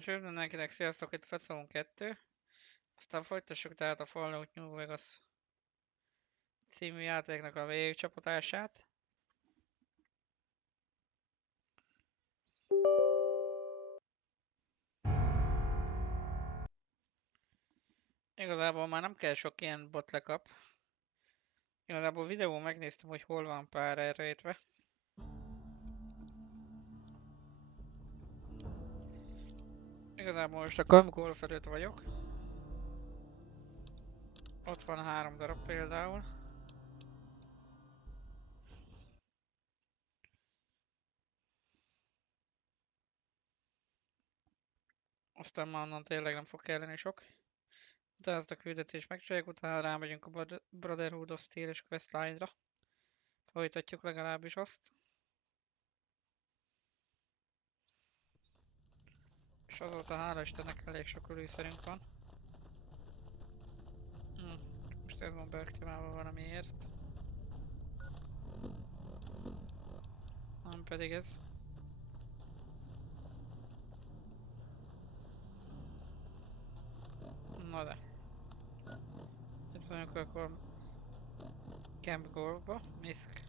Sőt, mindenkinek sziasztok, itt Feszolunk 2. Aztán folytassuk tehát a Fallout New Vegas című játéknak a végigcsapatását. Igazából már nem kell sok ilyen bot lekap. Igazából videón megnéztem, hogy hol van pár elrejtve. Igazából most a Camgol felett vagyok. Ott van 3 darab például. Aztán már onnan tényleg nem fog kelleni sok. De ezt a küldetést megcsináljuk, utána rámegyünk a Brotherhood of Steel-es questline-ra. Folytatjuk legalábbis azt. És azóta hála Istennek elég sok ölőszerünk van. Most ez van beaktiválva valamiért. Nem pedig ez. Na de. Itt vagyunk akkor Camp Golfba. Misk.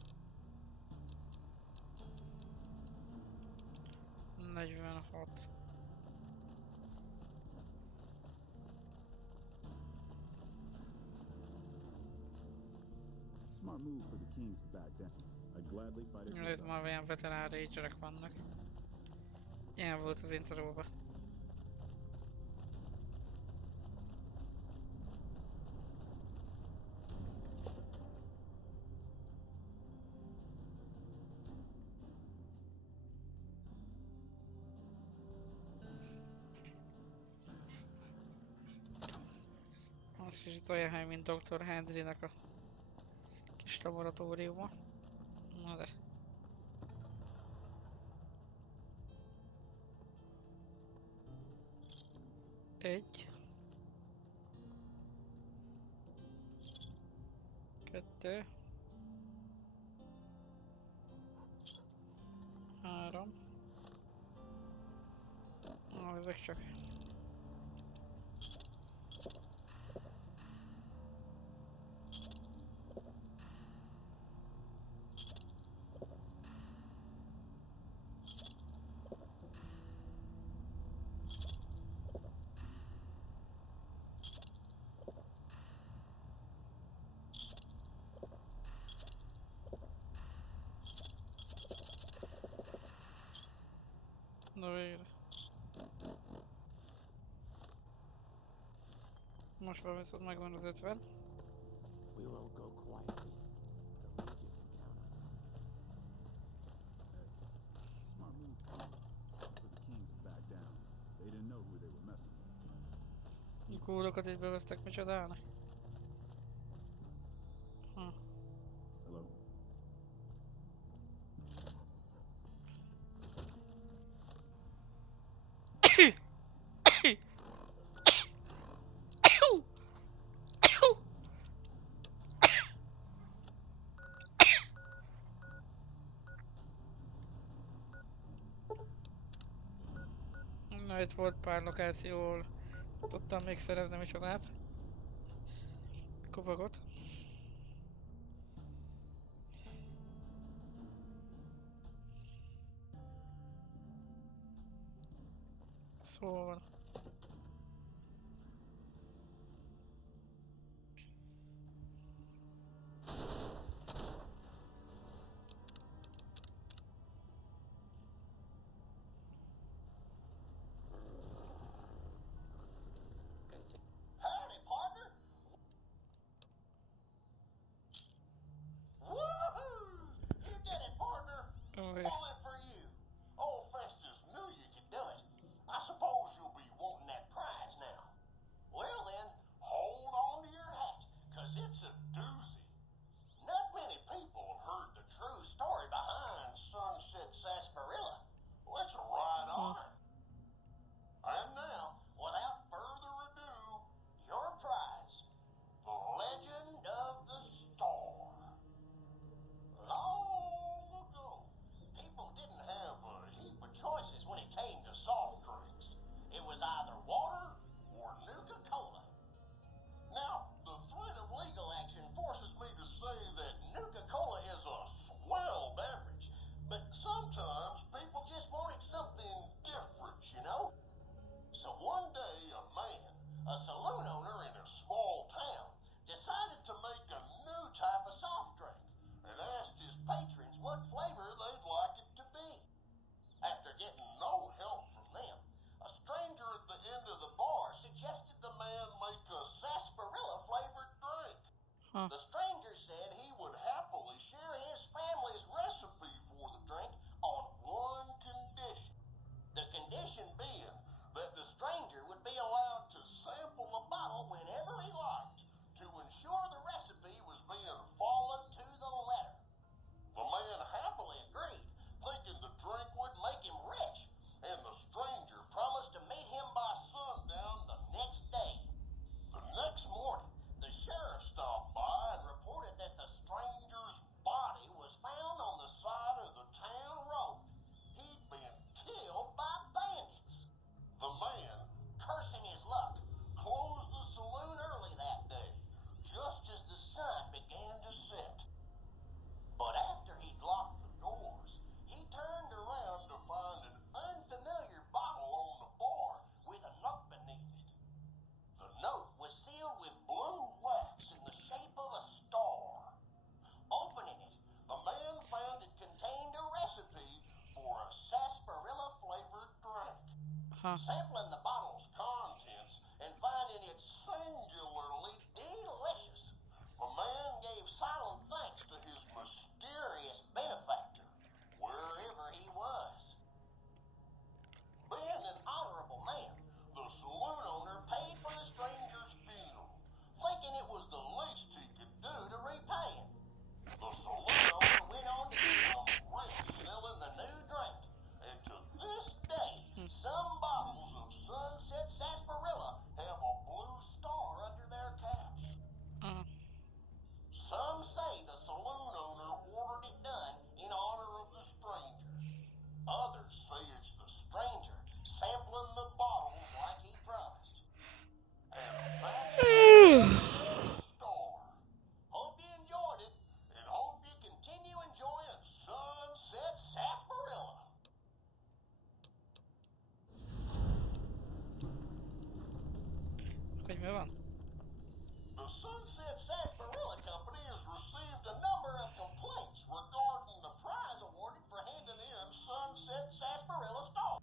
46. Smart move for the Kings to back down. I'd gladly fight it. Ez már olyan veterán ragerek vannak. Ilyen volt az intróba. Az kicsit olyan hely, mint Dr. Henry-nek a kis laboratóriuma. Na de. Egy. 2. 3. Ezek csak. Na végre. Most már viszont megvan az 50. We will go quietly, but a Legion can count on. Smart move for the Kings to back down. They didn't know who they were messing with. Kólokat is beveztek, micsodának. Hello? Na, itt volt pár lokáció, ahol tudtam még szerezni micsodát. Kupagot. Szóval. Howdy, partner! Woohoo! You did it, partner! Oké. All in for you. Old Festus knew you could do it. I suppose you'll be sampling the bottle's contents and finding it singularly delicious. The man gave silent thanks to his mysterious benefactor, wherever he was. Being an honorable man, the saloon owner paid for the stranger's funeral, thinking it was the least he could do to repay him. The saloon owner went on to become rich selling the new drink, and to this day, some bottles of Sunset Sarsaparilla have a blue star under their caps. Uh, Some say the saloon owner ordered it done in honor of the stranger. Others say it's the stranger sampling the bottles like he promised. And that's the star. Hope you enjoyed it, and hope you continue enjoying Sunset Sarsaparilla. hogy mi van? The Sunset Sarsaparilla Company has received a number of complaints regarding the prize awarded for handing in Sunset Sarsaparilla Star.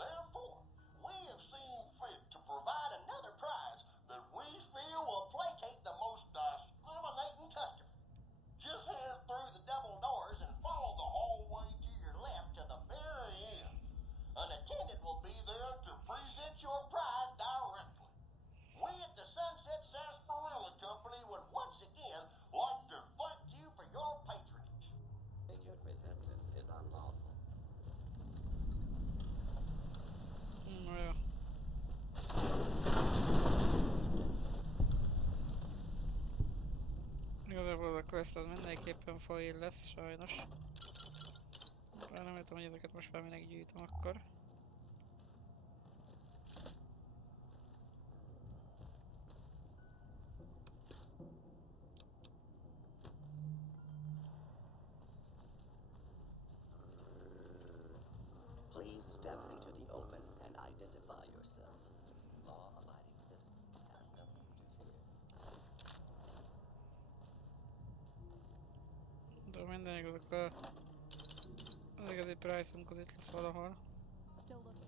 Therefore, we have seen fit to provide another prize that we feel will placate the most discriminating customer. Just head through the double doors and follow the hallway to your left to the very end. An attendant will be there to present your prize directly. We at the Sunset Sarsaparilla Company would once again like to thank you for your patronage. Continued resistance is unlawful. Jó. Igazából a quest az mindenképpen fail lesz, sajnos. Bár nem értem, hogy ezeket most már minek gyűjtöm akkor. Please step into the open and identify yourself. Law-abiding citizens have nothing to fear. De minden igazak a... Az igazi price-unk az itt lesz valahol. Still looking.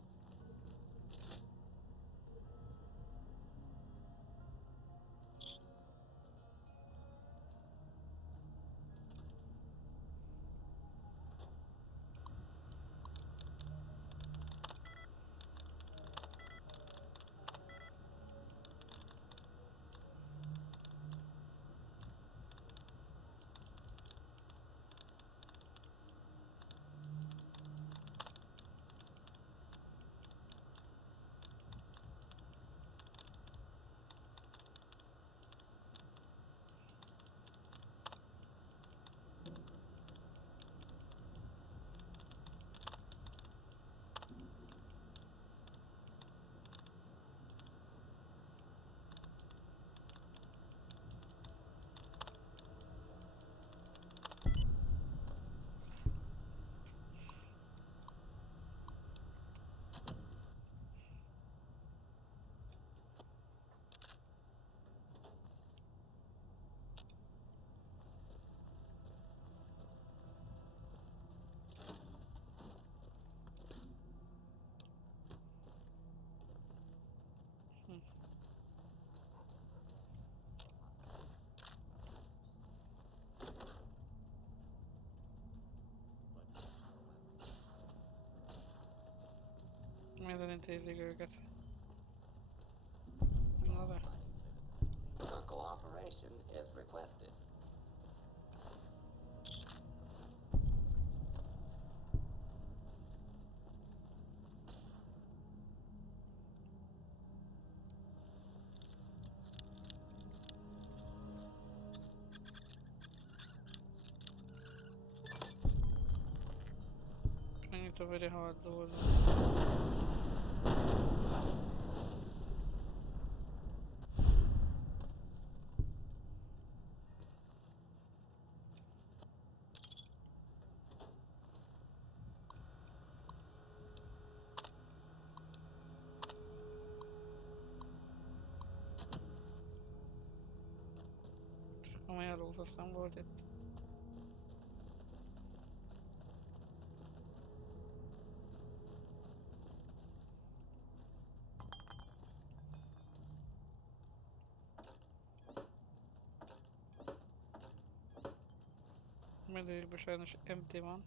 Miért intézik őket? Na de. Your cooperation is requested. Mennyit a very hard dolog. Amely elolvasztam volt itt. Medőrben sajnos empty van.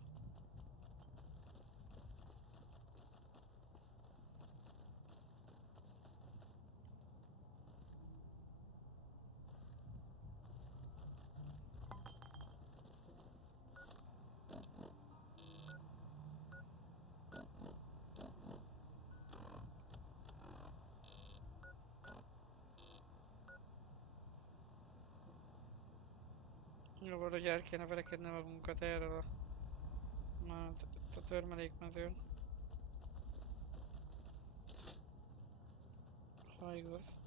Jó, valahogy el kéne verekedni magunkat erről a törmelékmezőn. Ha igaz.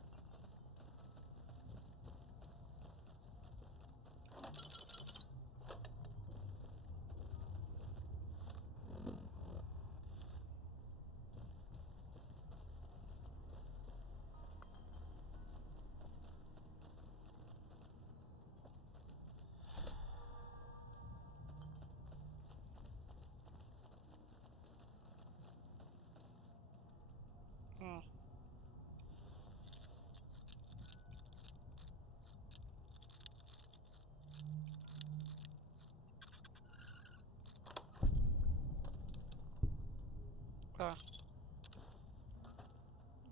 Ah, ah.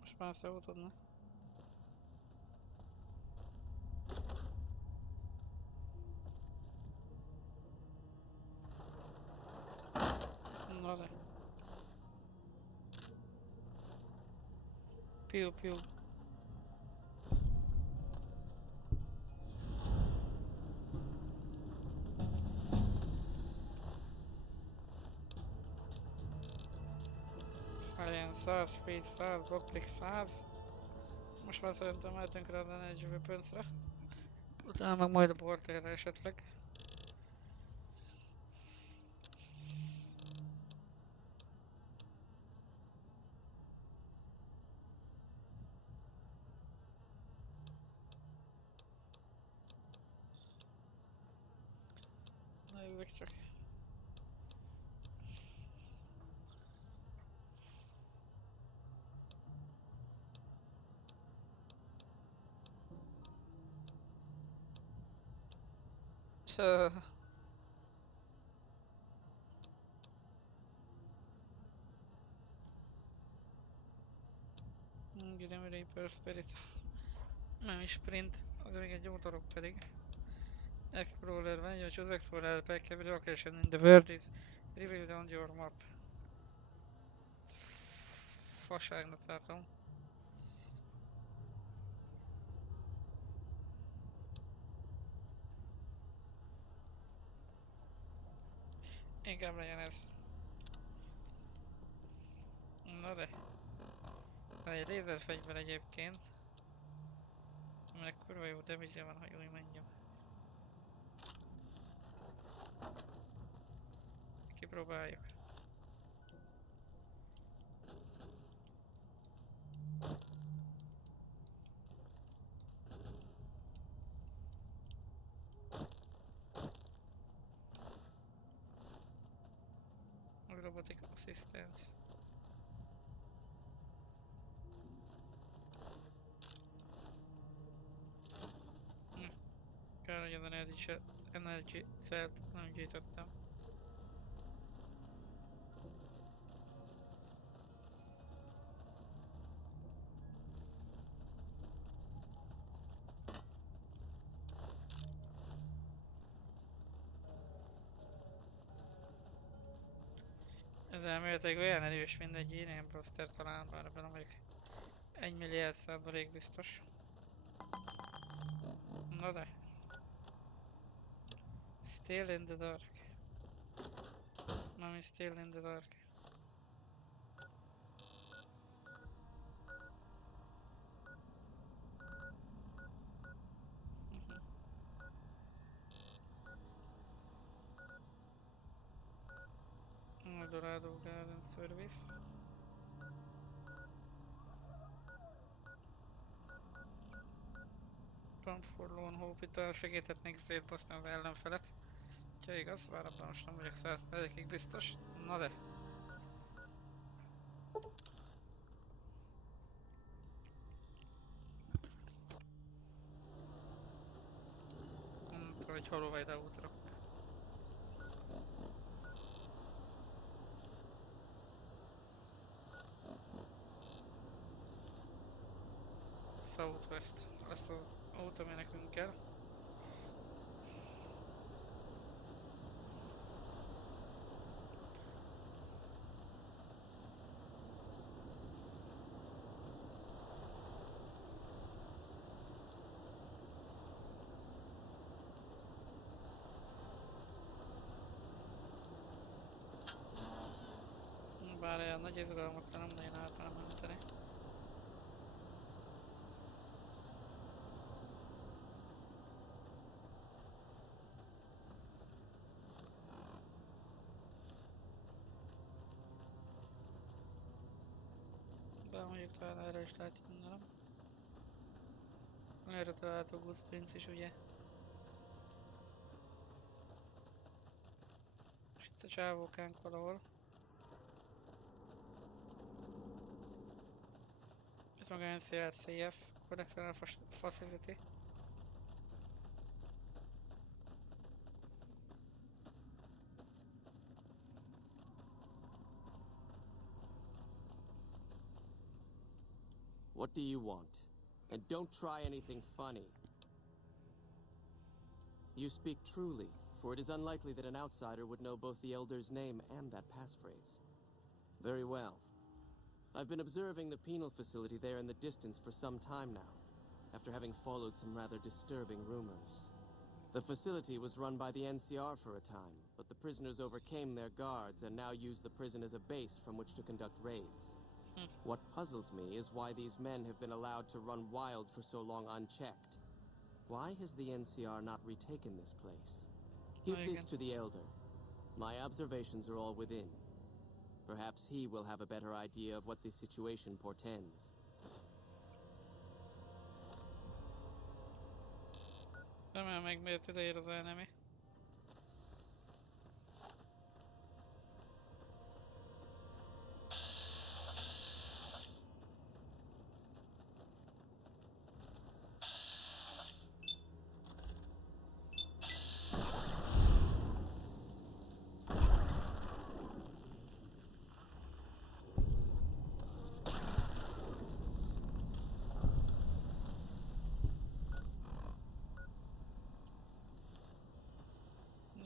Most már szó tudna. Na de. Piu piu. Science 100, speed 100, optic 100. Most már szerintem mehetünk rá a Energy Weapons-re. Utána meg majd a portérre esetleg. Na jövök csak. Csö. Grim Reaper Spirit. Nem is sprint, az még egy jó dolog pedig. Explorer, when you choose Explorer, back every location in the world is revealed on your map. Faságnak tartom. Inkább legyen ez. Na de. Van egy lézerfegyver egyébként. Aminek kurva jó damage van, hogy úgy mondjam. Kipróbáljuk. Robotic assistance. Kár, hogy az energy cell-t nem gyűjtöttem. Ez elméletileg olyan erős, mint egy ilyen blaster talán, bár ebben nem vagyok 1 milliárd százalék biztos. Na de. Still in the dark. Mami still in the dark. Eldorado Garden Service. Pump for Lone Hospital, segíthetnénk szétbaszni az ellenfelet. Ha igaz, bár abban most nem vagyok 100%-ig biztos. Na de. Nem tudom, hogy hol vagy, de útra. Southwest lesz az út, ami nekünk kell. Bár olyan nagy izgalmakra nem nagyon álltam menteni. De mondjuk talán erre is lehet mondanom. Erre található Goose is, ugye? És itt a csávókánk valahol. Ez maga NCRCF, Correctional Facility. What do you want? And don't try anything funny. You speak truly, for it is unlikely that an outsider would know both the Elder's name and that passphrase. Very well. I've been observing the penal facility there in the distance for some time now, after having followed some rather disturbing rumors. The facility was run by the NCR for a time, but the prisoners overcame their guards and now use the prison as a base from which to conduct raids. What puzzles me is why these men have been allowed to run wild for so long unchecked. Why has the NCR not retaken this place? Give this to the Elder. My observations are all within. Perhaps he will have a better idea of what this situation portends. Remélem megmért ideér az enemy.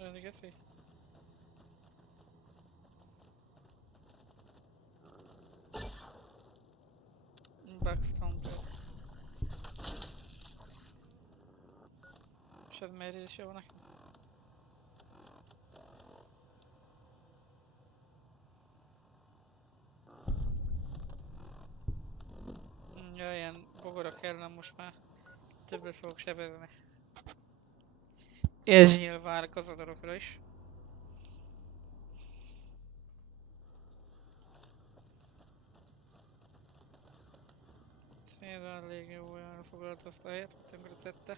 Ready, get see. Backstomped. És ez miért is jó nekem? Ja, ilyen bogorok ellen most már többet fogok sebezni. És nyilván a gazadorokra is. Szépen elég jó olyan foglalt azt a helyet, amit tönkre tette.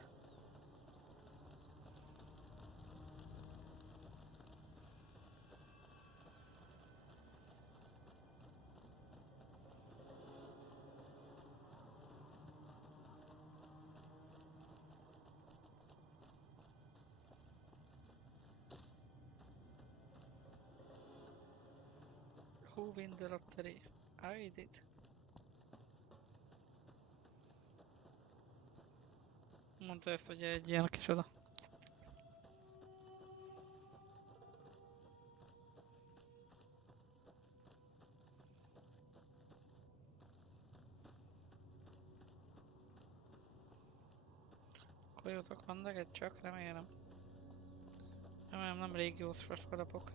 Who win the lottery? I did. Mondta ezt, hogy egy ilyen kis oda. Kolyótok vannak egy csak, remélem. Remélem nem régiós felapok.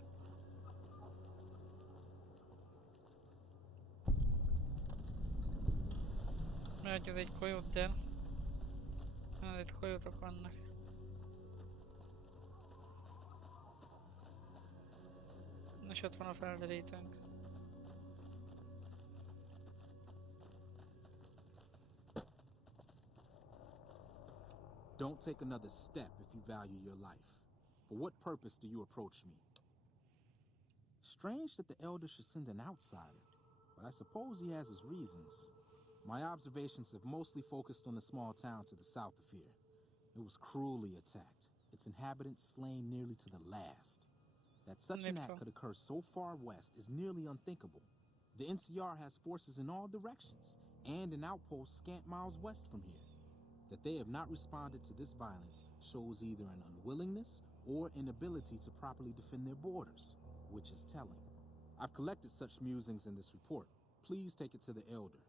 Mert ez egy kolyót, de egy kolyótok vannak. És ott van a felderítőnk. Don't take another step if you value your life. For what purpose do you approach me? Strange that the Elder should send an outsider, but I suppose he has his reasons. My observations have mostly focused on the small town to the south of here. It was cruelly attacked, its inhabitants slain nearly to the last. That such an act could occur so far west is nearly unthinkable. The NCR has forces in all directions, and an outpost scant miles west from here. That they have not responded to this violence shows either an unwillingness or inability to properly defend their borders, which is telling. I've collected such musings in this report. Please take it to the Elder.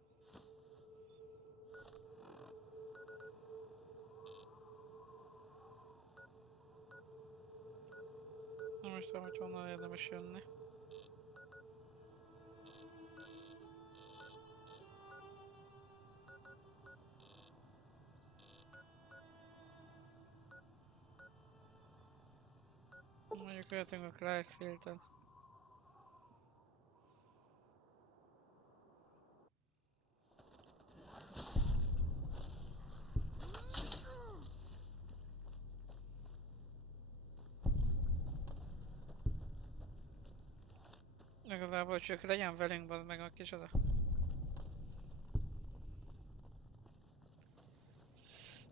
Nem is tudom, hogy honnan érdemes jönni. Mondjuk jöttünk a Clarkfield-en. Igazából csak legyen velünk, bazd meg a kicsoda.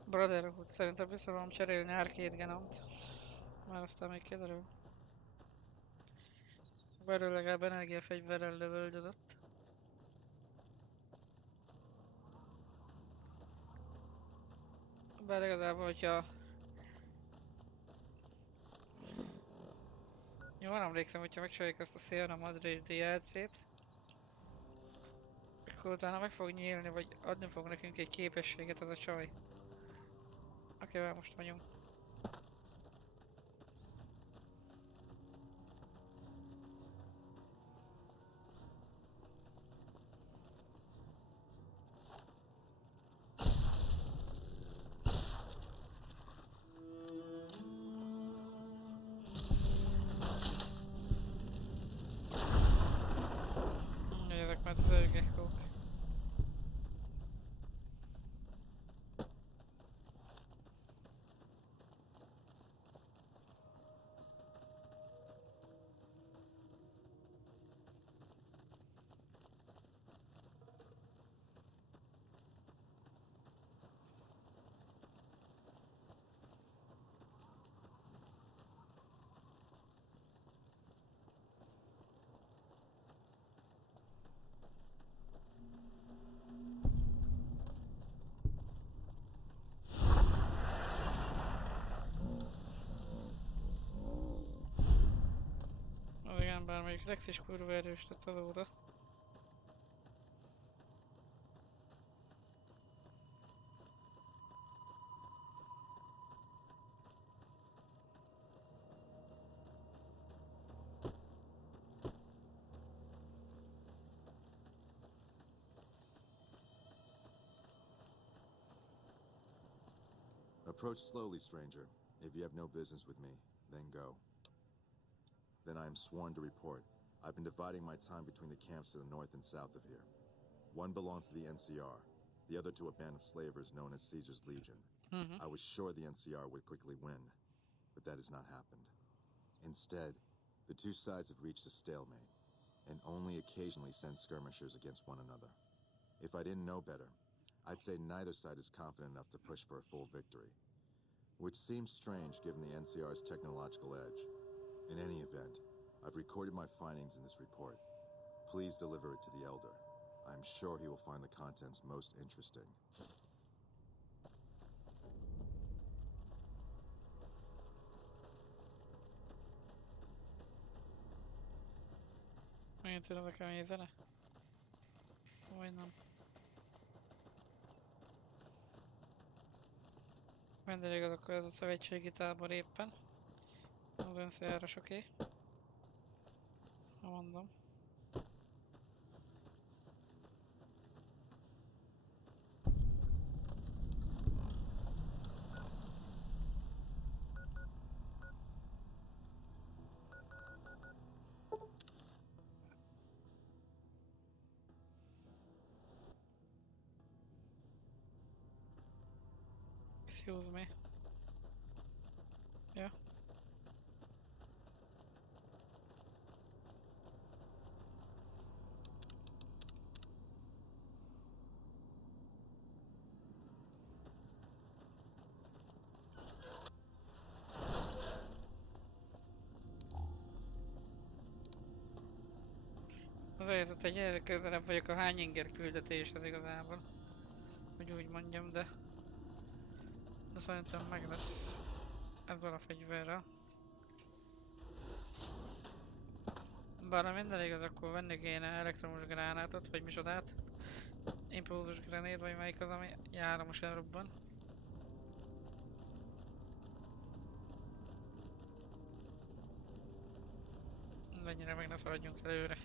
Brotherhood, szerintem vissza fogom cserélni R2 Genomt. Már aztán még kiderül. Belőle legalább energiafegyverrel lövöldözött. Bár igazából, hogyha... Jól emlékszem, hogyha megcsináljuk ezt a Sierra Madre DLC-t, akkor utána meg fog nyílni, vagy adni fog nekünk egy képességet az a csaj. Akivel most vagyunk. Ezek már az őgekkók. Az igen, bármelyik Rex is kurva erős lett azóta. Approach slowly, stranger. If you have no business with me, then go. Then I am sworn to report. I've been dividing my time between the camps to the north and south of here. One belongs to the NCR, the other to a band of slavers known as Caesar's Legion. I was sure the NCR would quickly win, but that has not happened. Instead, the two sides have reached a stalemate, and only occasionally send skirmishers against one another. If I didn't know better, I'd say neither side is confident enough to push for a full victory. Which seems strange given the NCR's technological edge. In any event, I've recorded my findings in this report. Please deliver it to the Elder. I'm sure he will find the contents most interesting. Megint tudod a kemény zene? Vagy nem. Vendég akkor ez a szövetségi tábor éppen. Az NCR-oké. Ha mondom. Excuse me. Ja. Az Tehát egyre közelebb vagyok a hányinger küldetéshez igazából. Hogy úgy mondjam, de szerintem meg lesz ezzel a fegyverrel. Bár ha minden igaz, akkor venni kéne elektromos gránátot, vagy misodát. Impulzus grenét, vagy melyik az, ami járamosan robban. Ennyire meg ne szaladjunk előre.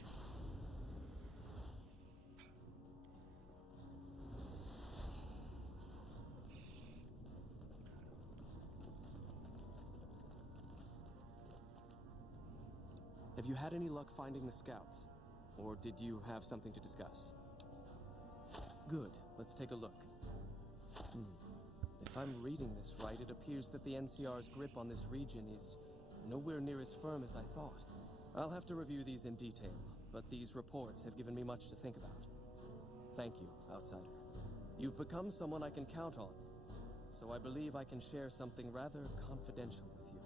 Have you had any luck finding the scouts? Or did you have something to discuss? Good. Let's take a look. If I'm reading this right, it appears that the NCR's grip on this region is nowhere near as firm as I thought. I'll have to review these in detail, but these reports have given me much to think about. Thank you, Outsider. You've become someone I can count on, so I believe I can share something rather confidential with you.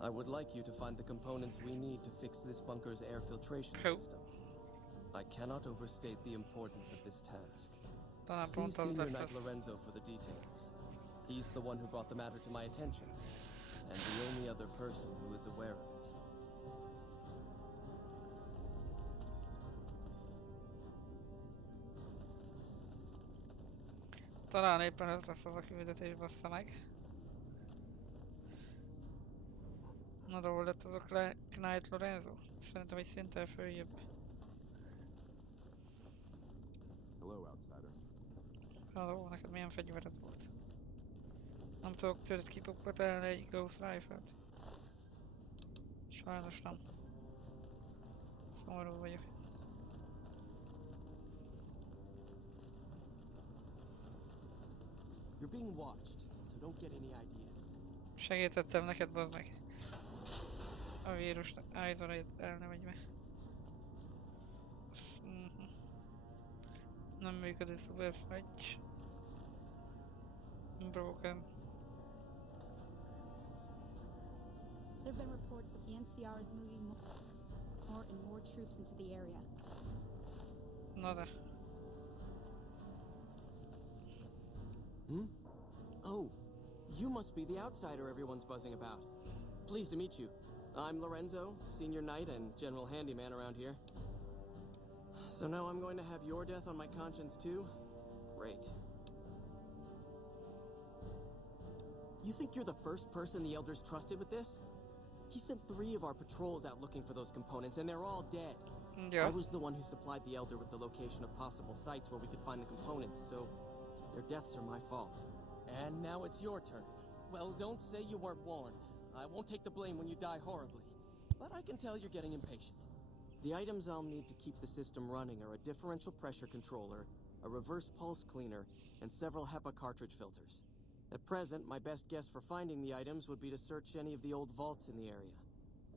I would like you to find the components we need to fix this bunker's air filtration system. I cannot overstate the importance of this task. See Senior Knight Lorenzo for the details. He's the one who brought the matter to my attention, and the only other person who is aware of it. Talán éppen ez lesz az a küldetés, bassza meg. Na de hol lett az a Knight Lorenzo? Szerintem egy szinttel följebb. Hello, Outsider. Hello, neked milyen fegyvered volt? Nem tudok tőled kipukkatelni egy Ghost Rifle-t? Sajnos nem. Szomorú vagyok. You're being watched, so don't get any ideas. Segítettem neked, bazd meg. A vírus állítóra el ne vagy meg. Nem működik szuper fagy. Broken. There have been reports that the NCR is moving more and more troops into the area. Na de. Oh, you must be the outsider everyone's buzzing about. Pleased to meet you. I'm Lorenzo, Senior Knight and General Handyman around here. So now I'm going to have your death on my conscience too? Great. You think you're the first person the Elders trusted with this? He sent 3 of our patrols out looking for those components, and they're all dead. Yeah. I was the one who supplied the Elder with the location of possible sites where we could find the components, so their deaths are my fault. And now it's your turn. Well, don't say you weren't warned. I won't take the blame when you die horribly. But I can tell you're getting impatient. The items I'll need to keep the system running are a differential pressure controller, a reverse pulse cleaner, and several HEPA cartridge filters. At present, my best guess for finding the items would be to search any of the old vaults in the area.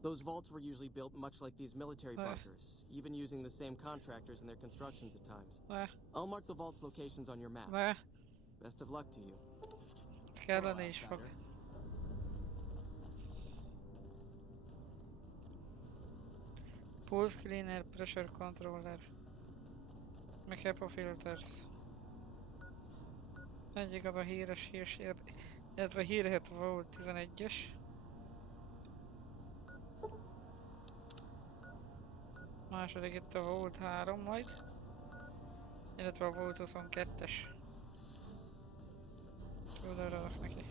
Those vaults were usually built much like these military bunkers, even using the same contractors in their constructions at times. I'll mark the vault's locations on your map. Best of luck to you. Kellene is fog. Pulse cleaner, pressure controller. Meg HEPA filters. Egyik az a híres illetve hírhet volt 11-es. Második itt a Volt 3 majd. Illetve a Volt 22-es. Odaadok neki.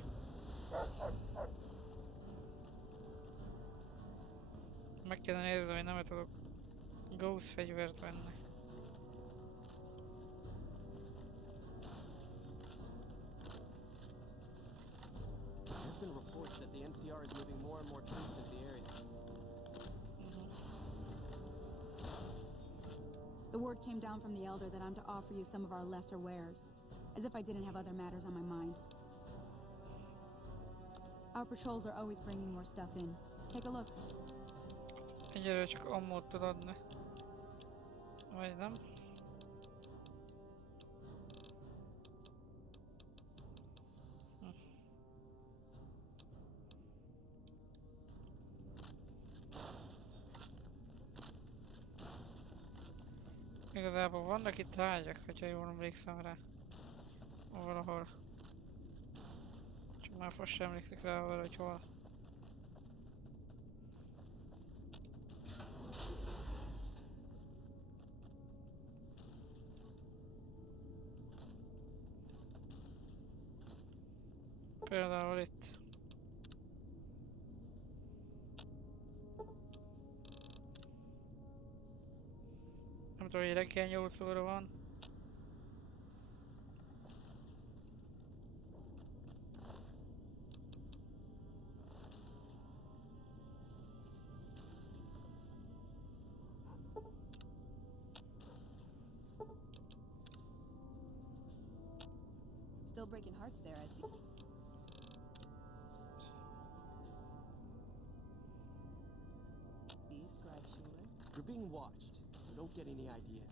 Meg kellene nézni, hogy nem tudok Ghost fegyvert venni. There's been reports that the NCR is moving more and more troops into the area. The word came down from the Elder that I'm to offer you some of our lesser wares, as if I didn't have other matters on my mind. Our patrols are always bringing more stuff in. Take a look. Egyelőre csak ammót tud adni. Vagy nem? Igazából vannak itt tárgyak, hogyha jól emlékszem rá. Valahol. Csak már most sem emlékszik rá arra, hogy hol. Például itt. Nem tudom, hogy reggel 8 óra van. Still breaking hearts there, I see. Scribe Schuler. You're being watched, so don't get any idea.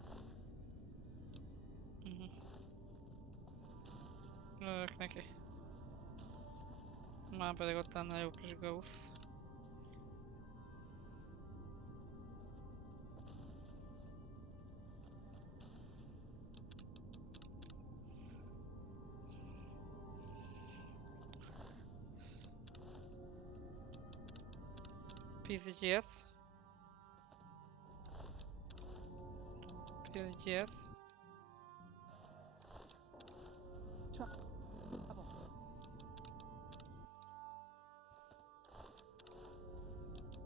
Örök neki. Már pedig ott lenne jó kis gausz. PCGS. PCGS. Trouble.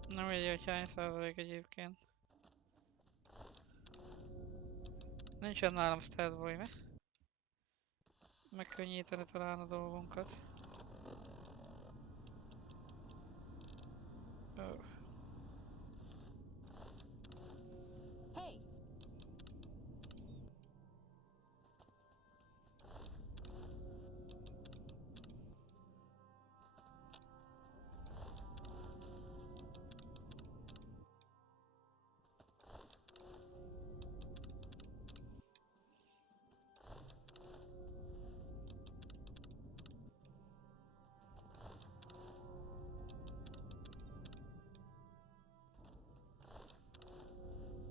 Nem érje, hogy hány százalék egyébként. Nincsen nálam Starboy, mi? Megkönnyíteni talán a dolgunkat. Oh. Hey!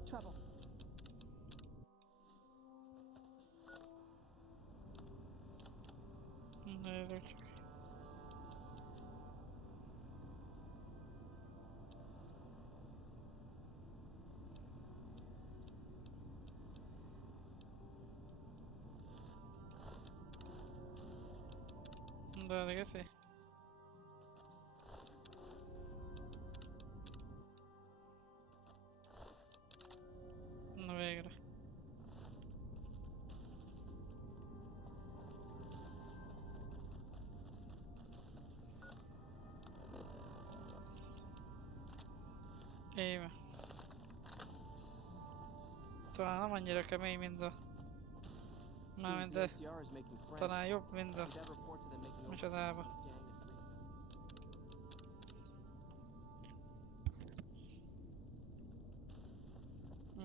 Trouble. Nézzük csak. De legacy. Na végre. Íme. Talán nem annyira kemény, mint a... Mármint de... Talán jobb, mint a... Micsodába.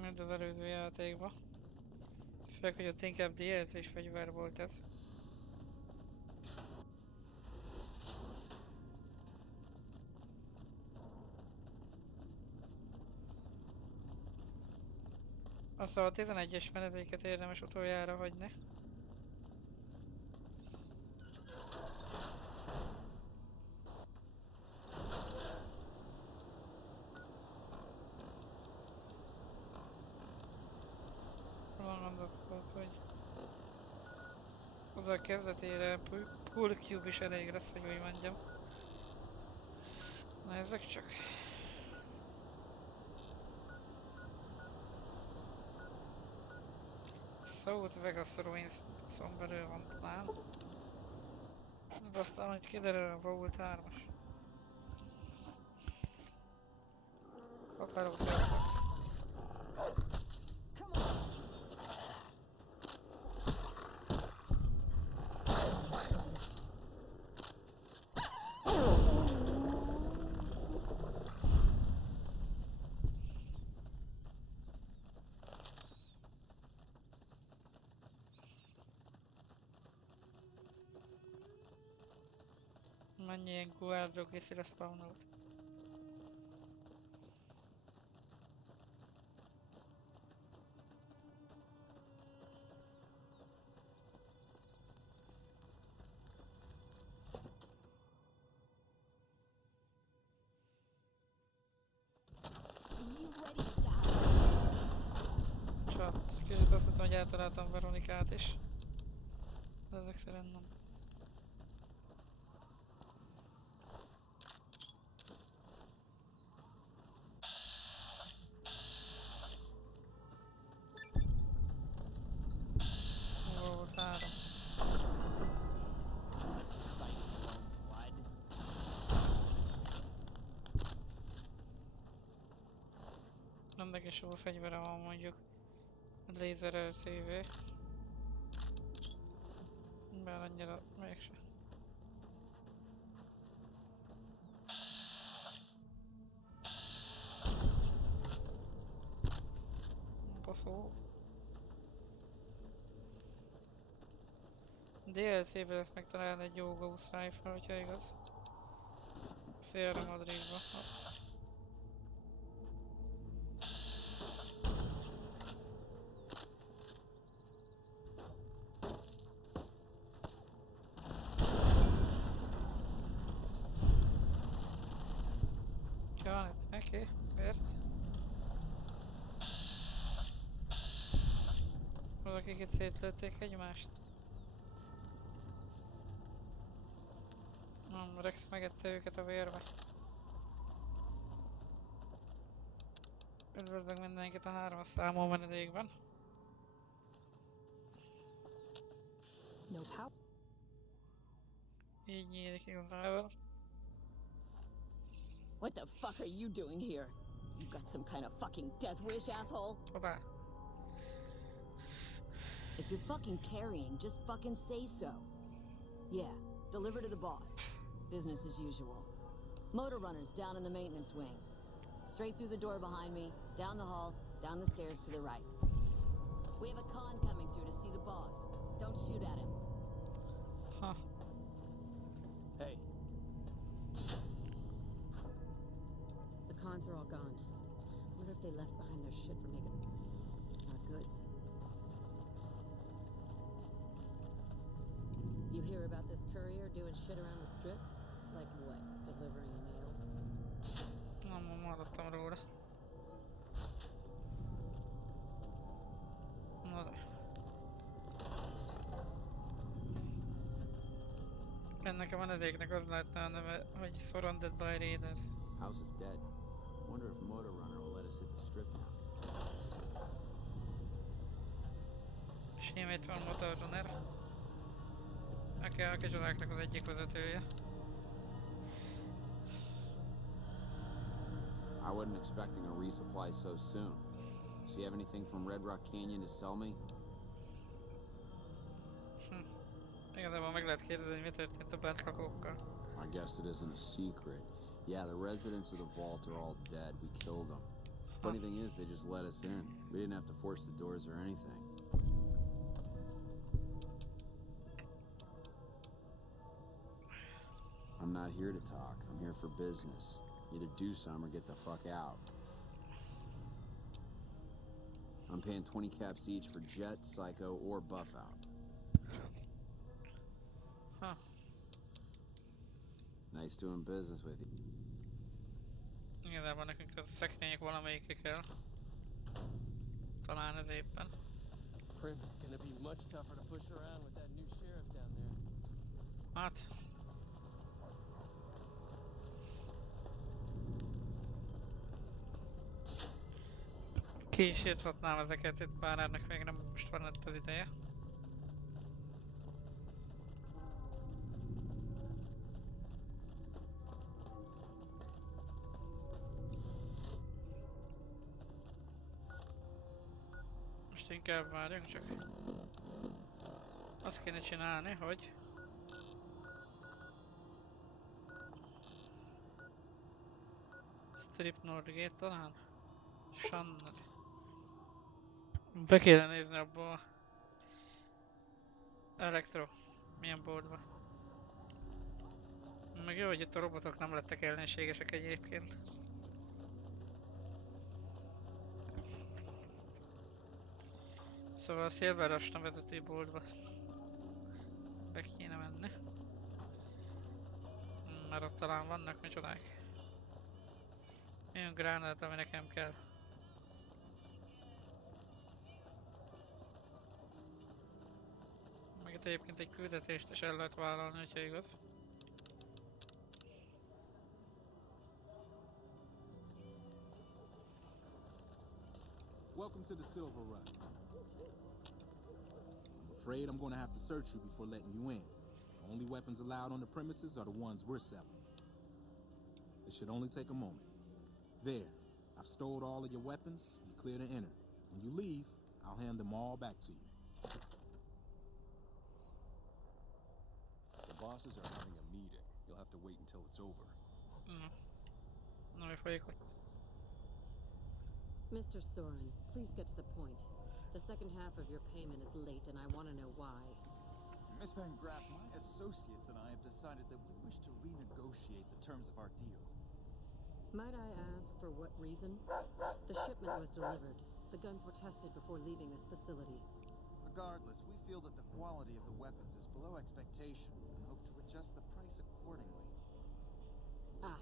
Mint az előző játékba. Főleg, hogy ott inkább DLC-s fegyver volt ez. Aztán a 11-es menedéket érdemes utoljára hagyni. Van gondolkodott, hogy oda a kezdetére Pool Cube is elég lesz, hogy úgy mondjam. Nézzük csak. South Vegas Ruins-on belül van talán. De aztán, hogy kiderül a Vault 3-as. Akarok szépen. Mennyi ilyen guardok észre spawnolt. Most azt hittem, hogy eltaláltam Veronikát is. De ezek szerint nem. Volt 3. Ennek is jó fegyvere van mondjuk. Lézer LCV. Bár annyira mégse. Baszó. DLC-be lesz megtalálni egy jó Ghost Rifle, hogyha igaz. Sierra Madridba. Kan het, oké, miért? Valakik itt szétlőtték egymást. Nem, Rex megette őket a vérbe. Üdvözlök mindenkit a 3-as számú menedékben. No power. Így nyílik igazából. What the fuck are you doing here? You got some kind of fucking death wish, asshole? Hoppá. If you're fucking carrying, just fucking say so. Yeah, deliver to the boss. Business as usual. Motor runners down in the maintenance wing. Straight through the door behind me, down the hall, down the stairs to the right. We have a con coming through to see the boss. Don't shoot at him. Huh. Hey, The cons are all gone. Wonder if they left behind their shit for making our goods. You hear about this courier doing shit around the strip? Like what? Delivering mail? Nem hallottam róla. Na de. Ennek a menedéknek az lehetne a neve, hogy Surrounded by Raiders. house is dead. Wonder if Motor Runner will let us hit the strip now. Simét van Motor Runner. Aki a kizsoláknak az egyik vezetője. I wasn't expecting a resupply so soon. So you have anything from Red Rock Canyon to sell me? Igazából meg lehet kérdezni, hogy mi történt a bentlakókkal. I guess it isn't a secret. Yeah, the residents of the vault are all dead. We killed them. Funny thing is, they just let us in. We didn't have to force the doors or anything. I'm not here to talk. I'm here for business. Either do some or get the fuck out. I'm paying 20 caps each for Jet, Psycho, or Buff out. Huh. Nice doing business with you. Igazából nekünk a szekrények valamelyikre kell. Talán ez éppen. Prim is gonna be much tougher to push around with that new sheriff down there. Hát. Ki is írthatnám ezeket itt, bár ennek még nem most van itt az ideje. Most inkább várjunk csak. Azt kéne csinálni, hogy Strip Nordgate talán? Sannel. Be kéne nézni abba a Elektro. Milyen boltba. Meg jó, hogy itt a robotok nem lettek ellenségesek egyébként. Szóval a Silver Rush nevezetű boltba be kéne menni. Mert ott talán vannak micsodák. Olyan gránát, ami nekem kell. Itt egyébként egy küldetést is el lehet vállalni, hogyha igaz. Welcome to the Silver Rush. I'm afraid I'm going to have to search you before letting you in. The only weapons allowed on the premises are the ones we're selling. It should only take a moment. There, I've stowed all of your weapons. You're clear to enter. When you leave, I'll hand them all back to you. The bosses are having a meeting. You'll have to wait until it's over. No mi folyik ott. Mr. Soren, please get to the point. The second half of your payment is late, and I want to know why. Miss Van Graff, my associates and I have decided that we wish to renegotiate the terms of our deal. Might I ask for what reason? The shipment was delivered. The guns were tested before leaving this facility. Regardless, we feel that the quality of the weapons is below expectation and hope to adjust the price accordingly. Ah,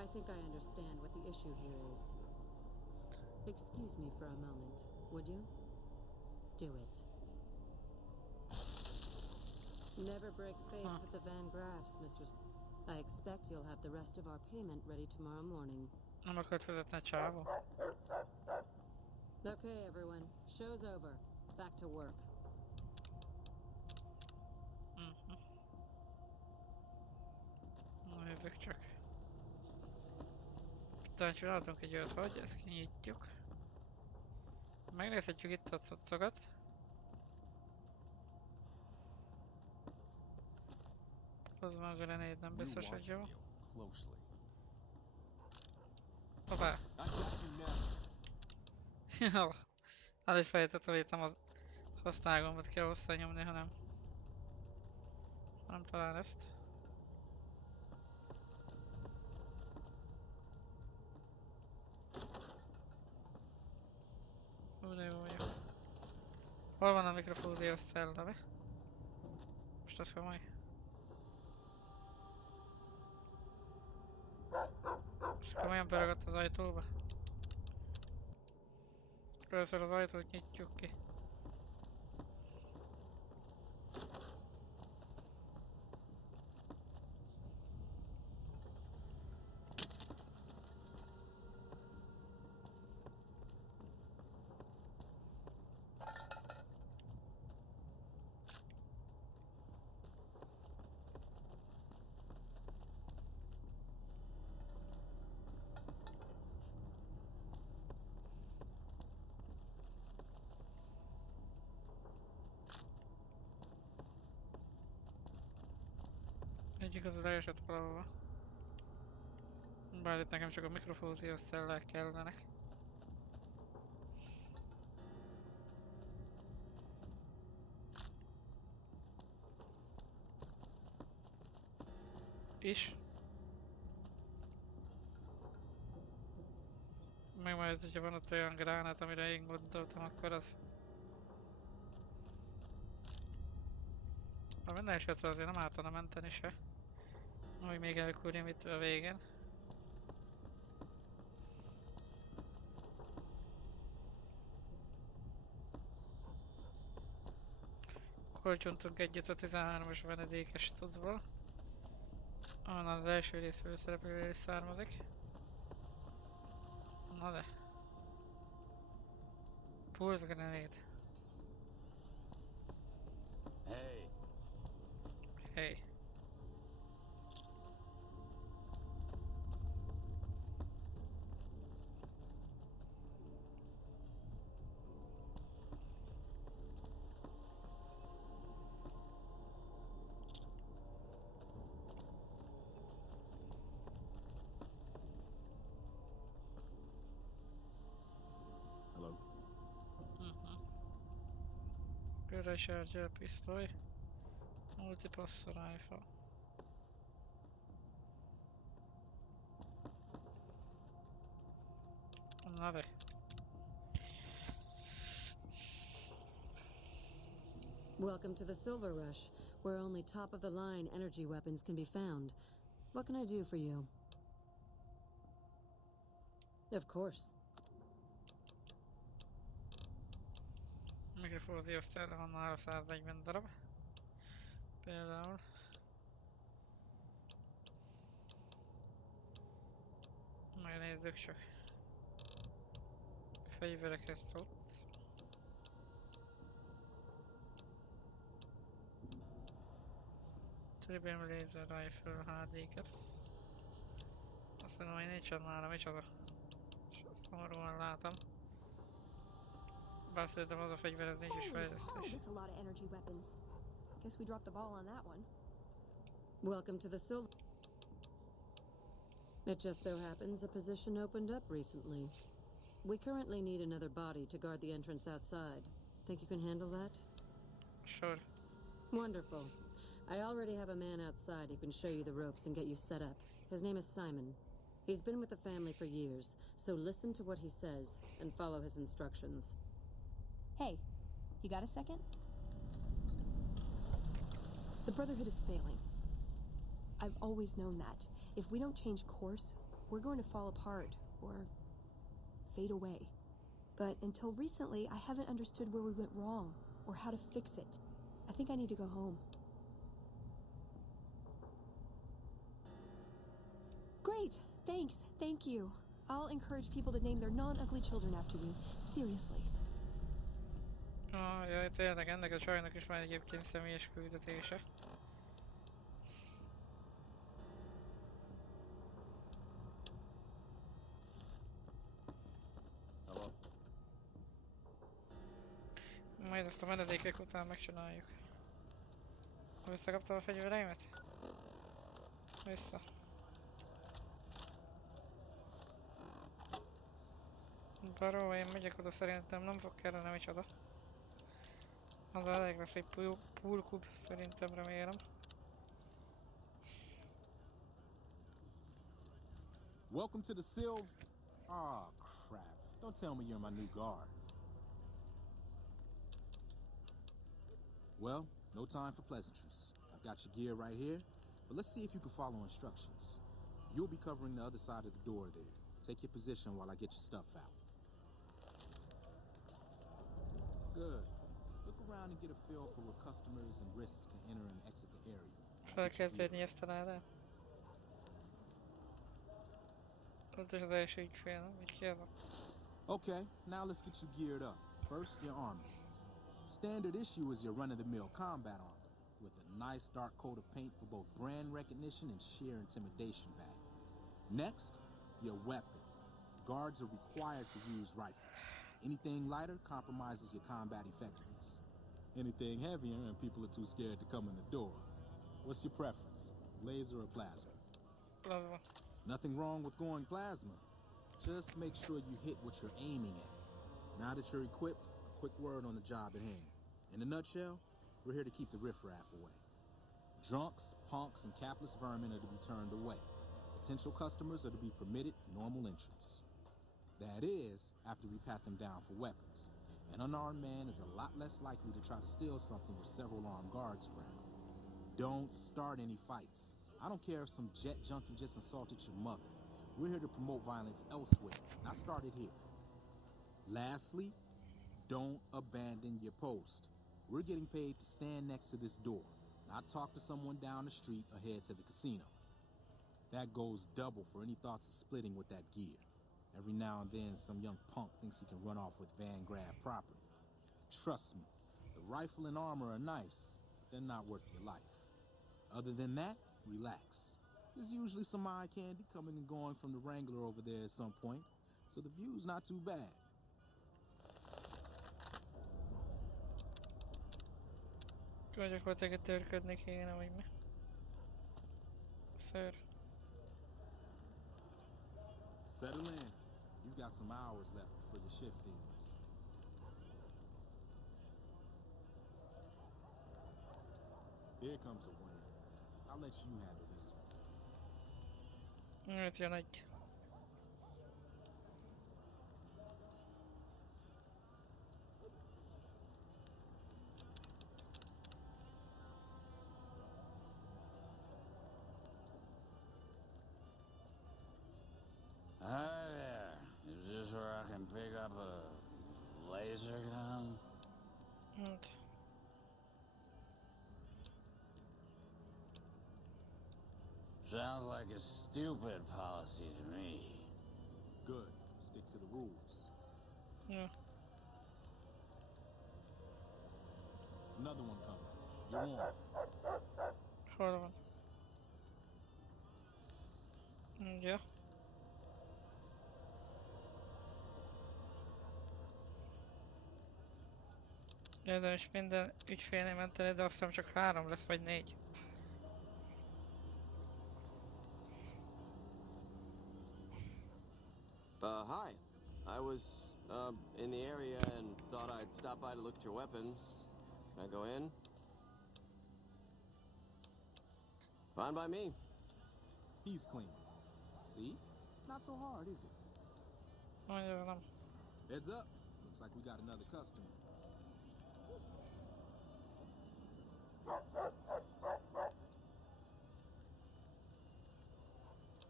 I think I understand what the issue here is. Excuse me for a moment, would you? Do it. Never break faith with the Van Graffs, Mr. I expect you'll have the rest of our payment ready tomorrow morning. Nem akart fizetni a csávó. Okay, everyone. Show's over. Back to work. Na nézzük csak. Talán csináltunk egy olyat, hogy ezt kinyitjuk. Megnézhetjük itt a cuccokat. Az meg a grenade nem biztos, hogy jó. Hoppá! El is fejtettem, hogy itt nem az használgombot kell hosszányomni, hanem talán ezt. De jó vagyok. Hol van a mikrofúziós szelleme? Most az komoly. És komolyan beragadt az ajtóba. Először az ajtót nyitjuk ki. Egyik az leesett valahova. Bár itt nekem csak a mikrofúziós cellák kellenek. És? Meg majd, hogyha van ott olyan gránát, amire én gondoltam, akkor az... A minden esetre azért nem ártana menteni se. Hogy még elkúrjam itt a végén. Kolcsontunk egyet a 13-as venedékes tucból. Onnan az első rész főszereplője is származik. Na de. Pulse grenade. Hey. Hey. Hello? Recharger pisztoly. Multipass rifle. Na de. Welcome to the Silver Rush, where only top-of-the-line energy weapons can be found. What can I do for you? Of course. Mikrofóziós cella van nála 140 darab. Például. Megnézzük csak. Fegyverekhez szoksz. Tribune Laser Rifle HDX. Azt mondom, hogy nincsen nálam, micsoda. Szomorúan látom. Bár szerintem az a fegyver, ez nincs is Holy fejlesztés. that's a lot of energy weapons. Guess we dropped the ball on that one. Welcome to the Silver. It just so happens a position opened up recently. We currently need another body to guard the entrance outside. Think you can handle that? Sure. Wonderful. I already have a man outside who can show you the ropes and get you set up. His name is Simon. He's been with the family for years, so listen to what he says and follow his instructions. Hey, you got a second? The Brotherhood is failing. I've always known that. If we don't change course, we're going to fall apart, or fade away. But until recently, I haven't understood where we went wrong, or how to fix it. I think I need to go home. Great! Thanks, thank you. I'll encourage people to name their non-ugly children after you. Seriously. Jaj, tényleg, ennek a csajnak is van egyébként személyes küldetése. Hello. Majd ezt a menedékek után megcsináljuk. Visszakaptam a fegyvereimet? Vissza. Baró, én megyek oda, szerintem nem fog kellene micsoda. Az elég lesz egy poolkub, szerintem, remélem. Welcome to the Silv. Ah, crap. Don't tell me you're my new guard. Well, no time for pleasantries. I've got your gear right here, but let's see if you can follow instructions. You'll be covering the other side of the door there. Take your position while I get your stuff out. Good. Look around and get a feel for where customers and risks can enter and exit the area. Fel kell térni ezt a rádát. Ott is az első ügyfél, nem? Így ki az ott? Okay, now let's get you geared up. First, your armor. Standard issue is your run-of-the-mill combat armor, with a nice dark coat of paint for both brand recognition and sheer intimidation value. Next, your weapon. Guards are required to use rifles. Anything lighter compromises your combat effectiveness. Anything heavier and people are too scared to come in the door. What's your preference, laser or plasma? Plasma. Nothing wrong with going plasma. Just make sure you hit what you're aiming at. Now that you're equipped, a quick word on the job at hand. In a nutshell, we're here to keep the riffraff away. Drunks, punks, and capless vermin are to be turned away. Potential customers are to be permitted normal entrance. That is, after we pat them down for weapons. An unarmed man is a lot less likely to try to steal something with several armed guards around. Don't start any fights. I don't care if some jet junkie just assaulted your mother. We're here to promote violence elsewhere, not start it here. Lastly, don't abandon your post. We're getting paid to stand next to this door, not talk to someone down the street or head to the casino. That goes double for any thoughts of splitting with that gear. Every now and then, some young punk thinks he can run off with Van Graff property. Trust me, the rifle and armor are nice, but they're not worth your life. Other than that, relax. There's usually some eye candy coming and going from the Wrangler over there at some point, so the view's not too bad. Gyakorlatilag törködni kéne, vagy mi? Ször. Settle in. You've got some hours left before your shift ends. Here comes a winner. I'll let you handle this one. Ez jön egy. Hi there. Is this where I can pick up a laser gun? Hát. Sounds like a stupid policy to me. Good. Stick to the rules. Yeah. Another one coming. You're warm. Hold on. Ja. Ezen is minden ügyfélnél menteni, de azt hiszem csak 3 lesz, vagy 4. Hi. I was, in the area and thought I'd stop by to look at your weapons. Can I go in? Fine by me. He's clean. See? Not so hard, is it? Mondja velem. Heads up. Looks like we got another customer.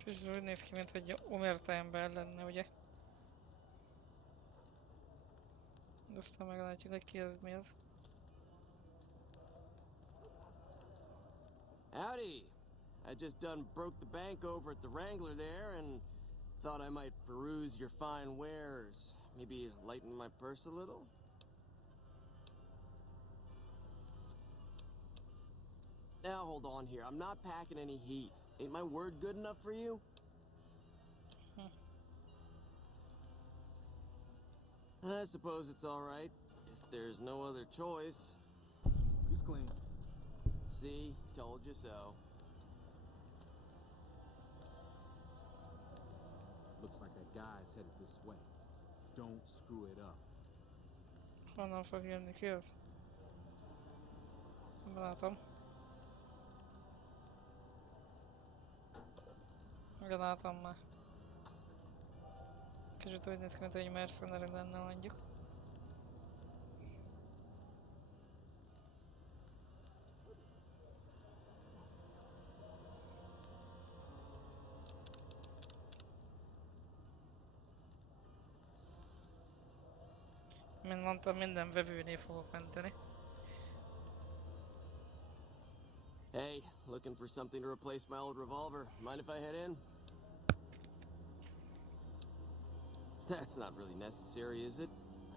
Kicsit úgy néz ki, mint egy omerta ember lenne, ugye? De aztán meglátjuk, hogy ki az, mi az. Howdy. I just done broke the bank over at the Wrangler there and thought I might peruse your fine wares. Maybe lighten my purse a little? Now hold on here. I'm not packing any heat. Ain't my word good enough for you? I suppose it's all right if there's no other choice. He's clean. See? Told you so. Looks like that guy's headed this way. Don't screw it up. Honnan fog jönni ki az? Nem látom. Igen, látom már. Kicsit úgy néz ki, mint egy mercenary lenne mondjuk. Mint mondtam, minden vevőnél fogok menteni. Hey, looking for something to replace my old revolver. Mind if I head in? That's not really necessary, is it?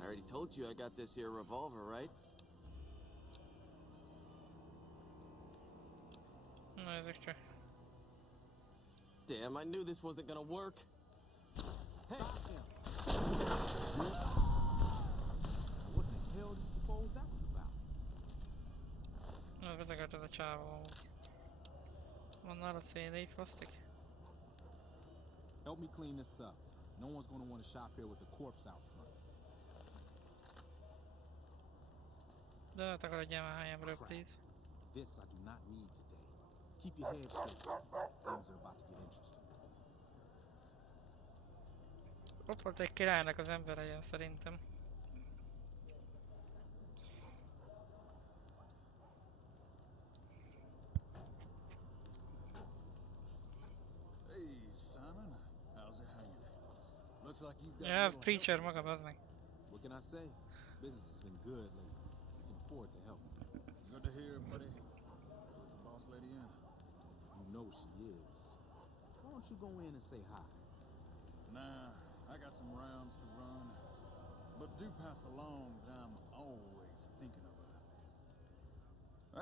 I already told you I got this here revolver, right? Na, ezek csak. Damn, I knew this wasn't gonna work. Stop him! What the hell do you suppose that was about? Na, vezegetett a csávó amúgy. Van nála CD, plastik? Help me clean this up. No one's gonna want to shop here with a corpse out front. De ne takarodjál már helyemről, Crap. please. This I do not need today. Keep your head straight. Things are about to get interesting. Ott volt egy királynak az embere, szerintem. Hey, Simon. How's it hanging? Looks like you've got a Ja, little Preacher help. maga, bazd meg. What can I say? Business has been good lately. We can afford to help. Good to hear, buddy. Where's the boss lady in? You know she is. Why don't you go in and say hi? Nah, I got some rounds to run. But do pass along that I'm always thinking of her.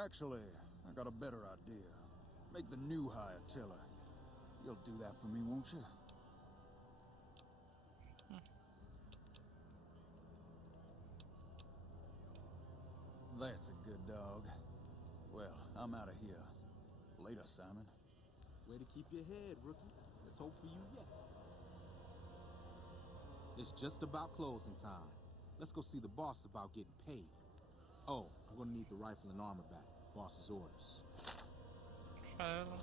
Actually, I got a better idea. Make the new hire tell her. You'll do that for me, won't you? That's a good dog. Well, I'm out of here. Later, Simon. Way to keep your head, rookie. Let's hope for you yet. It's just about closing time. Let's go see the boss about getting paid. Oh, I'm gonna need the rifle and armor back. Boss's orders. Felelem.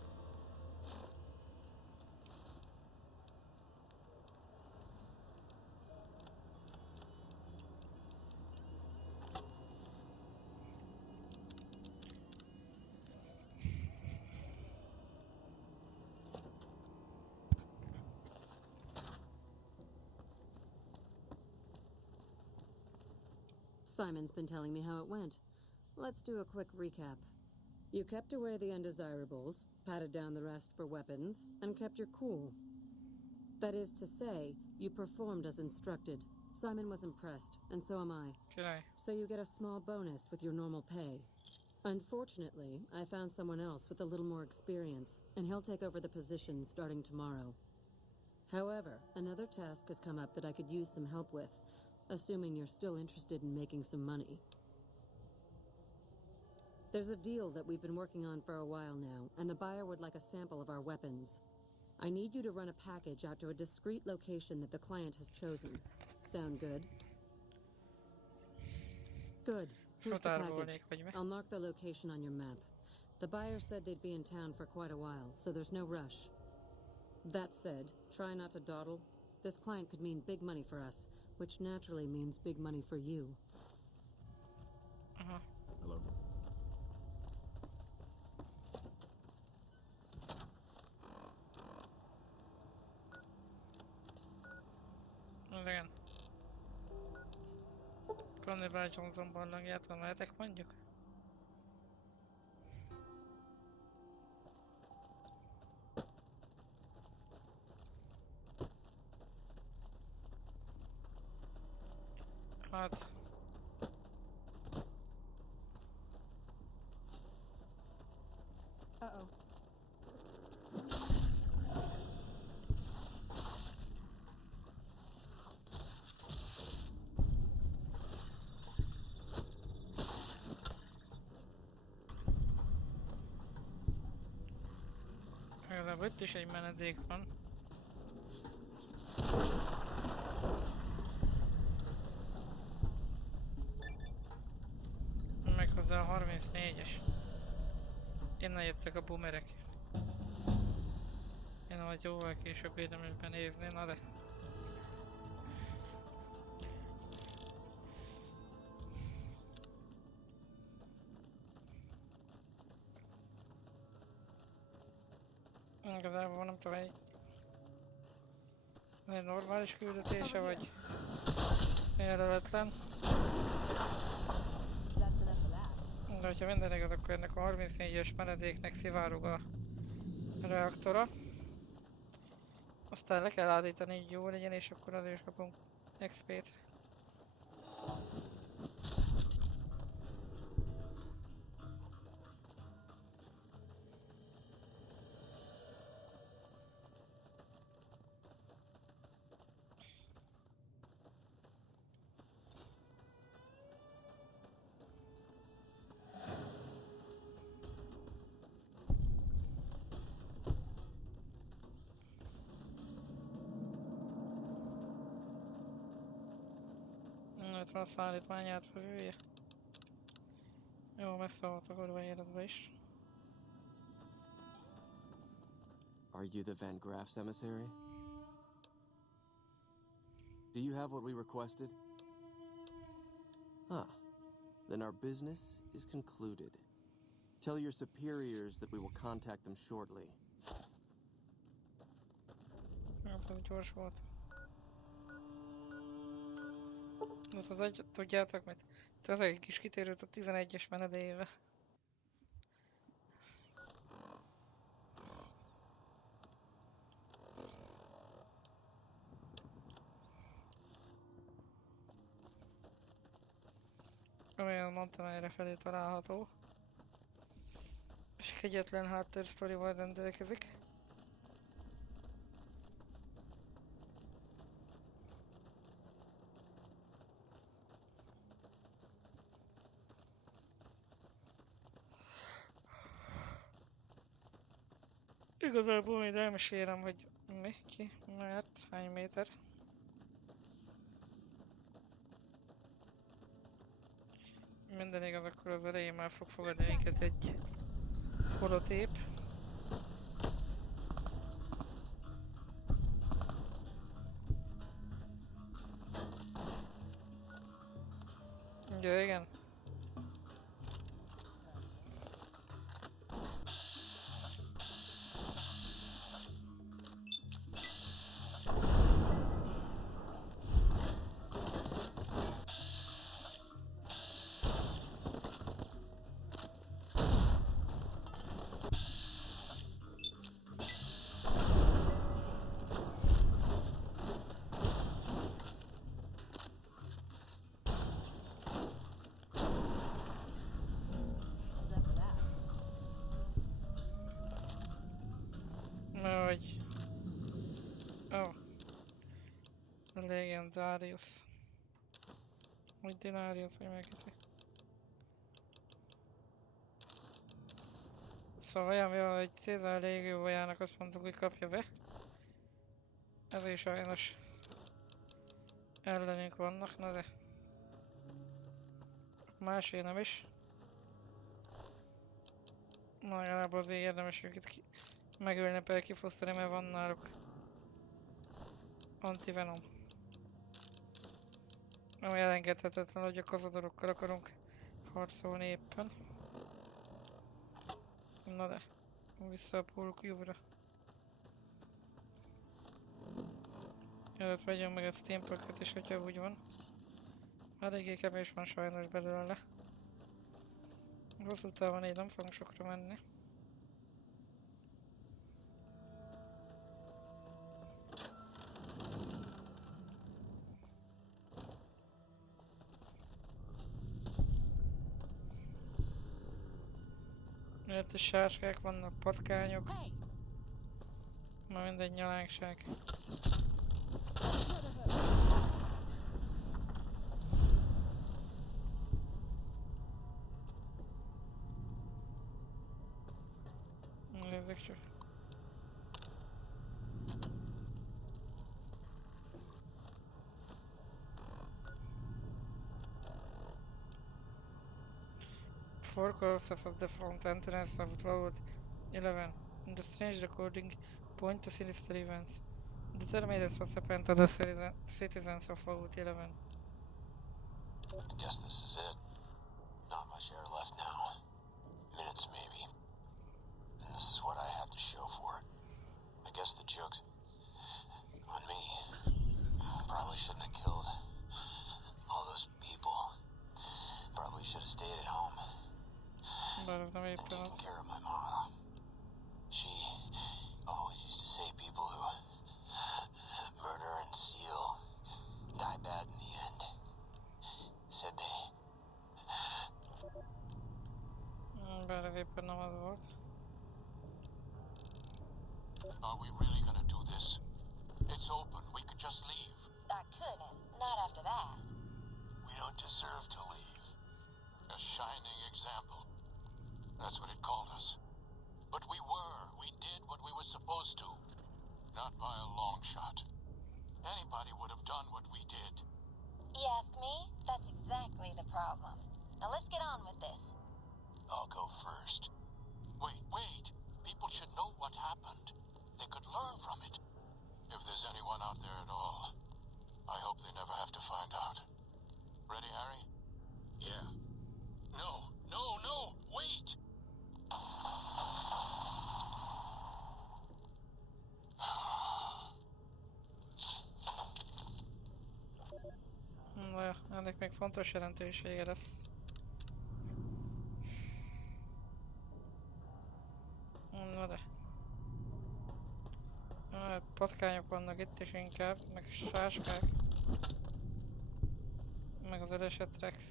Simon's been telling me how it went. Let's do a quick recap. You kept away the undesirables, patted down the rest for weapons, and kept your cool. That is to say, you performed as instructed. Simon was impressed, and so am I. Király. So you get a small bonus with your normal pay. Unfortunately, I found someone else with a little more experience, and he'll take over the position starting tomorrow. However, another task has come up that I could use some help with, assuming you're still interested in making some money. There's a deal that we've been working on for a while now, and the buyer would like a sample of our weapons. I need you to run a package out to a discrete location that the client has chosen. Sound good? Good. Here's the package. I'll mark the location on your map. The buyer said they'd be in town for quite a while, so there's no rush. That said, try not to dawdle. This client could mean big money for us, which naturally means big money for you. Hello. Igen. Cannibal Johnson barlangjától mehetek mondjuk? Hát... Uh-oh. Legalább itt is egy menedék van. Méghozzá a 34-es. Innen jöttek a boomerek. Én majd jóval később érdemes benézni, na de... Igazából nem tudom, egy normális küldetése, vagy jelöletlen. De hogyha minden igaz, akkor ennek a 34-es menedéknek szivárog a reaktora. Aztán le kell állítani, így jó legyen, és akkor azért is kapunk XP-t. Itt van a szállítmányát fője. Jó, messze volt a kurva életbe is. Are you the Van Graff's emissary? Do you have what we requested? Ah, then our business is concluded. Tell your superiors that we will contact them shortly. Hát ez gyors volt. Tudjátok mit? Ez egy kis kitérült a 11-es menedélyre. Olyan mondtam, erre felé található. És kegyetlen háttérsztorival rendelkezik. Igazából majd elmesélem, hogy mi, ki, mert, hány méter. Minden igaz, akkor az elején már fog fogadni minket egy holotép. Ja, igen. vagy... Oh. Legendarius. Vagy Dinarius, vagy megkérdezi. Szóval olyan, mivel egy Cézár légiójának azt mondtuk, hogy kapja be. Ezért sajnos ellenünk vannak, na de... Másé nem is. Legalább azért érdemes őket megölni, például kifosztani, mert van náluk antivenom. Nem elengedhetetlen, hogy a kazadorokkal akarunk harcolni éppen. Na de, vissza a pólkjúra. Előtt vegyünk meg a steampacket is, hogyha úgy van. Eléggé kevés van sajnos belőle. Hosszú távon így nem fogunk sokra menni. Miért is sáskák vannak, patkányok. Ma mindegy nyalánkság. Nézzük csak. Four corpses of the front entrance of Vault 11. In the strange recording point to sinister events. Determine what happened to the citizens of Vault 11. I guess this is it. Not much air left now. Minutes maybe. And this is what I have to show for it. I guess the joke's on me. Probably shouldn't have killed all those people. Probably should have stayed at home. And taken care of my mom. She always used to say people who murder and steal die bad in the end. Said they... Bár éppen nem az volt. Are we really gonna do this? It's open. We could just leave. I couldn't. Not after that. We don't deserve to leave. A shining example. That's what it called us. But we were. We did what we were supposed to. Not by a long shot. Anybody would have done what we did. You ask me? That's exactly the problem. Now let's get on with this. I'll go first. Wait. People should know what happened. They could learn from it. If there's anyone out there at all, I hope they never have to find out. Ready, Harry? Yeah. No, wait! Na jó, ennek még fontos jelentősége lesz. Na de. Patkányok vannak itt is inkább, meg sáskák. Meg az elesett Rex.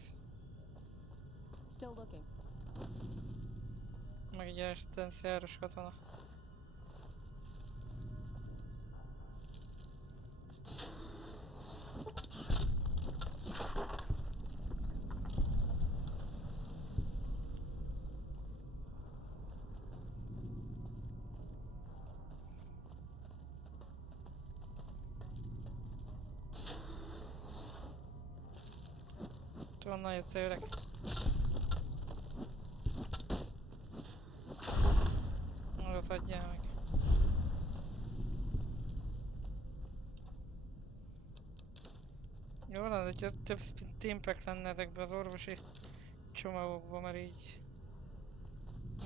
Still looking. Meg egy elesett NCR-os katona. Honnan jössz öreg? Magat adjál meg. Jó lenne, hogy több teampack lenne ezekben az orvosi csomagokban, mert így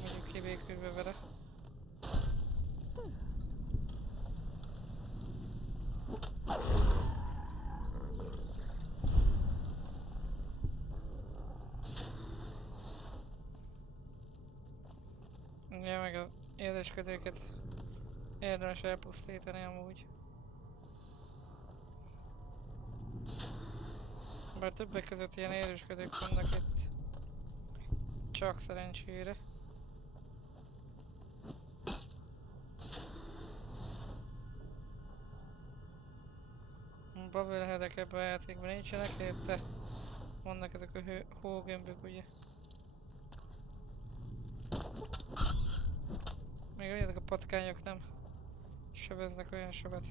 vagyunk kibékülve vele. Ja, meg az édesködőket érdemes elpusztítani amúgy. Bár többek között ilyen élősködők vannak itt. Csak szerencsére. bubbleheadek ebben a játékban nincsenek, helyette vannak ezek a hógömbök, ugye. Még ezek a patkányok nem sebeznek olyan sokat.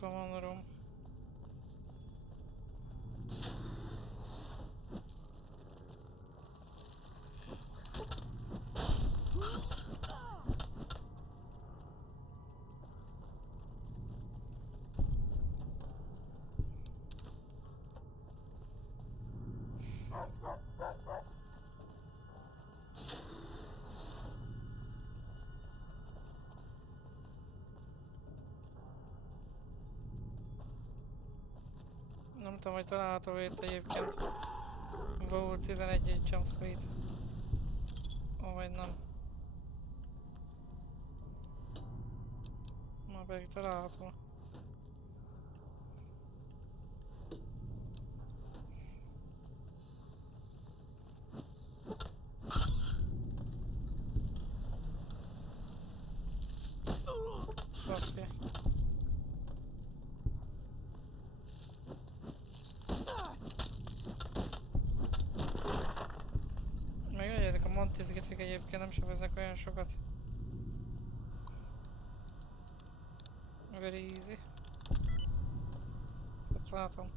Common room. Nem tudom, hogy található itt egyébként. Volt 11 jump street. Ó, vagy nem. Már pedig található. Szafja. Még ezek a montizgicik egyébként nem sebeznek olyan sokat. Very easy. Ezt látom.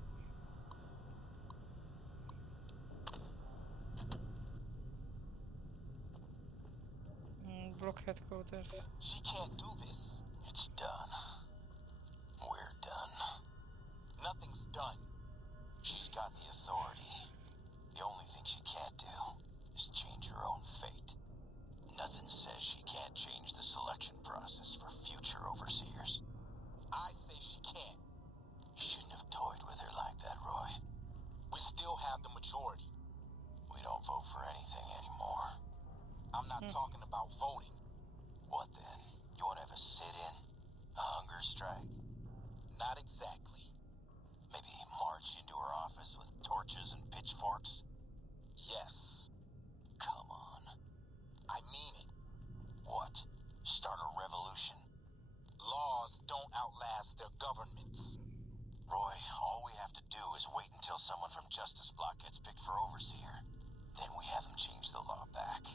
Block headquarters. She can't do this. It's done. We're done. Nothing's done. She's got the authority. The only thing she can't do is change her own fate. Nothing says she can't change the selection process for future overseers. I say she can't. You shouldn't have toyed with her like that, Roy. We still have the majority. We don't vote for anything anymore. I'm not talking about voting. What then? You want to have a sit-in? A hunger strike? Not exactly. Maybe march into her office with torches and pitchforks? Yes. Come on. I mean it. What? Start a revolution? Laws don't outlast their governments. Roy, all we have to do is wait until someone from Justice Block gets picked for overseer. Then we have them change the law back.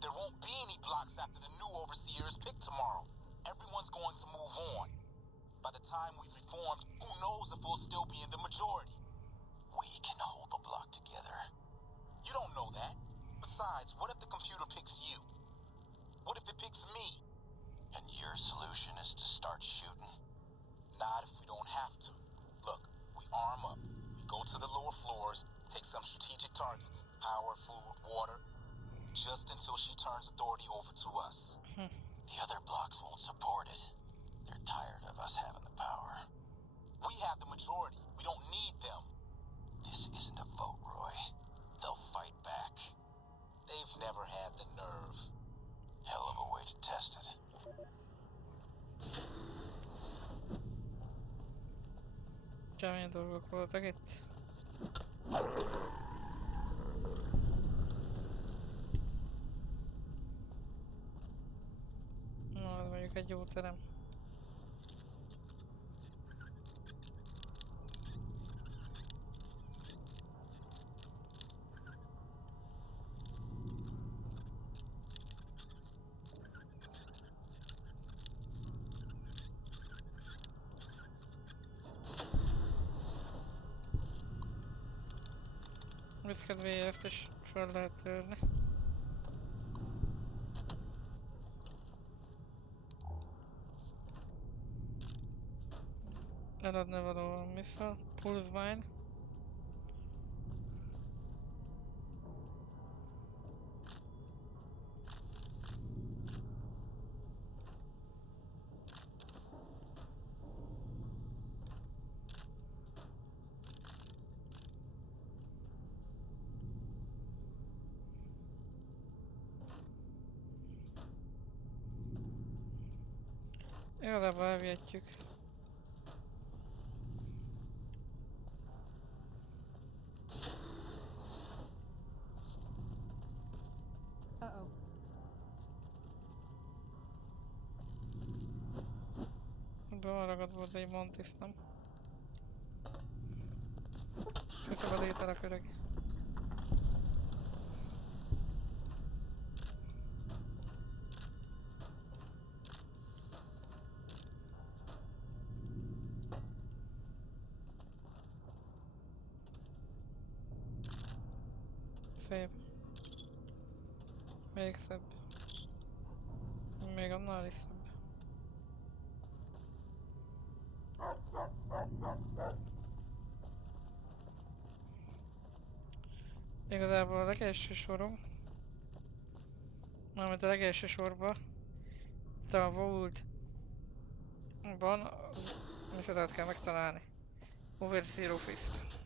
There won't be any blocks after the new overseer is picked tomorrow. Everyone's going to move on. By the time we've reformed, who knows if we'll still be in the majority? We can hold the block together. You don't know that. Besides, what if the computer picks you? What if it picks me? And your solution is to start shooting? Not if we don't have to. Look, we arm up. We go to the lower floors, take some strategic targets. Power, food, water. Just until she turns authority over to us. The other blocks won't support it. They're tired of us having the power. We have the majority. We don't need them. This isn't a vote, Roy. They'll fight back. They've never had the nerve. Hell of a way to test it. Kemény dolgok voltak itt. Na, ez mondjuk egy jó terem. Viszkedve ezt is fel lehet törni. Eladni való missile, pulse mine. Igazából elvihetjük. Uh-oh. Bemaragad volt egy Montis, nem? Köszönöm ételek öreg. Szép. Még szebb. Még annál is szebb. Igazából a legelső sorom, mármint a legelső sorban, itt a Vault-ban micsodát kell megtalálni. Overseer Office-t.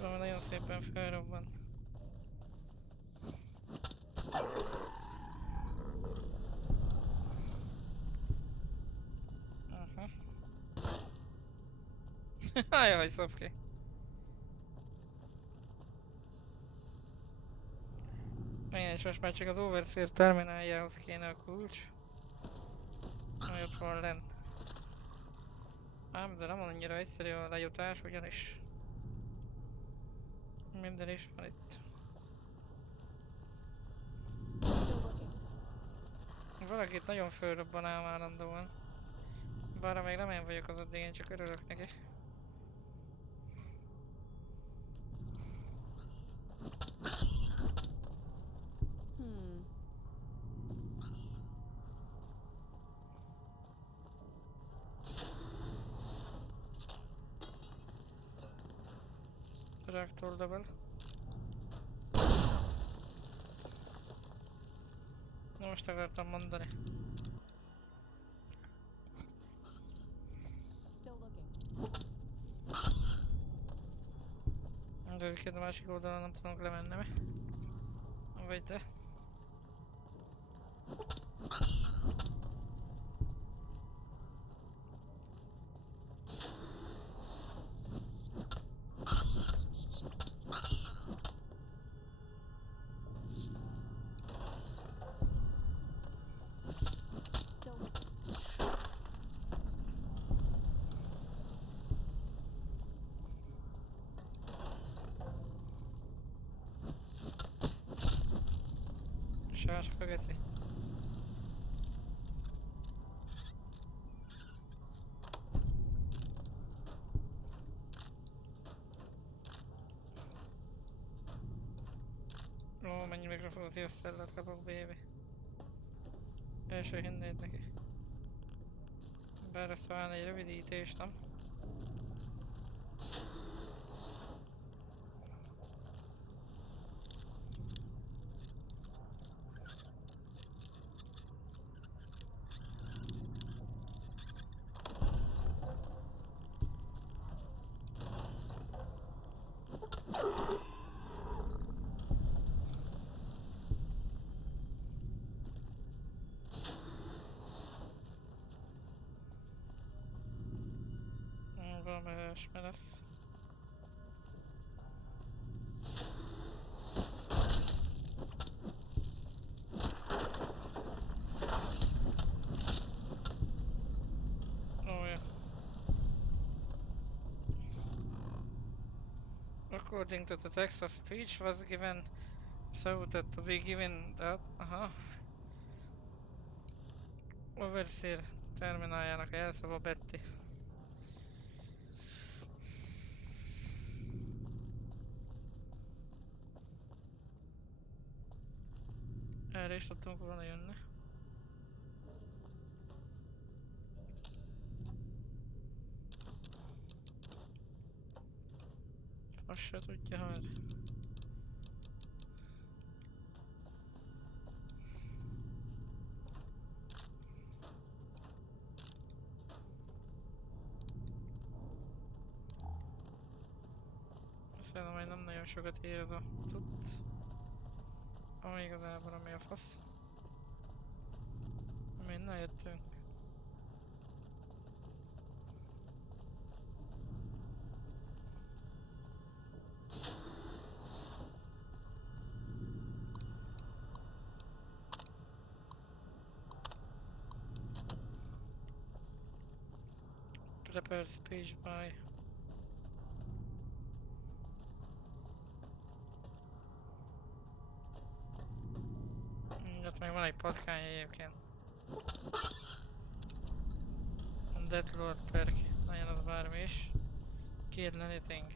Valami nagyon szépen felrobban. Jaj, szopké. Igen, és most már csak az Overseer termináljához kéne a kulcs. Ami ott van lent. Ám, de nem annyira egyszerű a lejutás, ugyanis minden is van itt. Valaki itt nagyon fölrobban ám állandóan. Bár még nem én vagyok az addig, én csak örülök neki. Reaktor level. Na most akartam mondani. De őket a másik oldalon nem tudunk lemenni, mi? Vagy de? Sások a geci. Ó, mennyi mikrofóziós szellát kapok, baby. Első hinnéd neki. Bár ezt talán egy rövidítés, nem? Valami olyasmi lesz. Oh yeah. According to the text of speech was given so that to be given that, Overseer termináljának elszava Betty. Erre is tudtunk volna jönni. Azt se tudja, hogy... Szerintem, hogy nem nagyon sokat ér ez a cucc. Ami igazából ami a fasz. Innen jöttünk. Prepare speech by. Ott még van egy patkány egyébként. Dead Lord perk. Legyen az bármi is. Kill anything.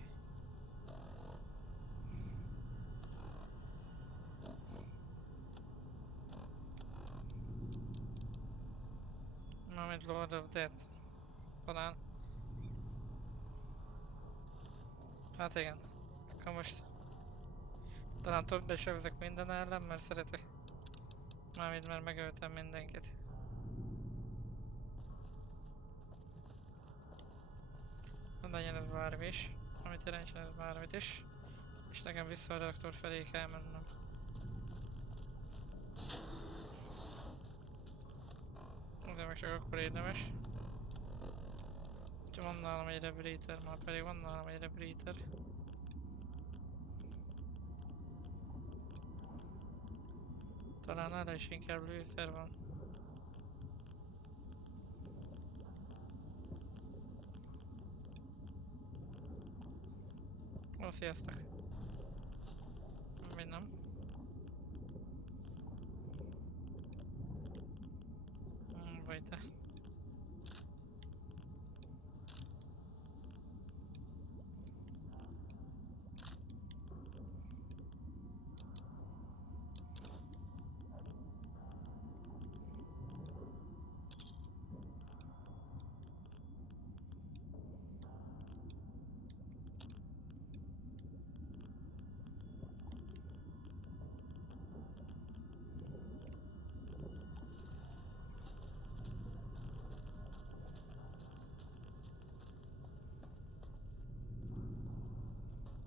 Mármint Lord of Death. Talán. Hát igen. Akkor most talán több besövök minden ellen, mert szeretek. Mármint már megöltem mindenkit. Legyen ez bármi is. Amit jelentsen ez bármit is. És nekem vissza a reaktor felé kell mennem. De meg csak akkor érdemes. Ha van nálam egy rebreather, már pedig van nálam egy rebreather. Talán nála is inkább lőszer van. Ó, sziasztok! Még nem. Vagy te.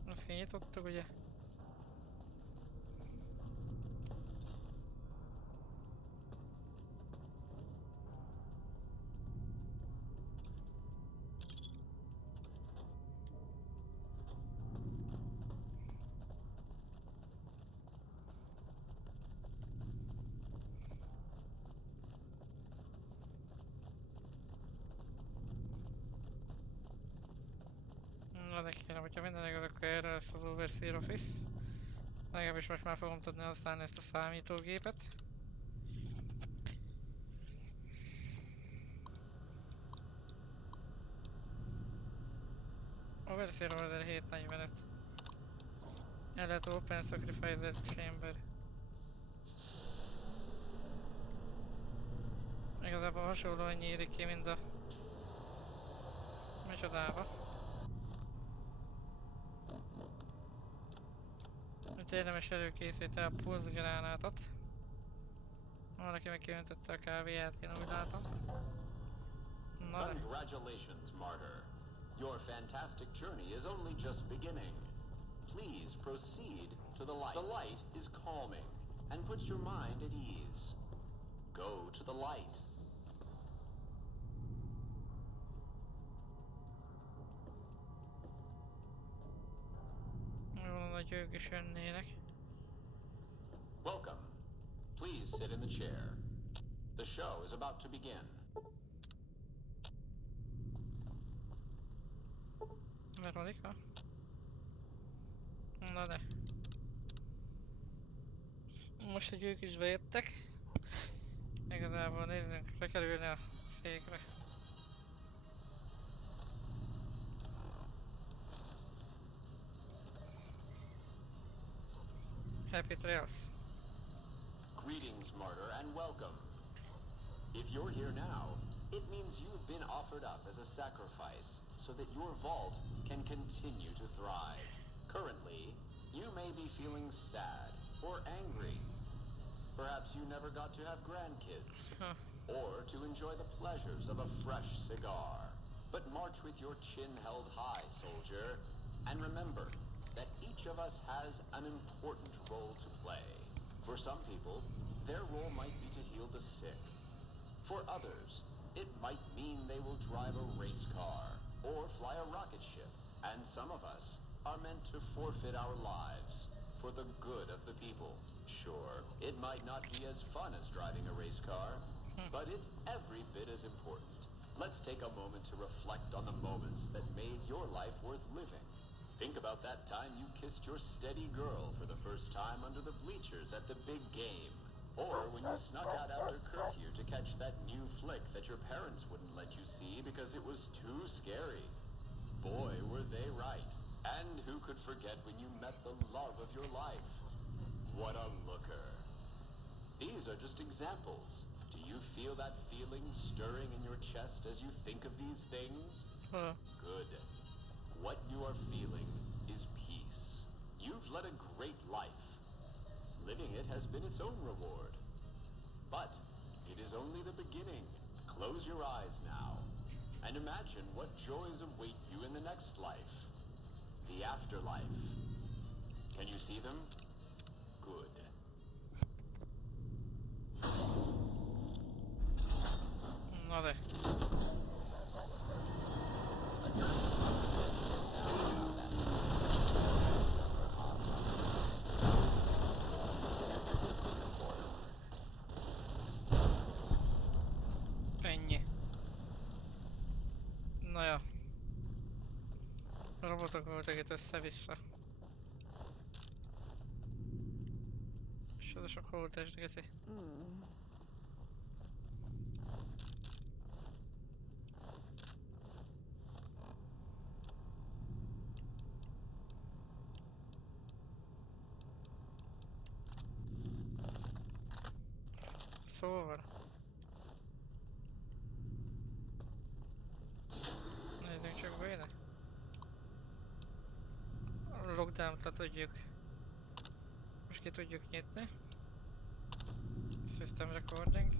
Azt kinyitottuk, ugye? Azért kérem, hogyha minden igaz, akkor erre lesz az Overseer Office. Legalábbis most már fogom tudni használni ezt a számítógépet. Overseer Order 745. El lehet Open Sacrifice Chamber. Igazából hasonlóan nyílik ki, mint a... Micsodába. Itt érdemes előkészíteni a pulszgránátot. Valaki meg kiöntette a kávéját, én úgy látom. Na de. Congratulations, Martyr. Your fantastic journey is only just beginning. Please proceed to the light. The light is calming and puts your mind at ease. Go to the light. Hogy ők is jönnének. Welcome. Please sit in the chair. The show is about to begin. Veronika? Na de. Most, hogy ők is bejöttek. Igazából nézzünk, lekerülni a székre. Happy trails. Greetings, Martyr, and welcome. If you're here now, it means you've been offered up as a sacrifice so that your vault can continue to thrive. Currently, you may be feeling sad or angry. Perhaps you never got to have grandkids, or to enjoy the pleasures of a fresh cigar. But march with your chin held high, soldier, and remember that each of us has an important role to play. For some people, their role might be to heal the sick. For others, it might mean they will drive a race car or fly a rocket ship. And some of us are meant to forfeit our lives for the good of the people. Sure, it might not be as fun as driving a race car, but it's every bit as important. Let's take a moment to reflect on the moments that made your life worth living. Think about that time you kissed your steady girl for the first time under the bleachers at the big game. Or when you snuck out after curfew to catch that new flick that your parents wouldn't let you see because it was too scary. Boy, were they right. And who could forget when you met the love of your life? What a looker. These are just examples. Do you feel that feeling stirring in your chest as you think of these things? Good. What you are feeling is peace. You've led a great life. Living it has been its own reward. But it is only the beginning. Close your eyes now and imagine what joys await you in the next life. The afterlife. Can you see them? Good. Vabbè. Ennyi. Na ja. A robotok voltak itt össze-vissza. És ez a sok holtest geszi. Szóval. Nézzünk csak bele. A lockdown-t le tudjuk. Most ki tudjuk nyitni. System recording.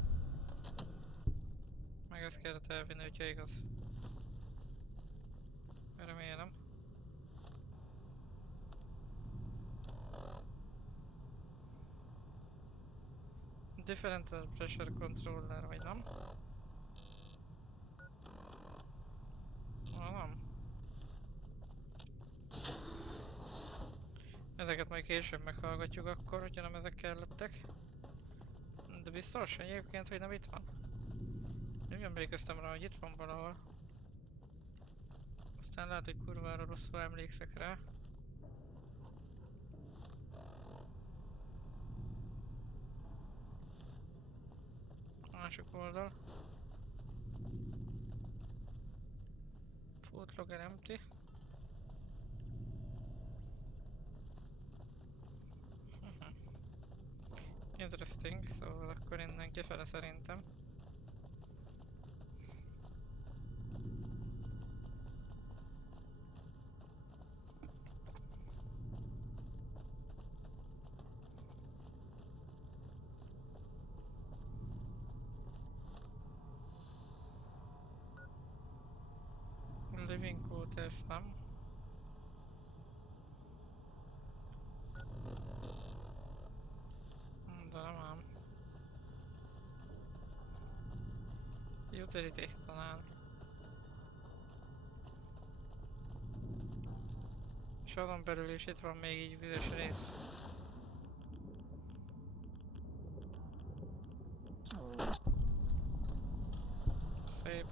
Meg ezt kellett elvinni, hogyha igaz. Remélem. Differential pressure controller, vagy nem? Nem. Ezeket majd később meghallgatjuk akkor, hogyha nem ezek kellettek. De biztos egyébként, hogy nem itt van? Nem emlékeztem rá, hogy itt van valahol. Aztán lehet, hogy kurvára rosszul emlékszek rá. Másik oldal. Footlogger empty. Interesting, szóval akkor innen kifele szerintem. Living quarters nem. De nem ám. Utilities talán. És azon belül is itt van még így vizes rész. Szép.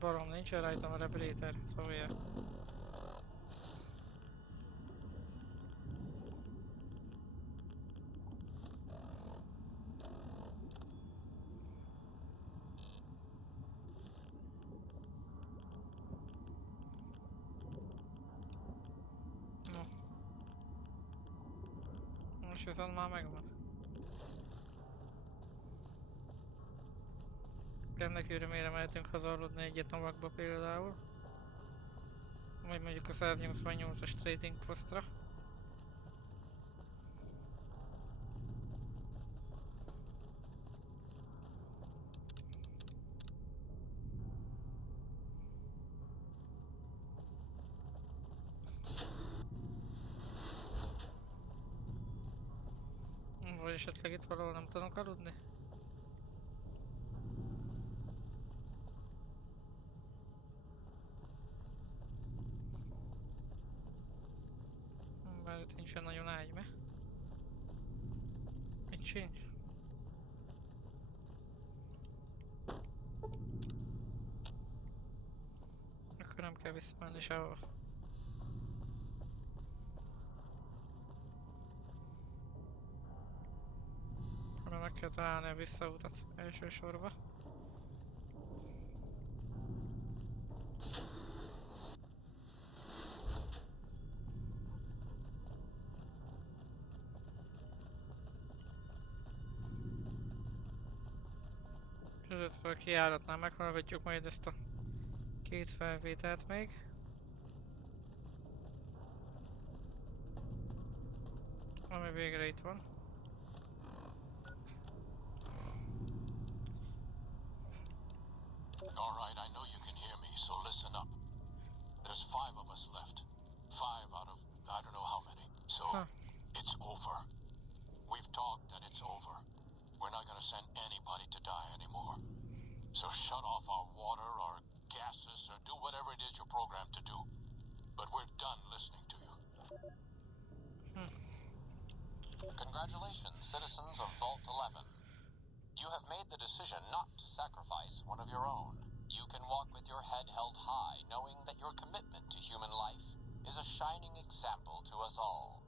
Barom, nincsen rajtam a rebréter, szóval yeah. No. Most viszont már megvan. Ennek örömére mehetünk haza aludni egyet Novakba például. Vagy mondjuk a 188-as trading postra. esetleg itt valahol nem tudunk aludni? Bár itt nincsen nagyon ágyme. Itt sincs. Akkor nem kell visszamenni sehova. Hanem meg kell találni a visszautat elsősorban. Illetve a kijáratnál meghallgatjuk majd ezt a két felvételt még. Ami végre itt van. Alright, I know you can hear me, so listen up. There's 5 of us left. 5 out of I don't know how many. So, it's over. We've talked and it's over. We're not gonna send anybody to die anymore. So shut off our water, our gases, or do whatever it is you're programmed to do. But we're done listening to you. Congratulations, citizens of Vault 11. You have made the decision not to sacrifice one of your own. You can walk with your head held high, knowing that your commitment to human life is a shining example to us all.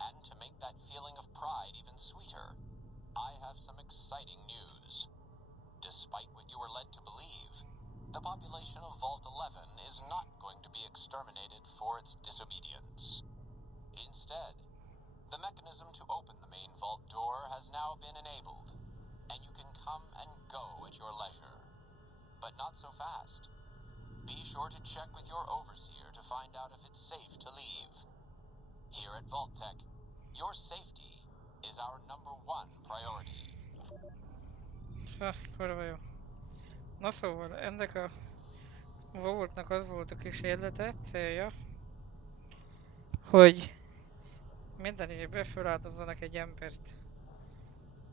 And to make that feeling of pride even sweeter, I have some exciting news. Despite what you were led to believe, the population of Vault 11 is not going to be exterminated for its disobedience. Instead, the mechanism to open the main vault door has now been enabled, and you can come and go at your leisure. But not so fast. Be sure to check with your overseer to find out if it's safe to leave. Here at Vault-Tec, your safety is our #1 priority. Kurva jó. Na szóval, ennek a Vaultnak az volt a kísérlete, célja, hogy minden évben feláldozzanak egy embert.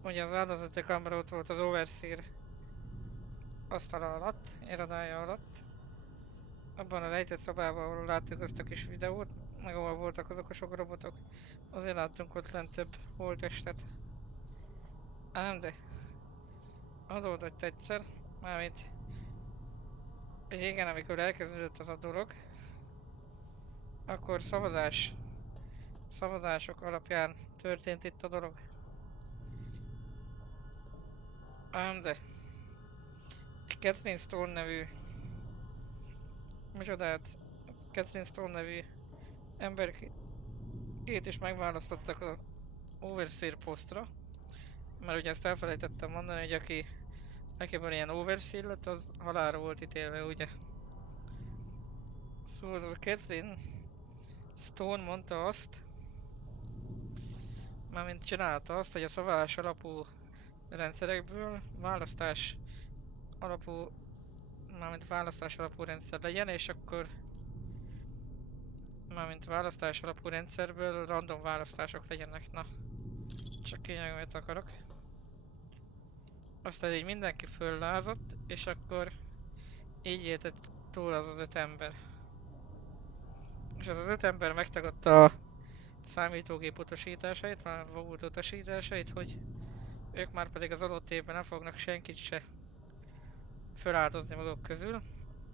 Ugye az áldozati kamera ott volt az Overseer asztala alatt, irodája alatt. Abban a rejtett szobában, ahol láttuk azt a kis videót, meg ahol voltak azok a sok robotok, azért láttunk ott lent több holttestet. Ám de adódott egyszer, mármint régen, amikor elkezdődött az a dolog, akkor szavazások alapján történt itt a dolog. Ám de Catherine Stone nevű Catherine Stone nevű emberkét is megválasztottak az Overseer posztra, mert ugye ezt elfelejtettem mondani, hogy akiben ilyen Overseer lett, az halálra volt ítélve, ugye. Szóval a Catherine Stone mondta azt, mármint csinálta azt, hogy a szavazás alapú rendszerekből választás alapú rendszer legyen, és akkor mármint választás alapú rendszerből random választások legyenek, na. Csak így amit akarok. Aztán így mindenki föllázott, és akkor így éltett túl az 5 ember. És az 5 ember megtagadta a számítógép utasításait, már Vault utasításait, hogy ők már pedig az adott évben nem fognak senkit se feláldozni maguk közül.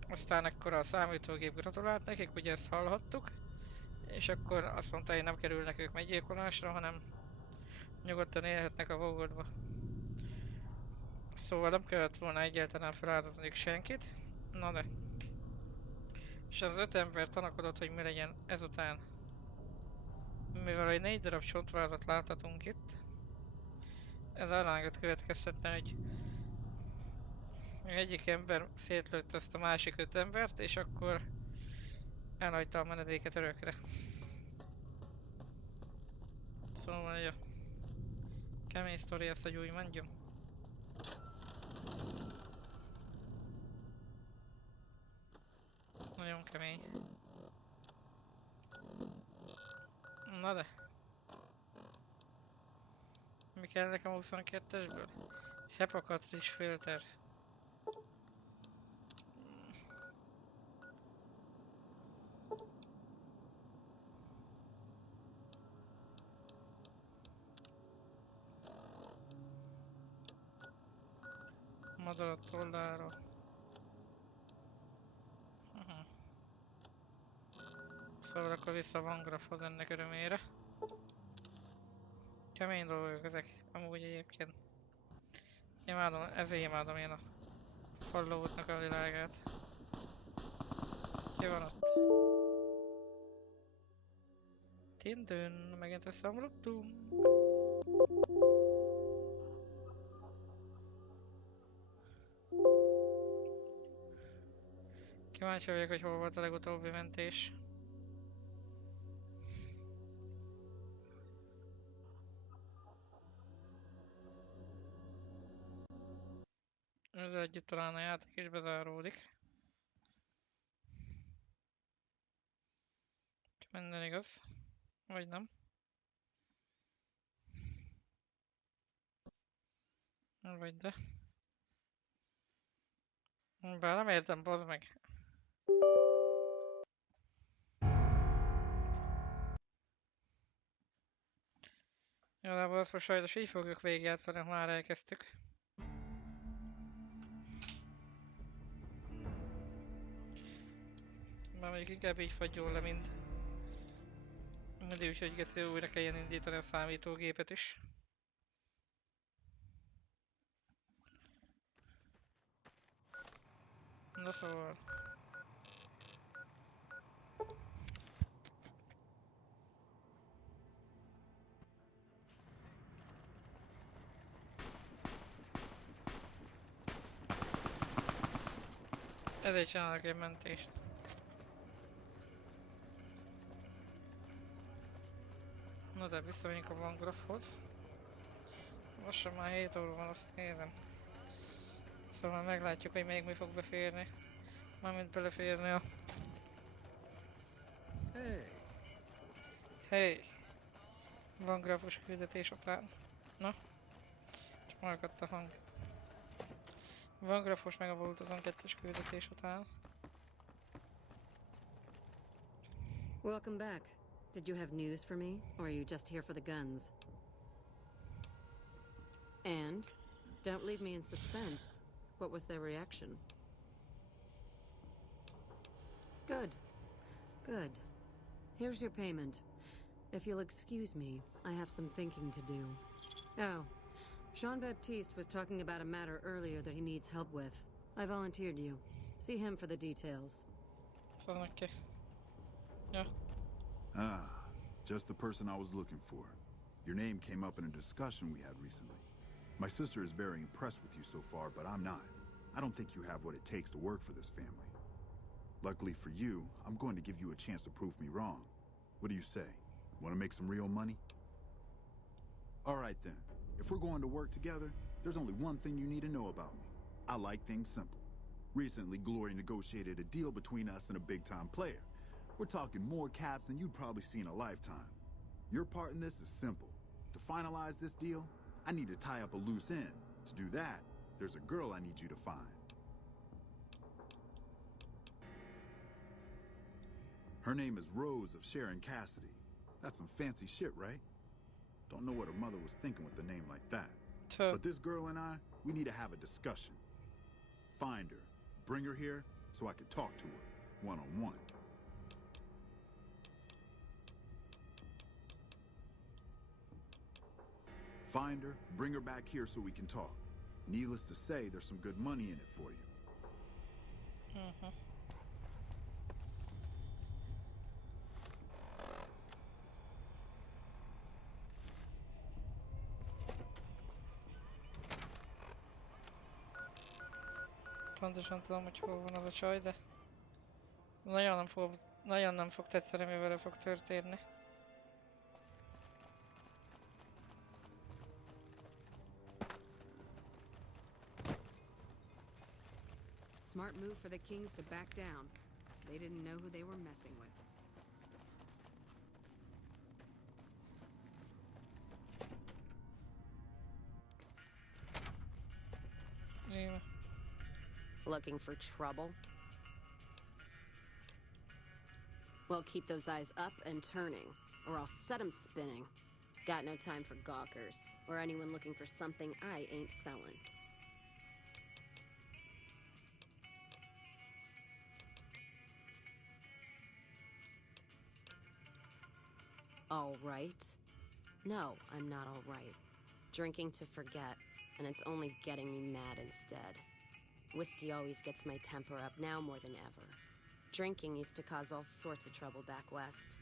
Aztán akkor a számítógép gratulált nekik, ugye ezt hallhattuk, és akkor azt mondta, hogy nem kerülnek ők meggyilkolásra, hanem nyugodtan élhetnek a Vaultba. Szóval nem kellett volna egyáltalán feláldozniuk senkit, na de. És az 5 ember tanakodott, hogy mi legyen ezután. Mivel egy 4 darab csontvázat láthatunk itt, ez arányokat következtetne, hogy egyik ember szétlőtt ezt a másik 5 embert, és akkor elhagyta a menedéket örökre. Szóval, hogy a kemény sztori, ezt, hogy úgy mondjam. Nagyon kemény. Na de. Mi kell nekem 22-esből? HEPA cartridge filter. Madarat tollára. Szóval akkor vissza Van Graffhoz ennek örömére. Kemény dolgok ezek, amúgy egyébként. Imádom, ezért imádom én a Falloutnak a világát. Ki van ott? Tindön, megint összeomlottunk. Kíváncsi vagyok, hogy hol volt a legutóbbi mentés. Ezzel együtt talán a játék is bezáródik. Minden igaz. Vagy nem. Vagy de. Bár nem értem, bazd meg. Igazából azt most sajnos így fogjuk végigjátszani, ha már elkezdtük. Már mondjuk inkább így fagyjon le mind. Mindig úgy, hogy geci újra kelljen indítani a számítógépet is. Na szóval. Ezért csinálok egy mentést. Na de visszamegyünk a Van Graffhoz. Lassan már 7 óra van, azt nézem. Szóval meglátjuk, hogy még mi fog beférni. Mármint beleférni a... Hey! Van Graffos küldetés után. Na? Csak megakadt a hang. Van Graffos meg a volt az 2-es küldetés után. Welcome back. Did you have news for me, or are you just here for the guns? And don't leave me in suspense. What was their reaction? Good. Good. Here's your payment. If you'll excuse me, I have some thinking to do. Oh, Jean-Baptiste was talking about a matter earlier that he needs help with. I volunteered you. See him for the details. Okay. Yeah. Ah, just the person I was looking for. Your name came up in a discussion we had recently. My sister is very impressed with you so far, but I'm not. I don't think you have what it takes to work for this family. Luckily for you, I'm going to give you a chance to prove me wrong. What do you say? Want to make some real money? All right then. If we're going to work together, there's only one thing you need to know about me. I like things simple. Recently, Glory negotiated a deal between us and a big-time player. We're talking more caps than you'd probably see in a lifetime. Your part in this is simple. To finalize this deal, I need to tie up a loose end. To do that, there's a girl I need you to find. Her name is Rose of Sharon Cassidy. That's some fancy shit, right? Don't know what her mother was thinking with a name like that. But this girl and I, we need to have a discussion. Find her, bring her here, so I can talk to her, one-on-one. Find her, bring her back here so we can talk. Needless to say, there's some good money in it for you. Mm-hmm. Pontosan tudom, hogy hol van az a csaj, de nagyon nem fog tetszeni, mi vele fog történni. Smart move for the Kings to back down. They didn't know who they were messing with. Looking for trouble? Well, keep those eyes up and turning, or I'll set 'em spinning. Got no time for gawkers, or anyone looking for something I ain't selling. All right? No, I'm not all right. Drinking to forget, and it's only getting me mad instead. Whiskey always gets my temper up, now more than ever. Drinking used to cause all sorts of trouble back west.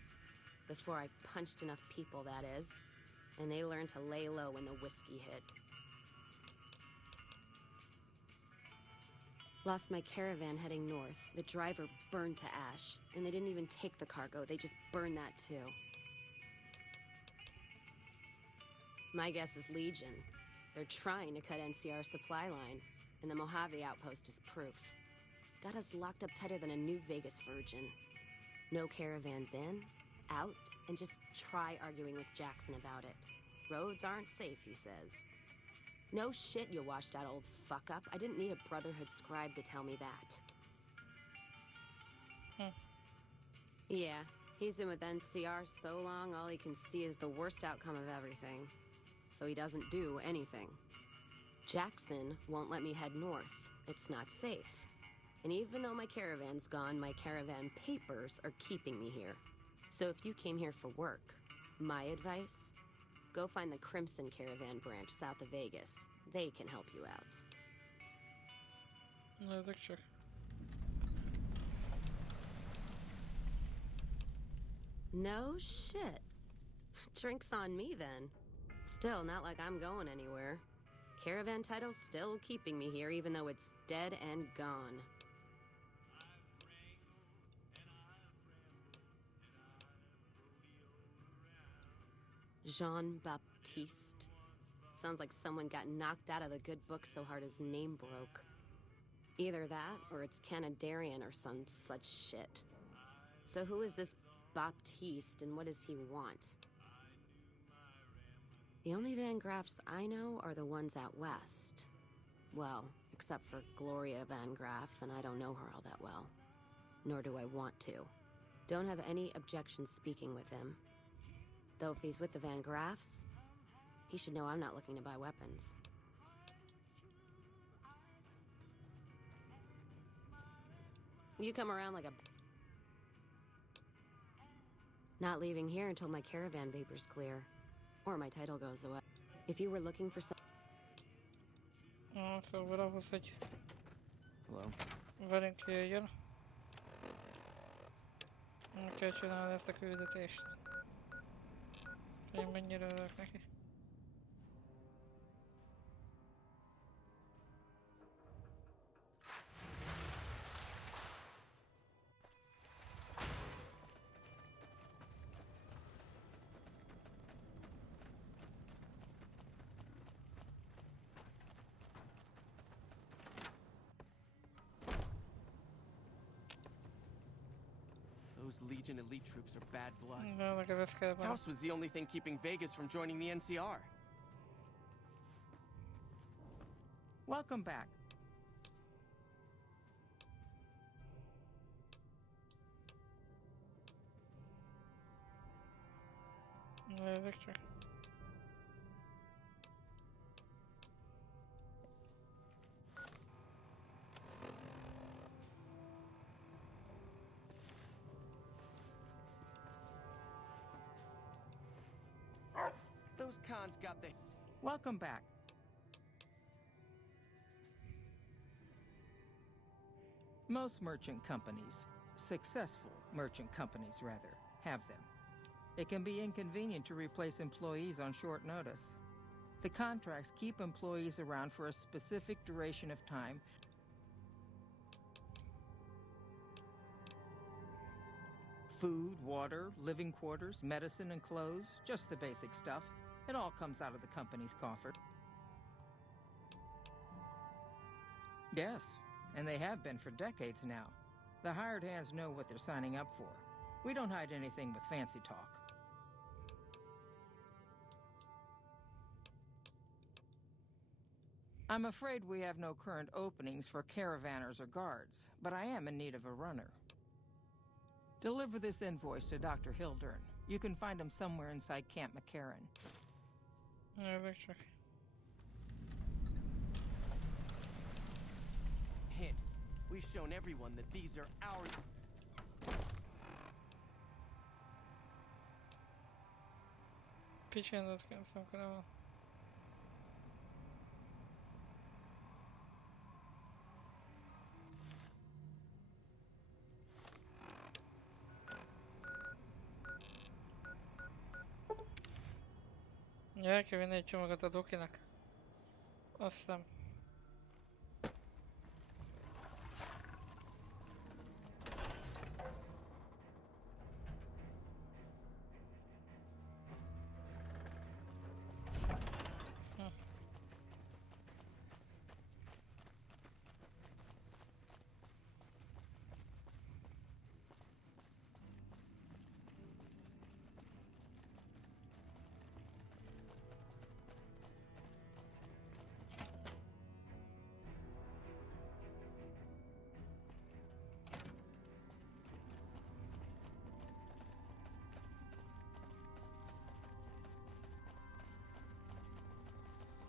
Before I punched enough people, that is. And they learned to lay low when the whiskey hit. Lost my caravan heading north. The driver burned to ash. And they didn't even take the cargo, they just burned that too. My guess is Legion. They're trying to cut NCR's supply line, and the Mojave outpost is proof. Got us locked up tighter than a new Vegas virgin. No caravans in, out, and just try arguing with Jackson about it. Roads aren't safe, he says. No shit, you washed out old fuck-up. I didn't need a Brotherhood scribe to tell me that. Yeah, he's been with NCR so long, all he can see is the worst outcome of everything. So he doesn't do anything. Jackson won't let me head north. It's not safe. And even though my caravan's gone, my caravan papers are keeping me here. So if you came here for work, my advice, go find the Crimson Caravan branch south of Vegas. They can help you out. No, picture. No shit. Drinks on me then. Still, not like I'm going anywhere. Caravan title's still keeping me here, even though it's dead and gone. Jean-Baptiste. Sounds like someone got knocked out of the good book so hard his name broke. Either that, or it's Canadarian or some such shit. So who is this Baptiste, and what does he want? The only Van Graffs I know are the ones out west. Well, except for Gloria Van Graff, and I don't know her all that well. Nor do I want to. Don't have any objection speaking with him. Though if he's with the Van Graffs, he should know I'm not looking to buy weapons. You come around like a... Not leaving here until my caravan paper's clear. Or my title goes away. If you were looking for some... Szóval ahhoz, hogy Hello. velünk jöjjön, meg kell csinálni ezt a küldetést. Én mennyire örülök neki. Those Legion elite troops are bad blood. No, meg ez kell benne. House was the only thing keeping Vegas from joining the NCR. Welcome back. Nézzük csak. Those cons got the... Welcome back. Most merchant companies, successful merchant companies rather, have them. It can be inconvenient to replace employees on short notice. The contracts keep employees around for a specific duration of time. Food, water, living quarters, medicine and clothes, just the basic stuff. It all comes out of the company's coffer. Yes, and they have been for decades now. The hired hands know what they're signing up for. We don't hide anything with fancy talk. I'm afraid we have no current openings for caravanners or guards, but I am in need of a runner. Deliver this invoice to Dr. Hildern. You can find him somewhere inside Camp McCarran. Nézzük csak. Hint. We've shown everyone that these are our... Picsendet kezdtem korábban. Ja, el kell vinni egy csomagot a dokinak. Azt hiszem.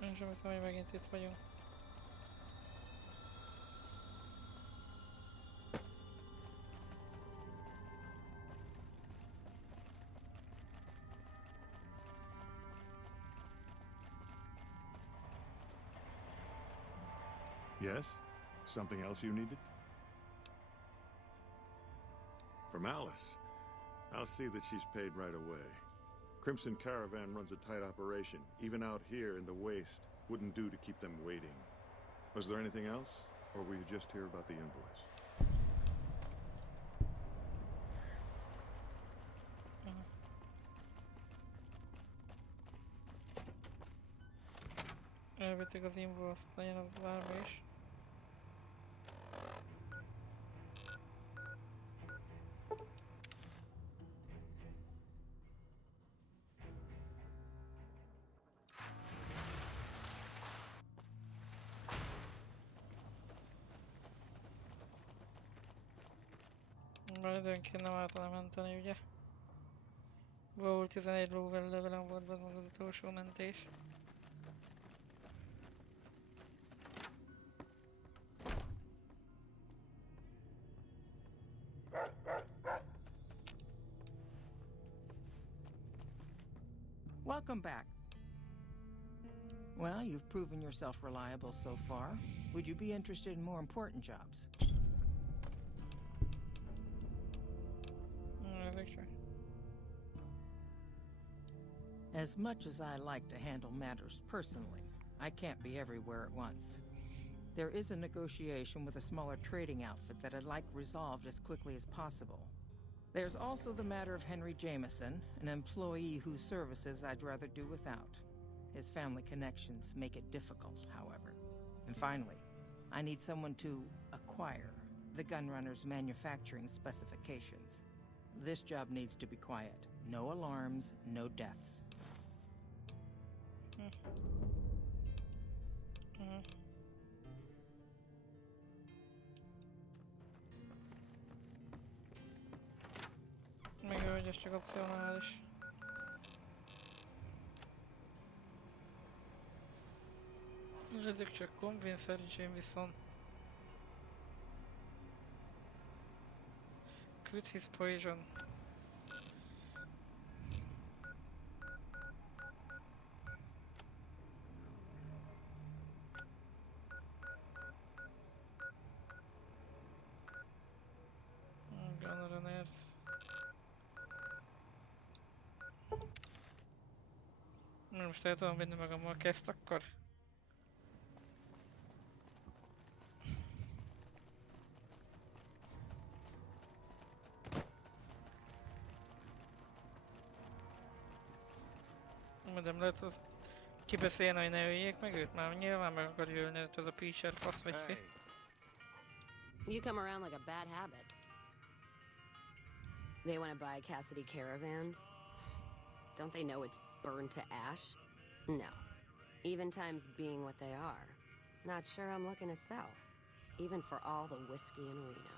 Én sem hiszem, hogy megint itt vagyunk. Yes? Something else you needed? From Alice. I'll see that she's paid right away. Crimson Caravan runs a tight operation. Even out here in the waste, wouldn't do to keep them waiting. Was there anything else? Or were you just here about the invoice? Elvitték az invoice-t, legyen az bármi is. Már időnként nem általán menteni, ugye? Volt 11 lóvel levelem volt be az utolsó mentés. Welcome back. Well, you've proven yourself reliable so far. Would you be interested in more important jobs? As much as I like to handle matters personally, I can't be everywhere at once. There is a negotiation with a smaller trading outfit that I'd like resolved as quickly as possible. There's also the matter of Henry Jameson, an employee whose services I'd rather do without. His family connections make it difficult, however. And finally, I need someone to acquire the Gunrunner's manufacturing specifications. This job needs to be quiet. No alarms, no deaths. Még ő, hogy ez csak opcionális. Ezek csak convince Jameson. Quit his poison. Gunrunners. Most el tudom vinni magammal kezd akkor? Nem lehet az kibeszélni, hogy ne öljék meg őt, már nyilván meg akarja ölni ez a Peacher fasz vagy ki. You come around like a bad habit. They want to buy Cassidy caravans? Don't they know it's burned to ash? No. Even times being what they are, Not sure I'm looking to sell, even for all the whiskey in Reno.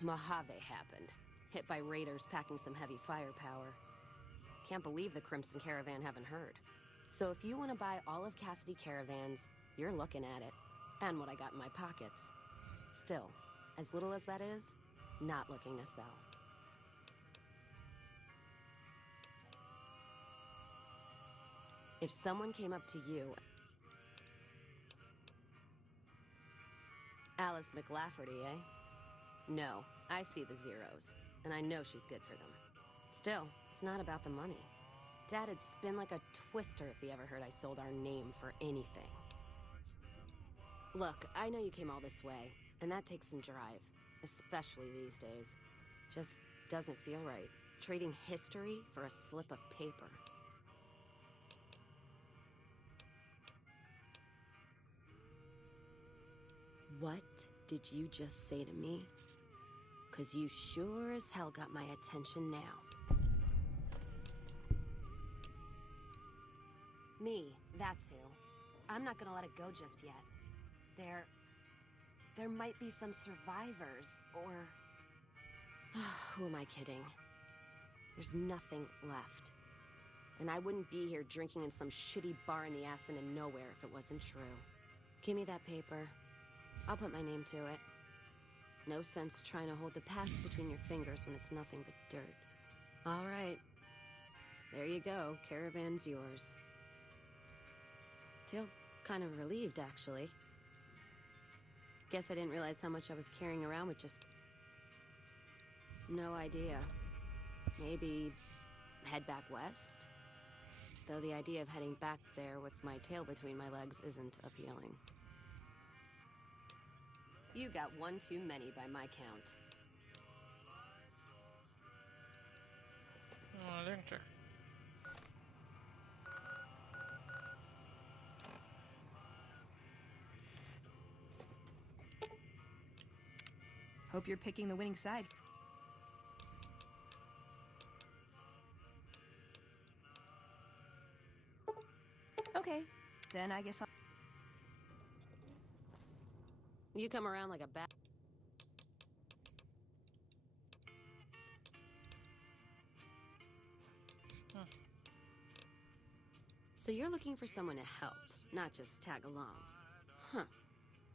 Mojave happened. Hit by raiders packing some heavy firepower. Can't believe the Crimson Caravan haven't heard. So if you want to buy all of Cassidy Caravans, you're looking at it. And what I got in my pockets. Still, as little as that is, not looking to sell. If someone came up to you... Alice McLafferty, eh? No, I see the zeros, and I know she's good for them. Still, it's not about the money. Dad'd spin like a twister if he ever heard I sold our name for anything. Look, I know you came all this way, and that takes some drive, especially these days. Just doesn't feel right, trading history for a slip of paper. What did you just say to me? 'Cause you sure as hell got my attention now. Me, that's who. I'm not gonna let it go just yet. There might be some survivors, or... Who am I kidding? There's nothing left. And I wouldn't be here drinking in some shitty bar in the ass of nowhere if it wasn't true. Give me that paper. I'll put my name to it. No sense trying to hold the past between your fingers when it's nothing but dirt. All right. There you go. Caravan's yours. Feel kind of relieved, actually. Guess I didn't realize how much I was carrying around with just... no idea. Maybe head back west? Though the idea of heading back there with my tail between my legs isn't appealing. You got one too many by my count. No, I didn't check. Hope you're picking the winning side. Okay, then I guess I'll... You come around like a bat. So you're looking for someone to help, not just tag along. Huh.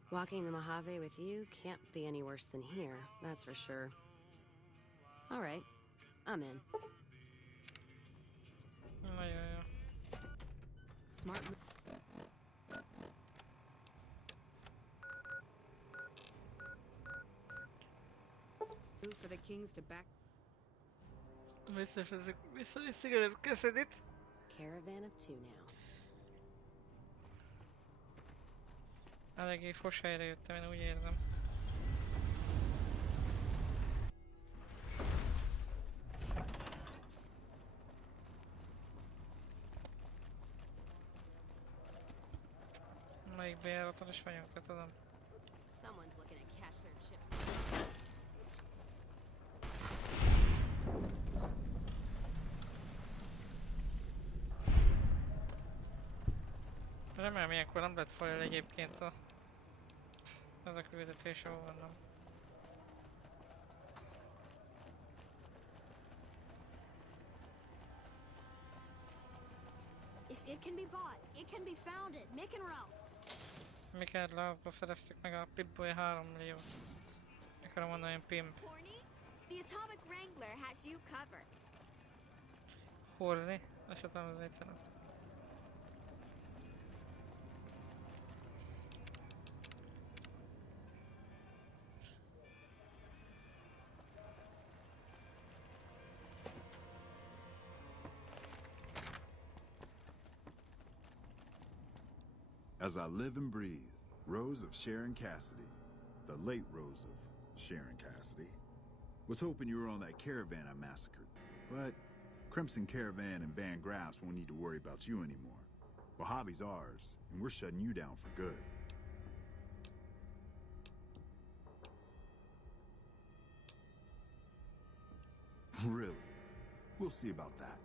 Walking the Mojave with you can't be any worse than here, that's for sure. All right, I'm in. Yeah. Smart move. For the Kings to back. Visszavisszük Cassidyt. Caravan of two now. Eléggé fos helyre jöttem, én úgy érzem. Melyik bejáraton is vagyunk, te tudom. Someone's looking at cashier chips. Remélem ilyenkor nem lett fel egyébként az a küldetés, ahol vannak. If it can be bought, it can be founded. Mick and Ralph's. Miket Ralphba szereztük meg a Pip-Boy 3 milliót. Akarom mondani, Pimp. Horny? The Atomic Wrangler has you covered. Horny? Azt sem tudom, az egy szerint. As I live and breathe, Rose of Sharon Cassidy, the late Rose of Sharon Cassidy, was hoping you were on that caravan I massacred. But Crimson Caravan and Van Graffs won't need to worry about you anymore. Mojave's ours, and we're shutting you down for good. Really? We'll see about that.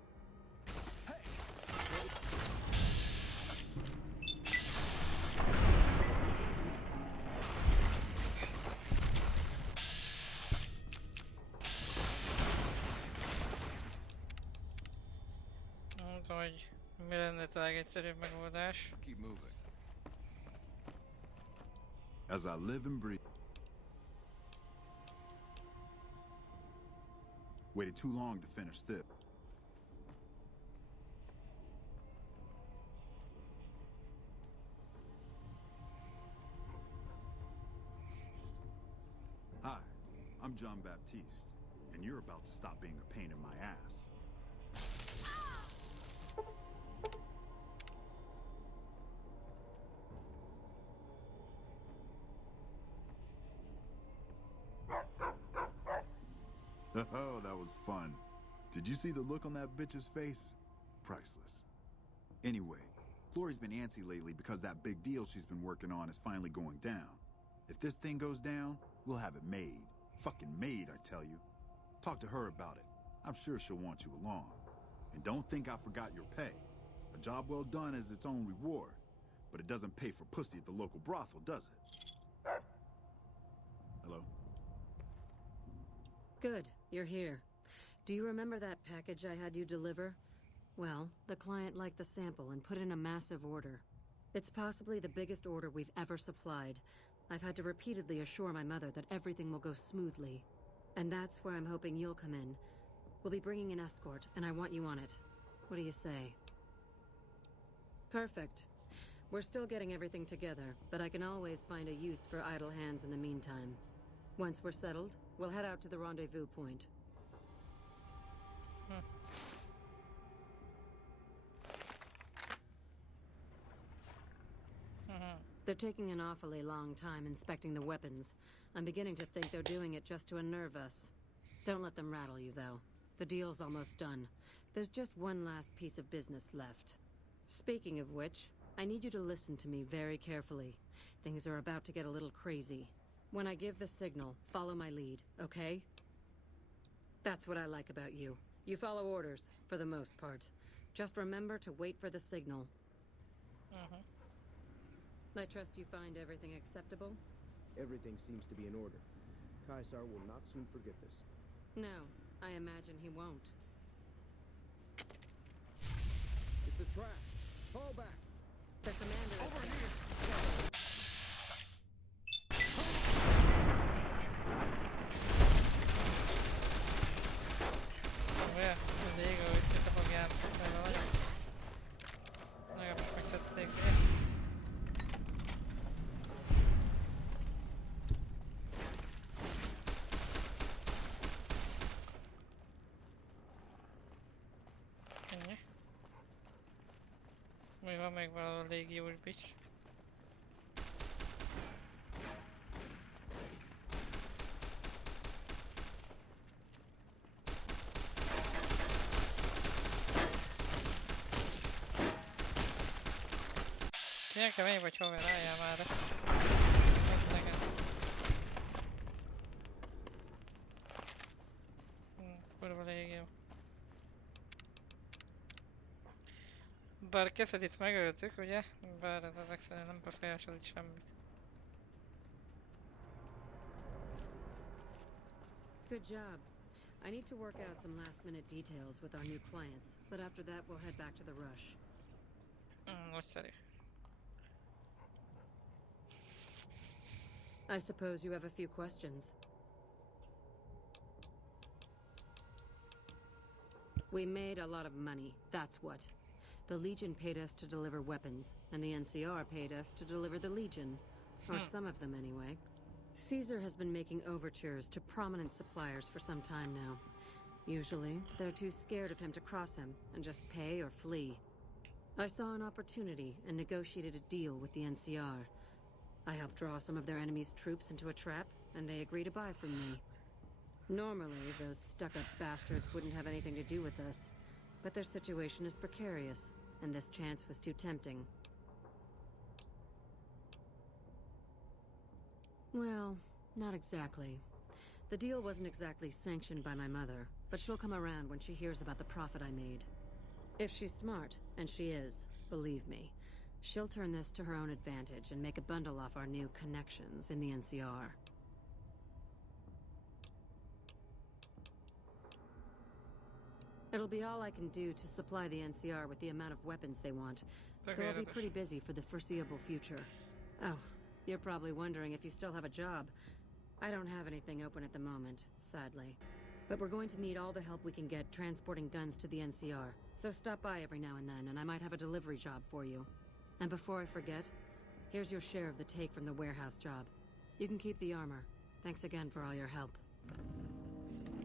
Hey! tudom, hogy mi lenne a legegyszerűbb megoldás. Keep moving. As I live and breathe. Waited too long to finish this. Hi, I'm John Baptiste, and you're about to stop being a pain in my ass. Oh, that was fun. Did you see the look on that bitch's face? Priceless. Anyway, Florrie's been antsy lately because that big deal she's been working on is finally going down. If this thing goes down, we'll have it made. Fucking made, I tell you. Talk to her about it. I'm sure she'll want you along. And don't think I forgot your pay. A job well done is its own reward. But it doesn't pay for pussy at the local brothel, does it? Hello? Good, you're here. Do you remember that package I had you deliver? Well, the client liked the sample and put in a massive order. It's possibly the biggest order we've ever supplied. I've had to repeatedly assure my mother that everything will go smoothly. And that's where I'm hoping you'll come in. We'll be bringing an escort, and I want you on it. What do you say? Perfect. We're still getting everything together, but I can always find a use for idle hands in the meantime. Once we're settled, we'll head out to the rendezvous point. They're taking an awfully long time inspecting the weapons. I'm beginning to think they're doing it just to unnerve us. Don't let them rattle you, though. The deal's almost done. There's just one last piece of business left. Speaking of which, I need you to listen to me very carefully. Things are about to get a little crazy. When I give the signal, follow my lead, okay? That's what I like about you. You follow orders, for the most part. Just remember to wait for the signal. I trust you find everything acceptable? Everything seems to be in order. Caesar will not soon forget this. No, I imagine he won't. It's a trap. Fall back. The commander is over here. Olyan, elég, ahogy szinte fogják, de nagyon megtették ki. Ennyi. Még van még valahol légiós bics. Milyen kemény vagy, haver, álljál már. Az nekem. Kurva légió. Bár kezdet itt megöltük, ugye? Bár ez ezek szerint nem befolyásolt semmit. Good job. I need to work out some last-minute details with our new clients, but after that we'll head back to the rush. Nagyszerű. I suppose you have a few questions. We made a lot of money, that's what. The Legion paid us to deliver weapons, and the NCR paid us to deliver the Legion. Or some of them, anyway. Caesar has been making overtures to prominent suppliers for some time now. Usually, they're too scared of him to cross him, and just pay or flee. I saw an opportunity and negotiated a deal with the NCR. I helped draw some of their enemy's troops into a trap, and they agreed to buy from me. Normally, those stuck-up bastards wouldn't have anything to do with us, but their situation is precarious, and this chance was too tempting. Well, not exactly. The deal wasn't exactly sanctioned by my mother, but she'll come around when she hears about the profit I made. If she's smart, and she is, believe me, she'll turn this to her own advantage and make a bundle off our new connections in the NCR. It'll be all I can do to supply the NCR with the amount of weapons they want, so I'll be pretty busy for the foreseeable future. Oh, you're probably wondering if you still have a job. I don't have anything open at the moment, sadly. But we're going to need all the help we can get transporting guns to the NCR. So stop by every now and then, and I might have a delivery job for you. And before I forget, here's your share of the take from the warehouse job. You can keep the armor. Thanks again for all your help.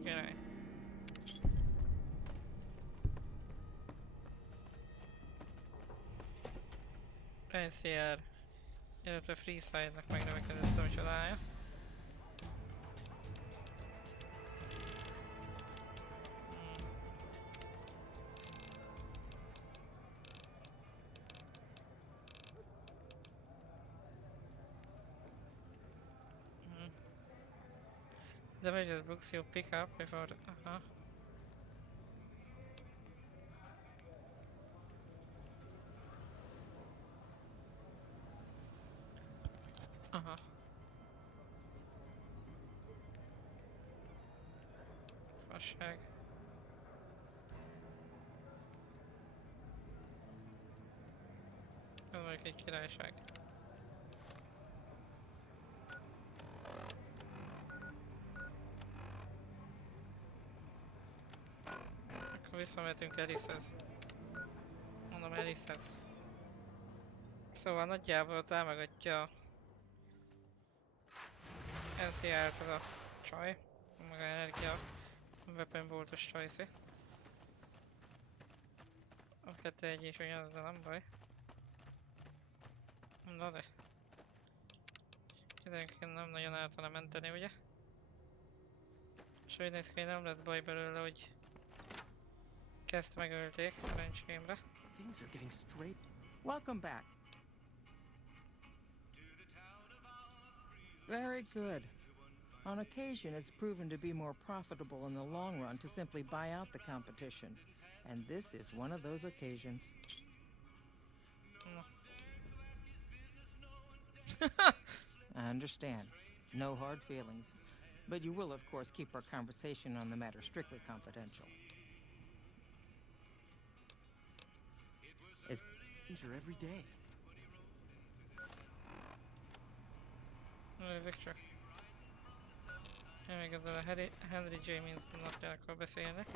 Király. NCR, illetve Freeside-nak megnövekedett a csodája. The wages books you pick up before. Fasság. Ez mondjuk egy királyság. Akkor visszamehetünk Alicehez. Mondom Alicehez. Szóval nagyjából támogatja NCR-t az a csaj, maga energia weapon boltos csajszi. A kettő egy is ugyanaz, de nem baj. Na de. Időnként nem nagyon el tudna menteni, ugye? És úgy néz ki, hogy nem lett baj belőle, hogy Kezt megölték, szerencsémre. Things are getting straight. Welcome back. Very good. On occasion, it's proven to be more profitable in the long run to simply buy out the competition. And this is one of those occasions. I understand. No hard feelings. But you will, of course, keep our conversation on the matter strictly confidential. It's danger every day. Nézzük csak. Én még ezzel a Henry James-nal akkor beszélnek.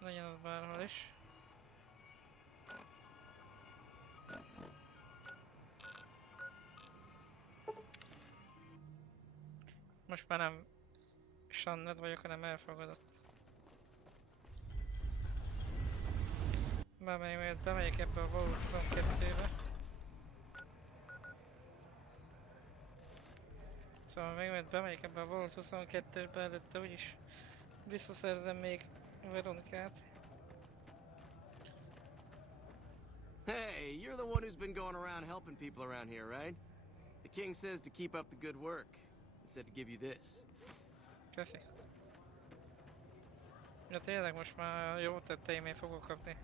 Legyen az bárhol is. Most már nem Sanned vagyok, hanem elfogadott. Bemegyek ebbe a Vault 22-be. Szóval még bemegyek ebbe a Vault 22-be, előtte úgyis visszaszerzem még Veronikát. Hey, you're the one who's been going around helping people around here, right? The king says to keep up the good work. He said to give you this. Köszi. Ja tényleg most már jó tetteimért fogok kapni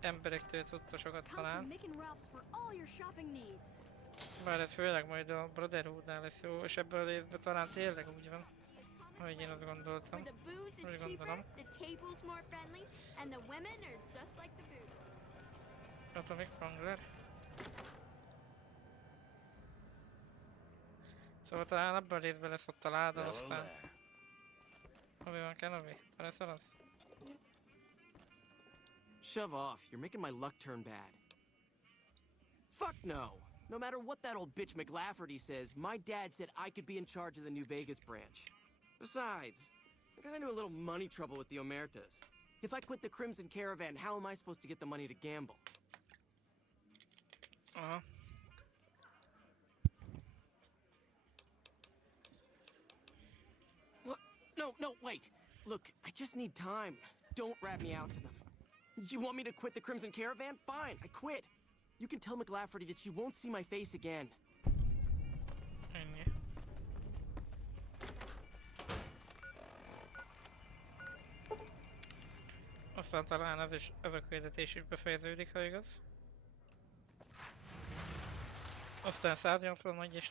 emberektől cuccosokat talán. Bár ez főleg majd a Brotherhoodnál lesz jó, és ebből a részben talán tényleg úgy van, ahogy én azt gondoltam. Úgy gondolom. Atomic Wrangler. Szóval talán abban a részben lesz ott a láda, aztán... Hobby van Kenobi? Te leszel az? Shove off. You're making my luck turn bad. Fuck no. No matter what that old bitch McLafferty says, my dad said I could be in charge of the New Vegas branch. Besides, I got into a little money trouble with the Omertas. If I quit the Crimson Caravan, how am I supposed to get the money to gamble? What? No, wait. Look, I just need time. Don't rat me out to them. You want me to quit the Crimson Caravan? Fine, I quit. You can tell McLafferty that she won't see my face again. Aztán talán ez a küldetés is befejeződik, ha igaz. Aztán 181 és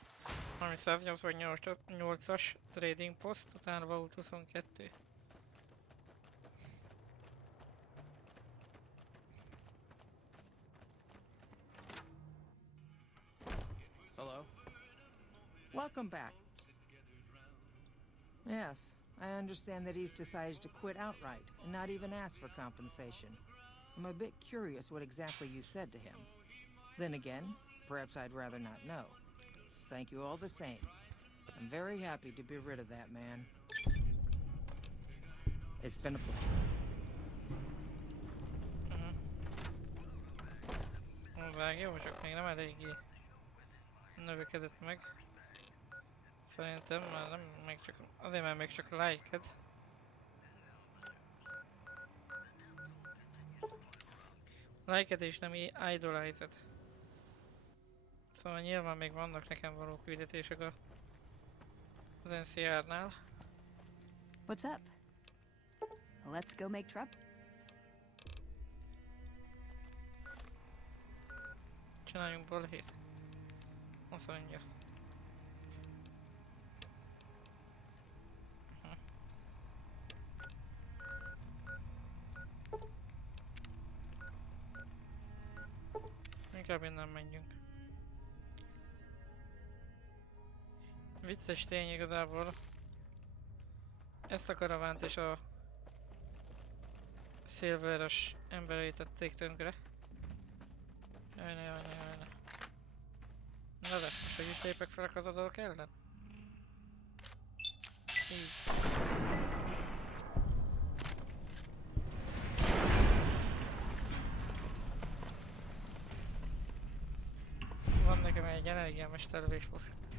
188-as trading post, utána Vault 22. Hello? Welcome back. Yes, I understand that he's decided to quit outright and not even ask for compensation. I'm a bit curious what exactly you said to him. Then again, perhaps I'd rather not know. Thank you all the same. I'm very happy to be rid of that man. It's been a pleasure. Vágja, csak még nem eléggé növekedett meg. Szerintem már nem, még csak, azért már még csak like-ed. Like-ed és nem idolized. Szóval nyilván még vannak nekem való küldetések az NCR-nál. What's up? Let's go make trouble. Csináljunk balhét. Azt mondja. Inkább innen menjünk. Vicces tény igazából. Ezt a karavánt és a Silveres embereit tették tönkre. Jajna, jajna, jajna. Na de, most hogy is lépek fel a kazadorok ellen? Így. Van nekem egy energia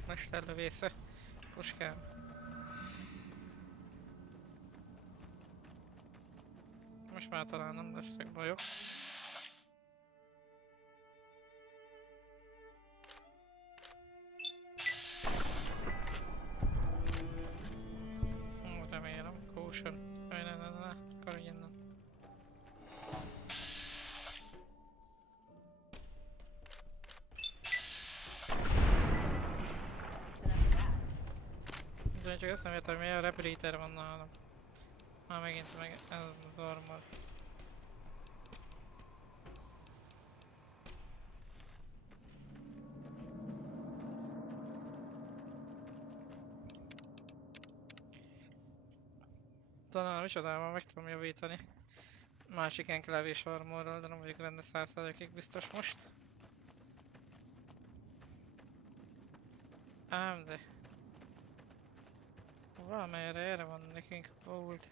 mesterlövésze puskám. Most már talán nem lesznek bajok. Remélem, caution. Jaj, ne, karodj innen. De csak ezt nem értem, hogy milyen repreater van nálam. Már megint meg ez az armor. Talán micsodában meg tudom javítani. Másik enklávés armorral, de nem vagyok benne 100%-ig biztos most. Ám de... Valamelyre erre van nekünk bold.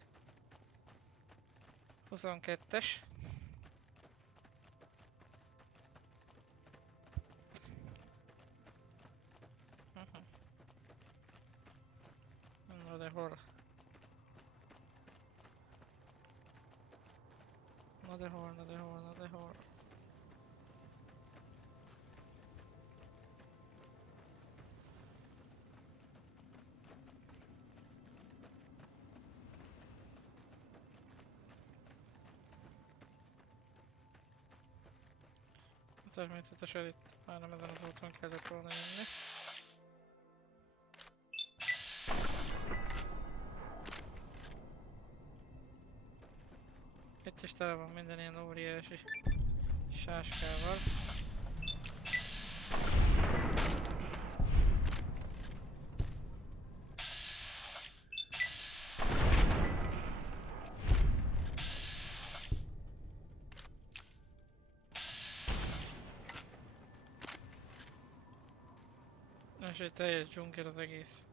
22-es. Na de hol? Na de hol, na de hol, na de hol? Természetesen itt már nem ezen az úton kellett volna jönni. Itt is tele van minden ilyen óriási sáskával. És egy teljes dzsunger az egész.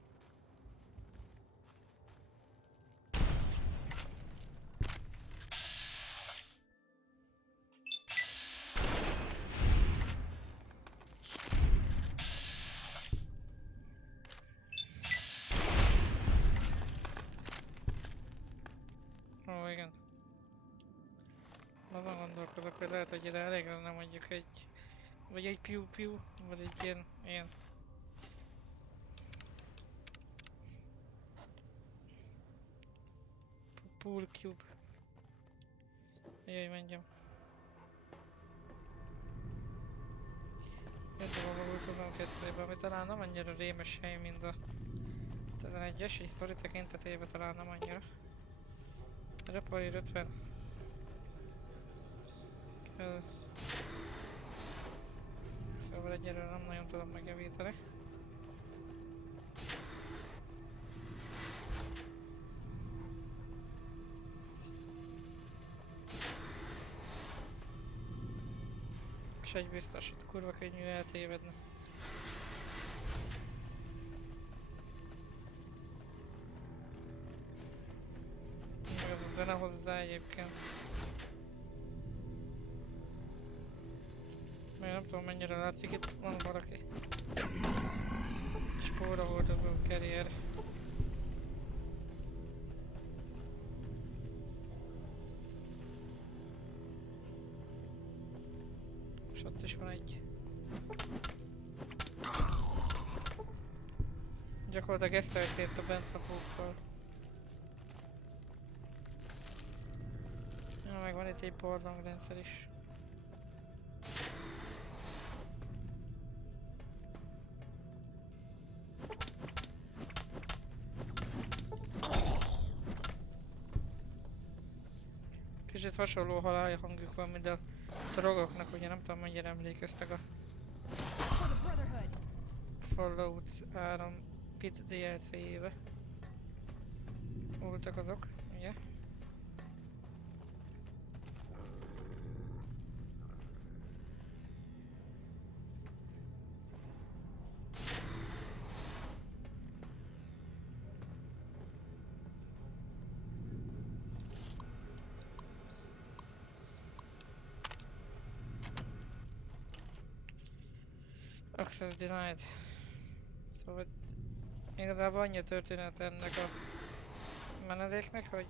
Ó, igen. Azon gondolkozok, hogy lehet, hogy ide elég lenne mondjuk egy... Vagy egy piu-piu, vagy egy ilyen... Pool cube. Jöjj, menjem. Jöttem a Magult 22-ben, ami talán nem annyira rémes hely, mint a 11-es, így sztori tekintetében talán nem annyira. Repair 50. Kell. Szóval egyelőre nem nagyon tudom megjavítani. És egy biztos, itt kurva könnyű eltévedni. Meg az a zene hozzá egyébként. Még nem tudom mennyire látszik, itt van valaki. Spórahordozó carrier. És ott is van egy. Gyakorlatilag ezt történt a bentlakókkal. Ja, meg van itt egy barlangrendszer is. Kicsit hasonló halálhangjuk van, mint a drogoknak, ugye nem tudom mennyire emlékeztek a Fallout 3 Pit DLC-jébe. Voltak azok, ugye? Access denied. Szóval igazából annyi történet ennek a menedéknek, hogy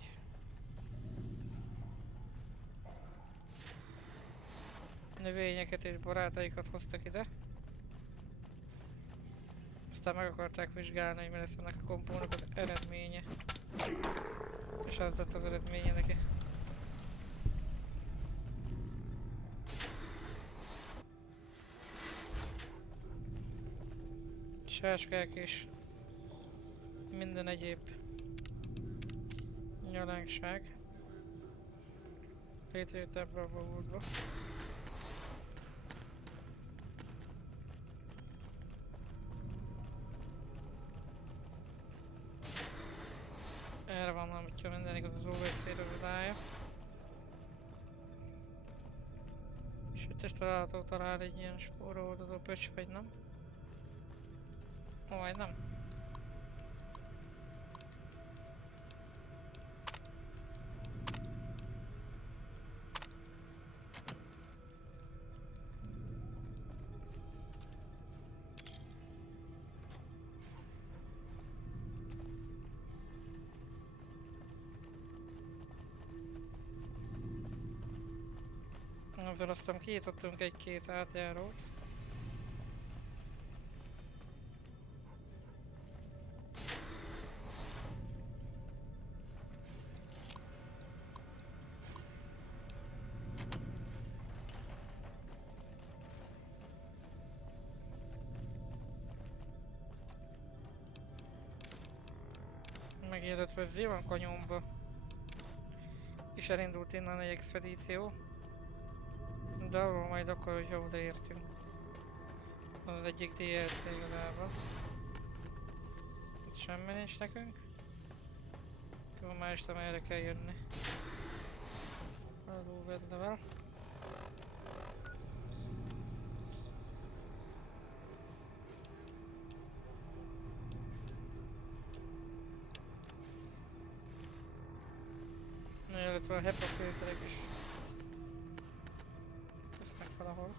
növényeket és barátaikat hoztak ide. Aztán meg akarták vizsgálni, hogy mi lesz ennek a kompónak az eredménye. És az lett az eredménye neki. Sáskák és minden egyéb nyalánkság létrejött ebbe a vaultba. Erre van, hogyha minden igaz, az OVC-re vidája. És itt is található talán egy ilyen spóraoldozó pöcs, vagy nem? Ó, vagy nem? Azért aztán kinyitottunk egy-két átjárót. Illetve Zivan kanyomba és elindult innen egy expedíció, de arról majd akkor, hogyha odaértünk. Az egyik DLC igazából. Itt semmi nincs nekünk. Akkor már is tudom, erre kell jönni. Hello, red level. Illetve a HEPA filterek is lesznek valahol.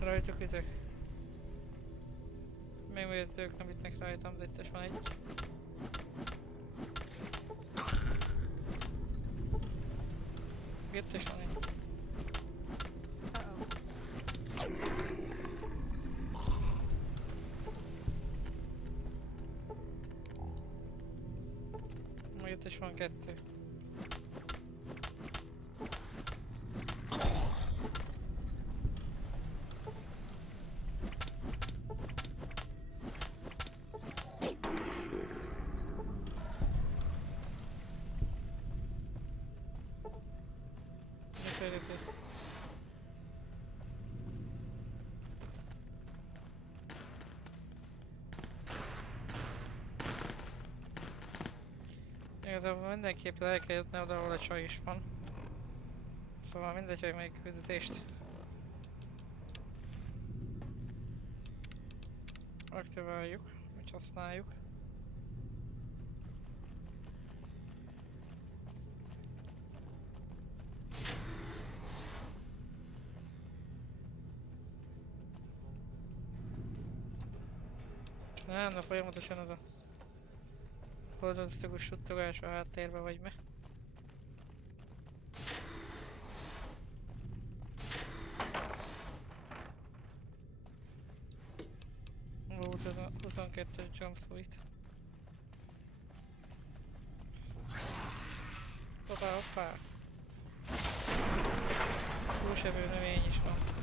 Rajtuk ezek. Még miért ők nem ütnek rajtam, de itt is van egy. Itt is van egy. Itt is van kettő. Igazából mindenképp el kell jutni oda, ahol a csaj is van. Szóval mindegy, hogy melyik küldetést aktiváljuk, vagy használjuk. Nem, de folyamatosan az a fordulatikus suttogás a háttérbe vagy mi. Volt ez a 22 jumpsuit. Hoppá, hoppá! Húsevő növény is van.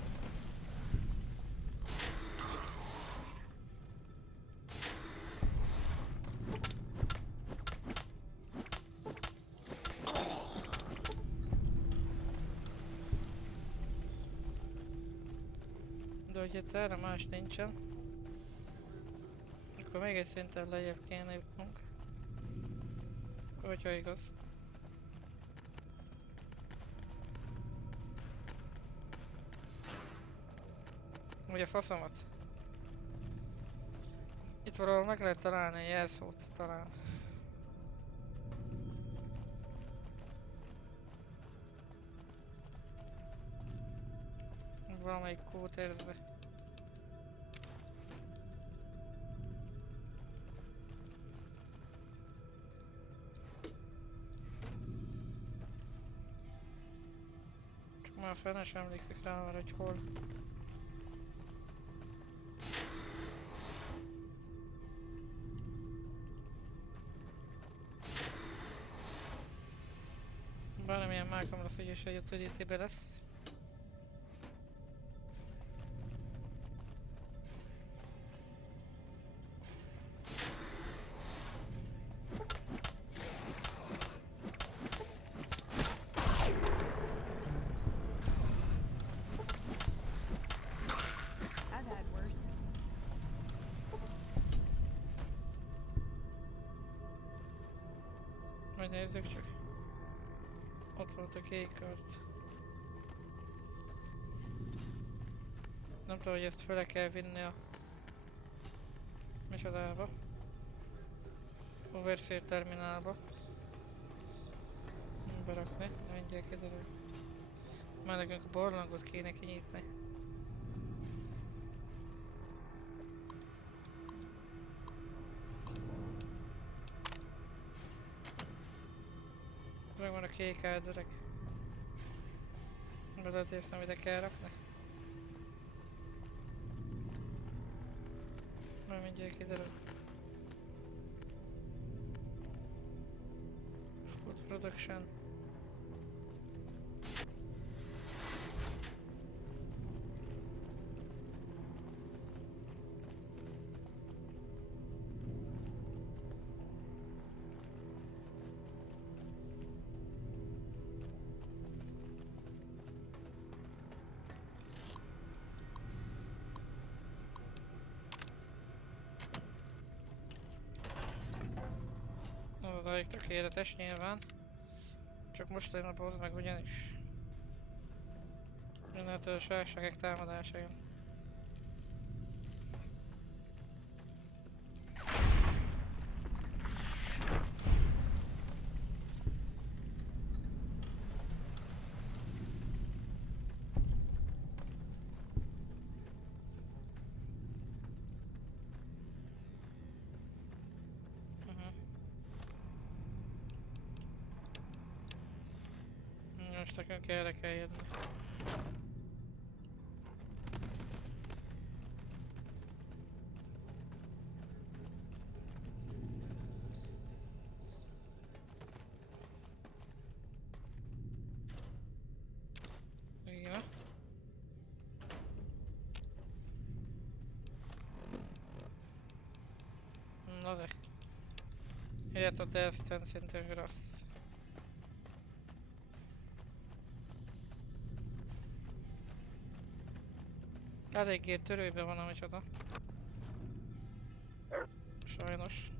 De hogy itt erre más nincsen, akkor még egy szinten lejjebb kéne jutnunk. Hogyha igaz. Ugye faszomat? Itt valahol meg lehet találni egy jelszót talán. Valamelyik kótérzbe. Csak már fel sem emlékszik rá arra, hogy hol. Bármilyen mákamra figyelj, hogy ott UDT-be lesz. Majd nézzük csak. Ott volt a kék kart. Nem tudom, hogy ezt fele kell vinni a... micsodába. Overseer terminálba. Berakni, mindjárt kiderül. Már nekünk a barlangot kéne kinyitni. Megvan a kék áldöreg. Vezetésem ide kell rakni. Majd mindjárt kiderül. Food production. Az elég tökéletes nyilván. Csak most lenne bozd meg ugyanis. Mindentől a sajátságok támadása jön. Most nekünk erre kell jönni. Igen. Na de. Ilyet a Destin szintén rossz. Eléggé törőben van, amicsoda. Sajnos.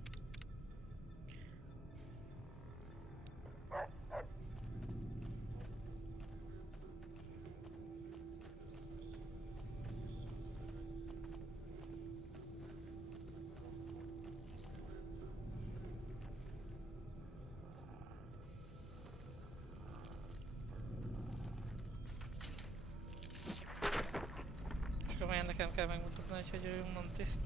Komolyan nekem kell megmutatni, hogy ő Mantiszt.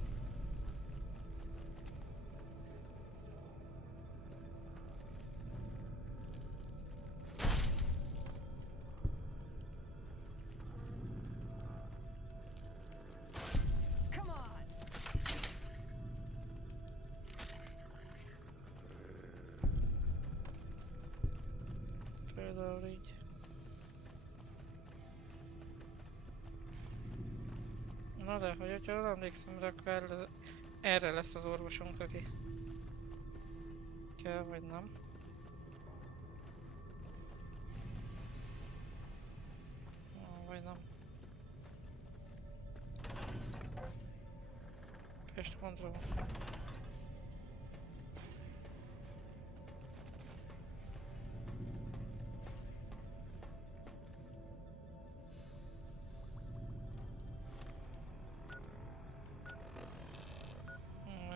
Például így. Na de, hogy hogyha jól emlékszem rá, akkor erre lesz az orvosunk, aki kell, vagy nem. Vagy nem. Pest kontroll.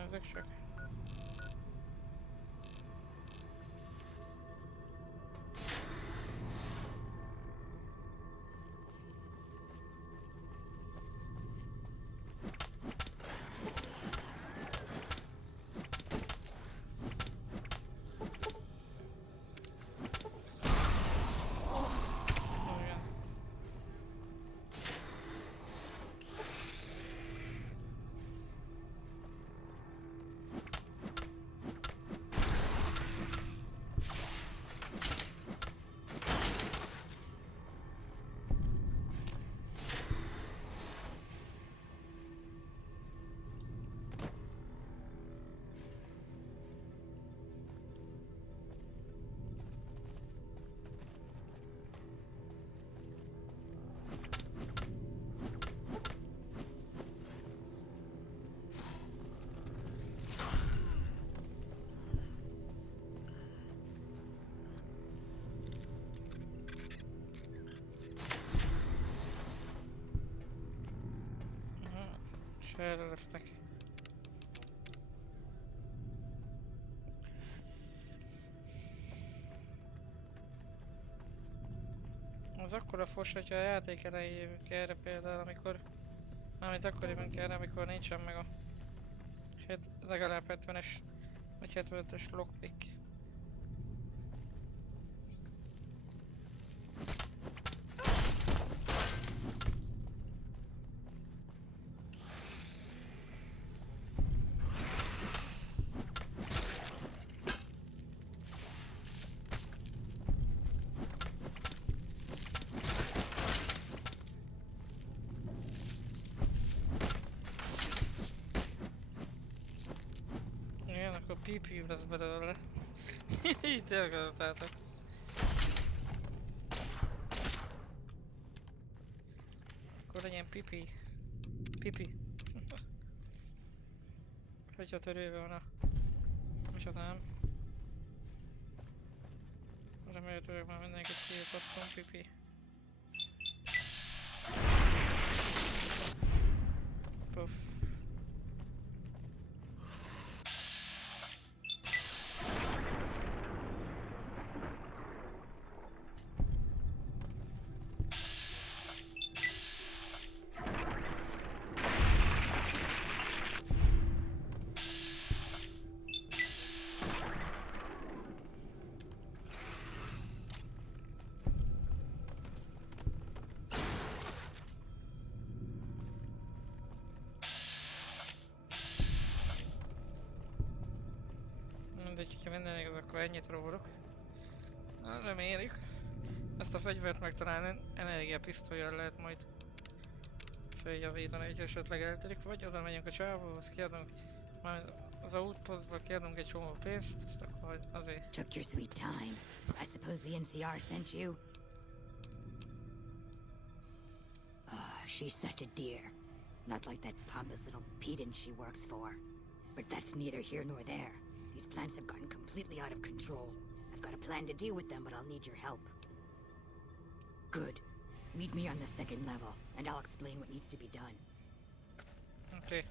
Ezek csak. És erre lesznek. Az akkora fos, hogyha a játék elején jövünk erre például, amikor... Mármint akkoriban kell, amikor nincsen meg a... legalább 70-es vagy 75-ös lockpick. Igen, akkor PP lesz belőle. Így elgondoltátok. Akkor legyen pipi. Pipi. Hogyha törőve van a... Most nem. Remélhetőleg már mindenkit kiírtottam, pipi. Puff. Mindegy, hogyha minden igaz, akkor ennyit róluk. Reméljük. Ezt a fegyvert megtalálni energiapisztollyal lehet majd feljavítani, hogy esetleg eltelik, vagy oda megyünk a csávóhoz, kiadunk majd az outpostba, kiadunk egy csomó pénzt, akkor azért. Took your sweet time. I suppose the NCR sent you? Oh, she's such a dear. Not like that pompous little pedant she works for. But that's neither here nor there. These plants have gotten completely out of control. I've got a plan to deal with them, but I'll need your help. Good. Meet me on the second level, and I'll explain what needs to be done. Okay.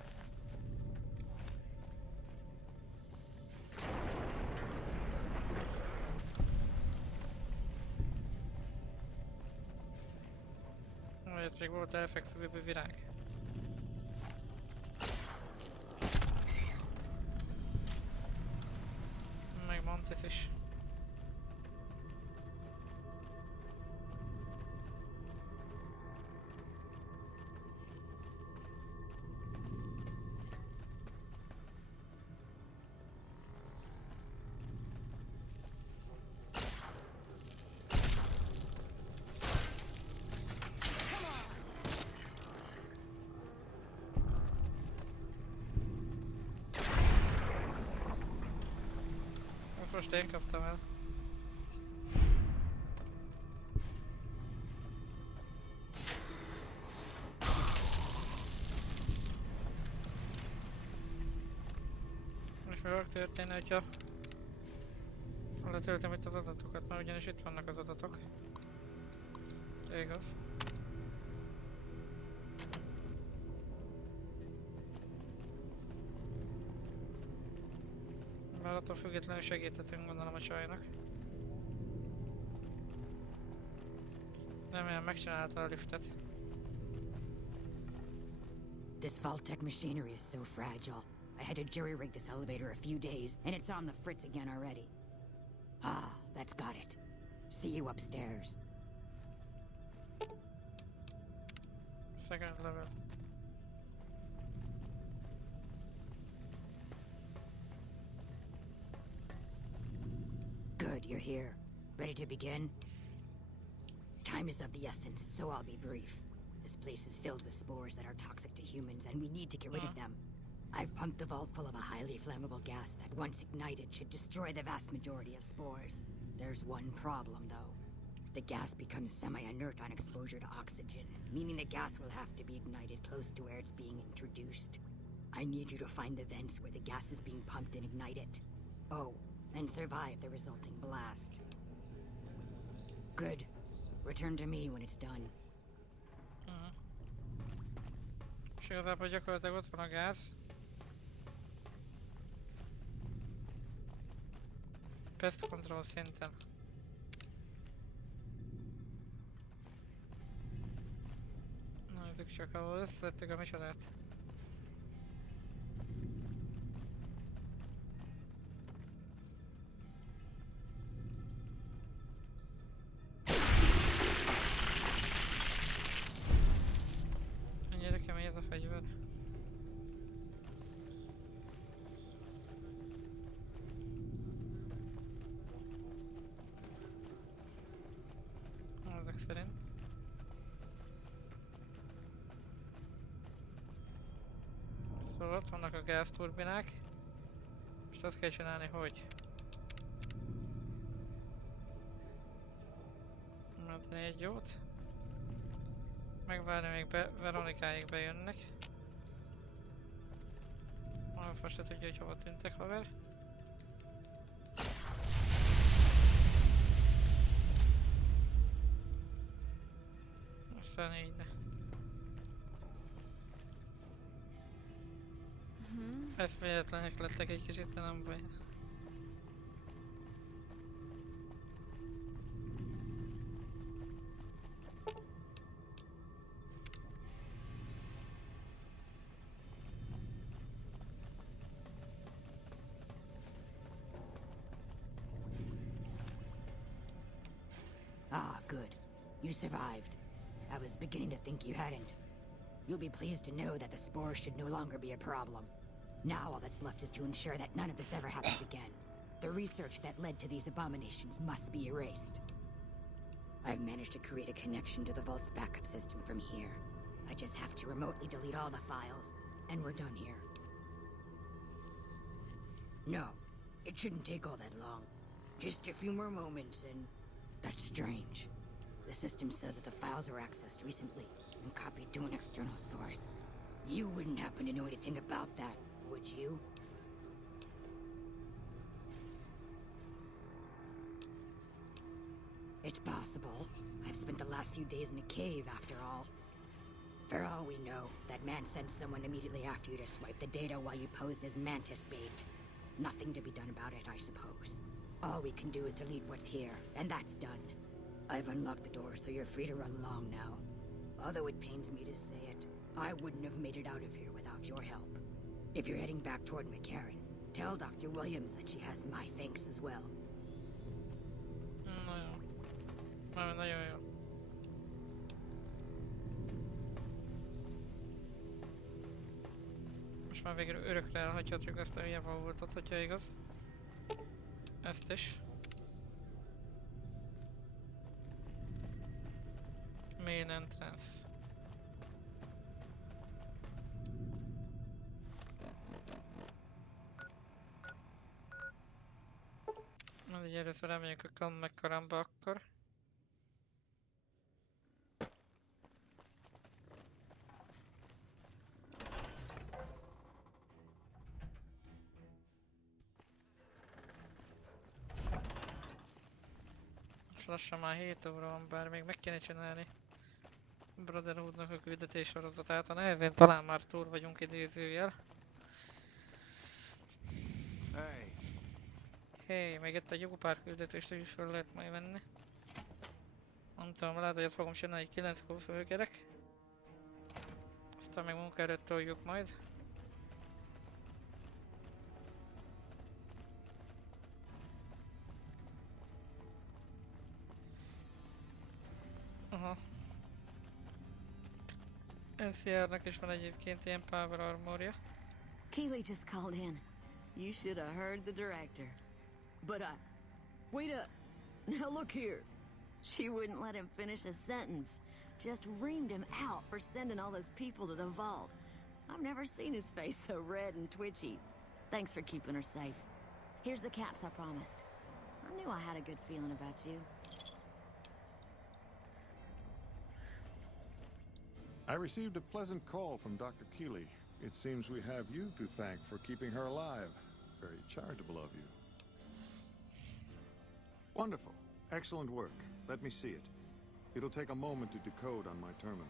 Ez még volt elfekvőbb virág. most én kaptam el. És mi fog történni, hogyha letöltöm itt az adatokat, mert ugyanis itt vannak az adatok. Ja, igaz. Bár attól függetlenül segíthetünk, gondolom a csajnak. Remélem megcsinálta a liftet. This Vault-Tec machinery is so fragile. I had to jury-rig this elevator a few days, and it's on the fritz again already. Ah, that's got it. See you upstairs. Second level. Good, you're here. Ready to begin? Time is of the essence, so I'll be brief. This place is filled with spores that are toxic to humans, and we need to get rid of them. I've pumped the vault full of a highly flammable gas that, once ignited, should destroy the vast majority of spores. There's one problem, though. The gas becomes semi-inert on exposure to oxygen, meaning the gas will have to be ignited close to where it's being introduced. I need you to find the vents where the gas is being pumped and ignite it. Oh, and survive the resulting blast. Good. Return to me when it's done. És igazából gyakorlatilag ott van a gáz. Pest control szinten. Nézzük csak, ahol összetettük a micsodát. Ennyire kemény ez a fegyver. Ezek szerint. Szóval ott vannak a gázturbinák. Most azt kell csinálni, hogy menteni egy jót. Megvárni, még Veronikáig bejönnek. Alfa se tudja, hogy hova tűntek, haver. Aztán így ne. Ez véletlenek lettek egy kicsit, de nem baj. Ah, good. You survived. I was beginning to think you hadn't. You'll be pleased to know that the spores should no longer be a problem. Now all that's left is to ensure that none of this ever happens again. The research that led to these abominations must be erased. I've managed to create a connection to the Vault's backup system from here. I just have to remotely delete all the files, and we're done here. No, it shouldn't take all that long. Just a few more moments, and that's strange. The system says that the files were accessed recently and copied to an external source. You wouldn't happen to know anything about that, would you? It's possible. I've spent the last few days in a cave, after all. For all we know, that man sent someone immediately after you to swipe the data while you posed as mantis bait. Nothing to be done about it, I suppose. All we can do is delete what's here, and that's done. I've unlocked the door, so you're free to run along now. Although it pains me to say it, I wouldn't have made it out of here without your help. If you're heading back toward McCarran, tell Dr. Williams that she has my thanks as well. Nagyon jó. Most már végül örökre elhagyhatjuk ezt a hülye vaultot, hogyha igaz. Ezt is. Main entrance. Na, ugye először reméljük a Kam meg Karamba akkor. És lassan már 7 óra van, bár még meg kéne csinálni Brotherhoodnak a küldetés sorozatát. A nehezén talán már túl vagyunk idézőjel. Hey. Hey, még itt egy jó pár küldetést is fel lehet majd venni. Nem tudom, lehet, hogy ezt fogom csinálni 9-kor fölgerek. Aztán meg munkaerőt toljuk majd. Aha. NCR-nek is van egyébként ilyen power armorja. Keeley just called in. You should have heard the director. But wait up. Now look here. She wouldn't let him finish a sentence. Just reamed him out for sending all those people to the vault. I've never seen his face so red and twitchy. Thanks for keeping her safe. Here's the caps I promised. I knew I had a good feeling about you. I received a pleasant call from Dr. Keeley. It seems we have you to thank for keeping her alive. Very charitable of you. Wonderful. Excellent work. Let me see it. It'll take a moment to decode on my terminal.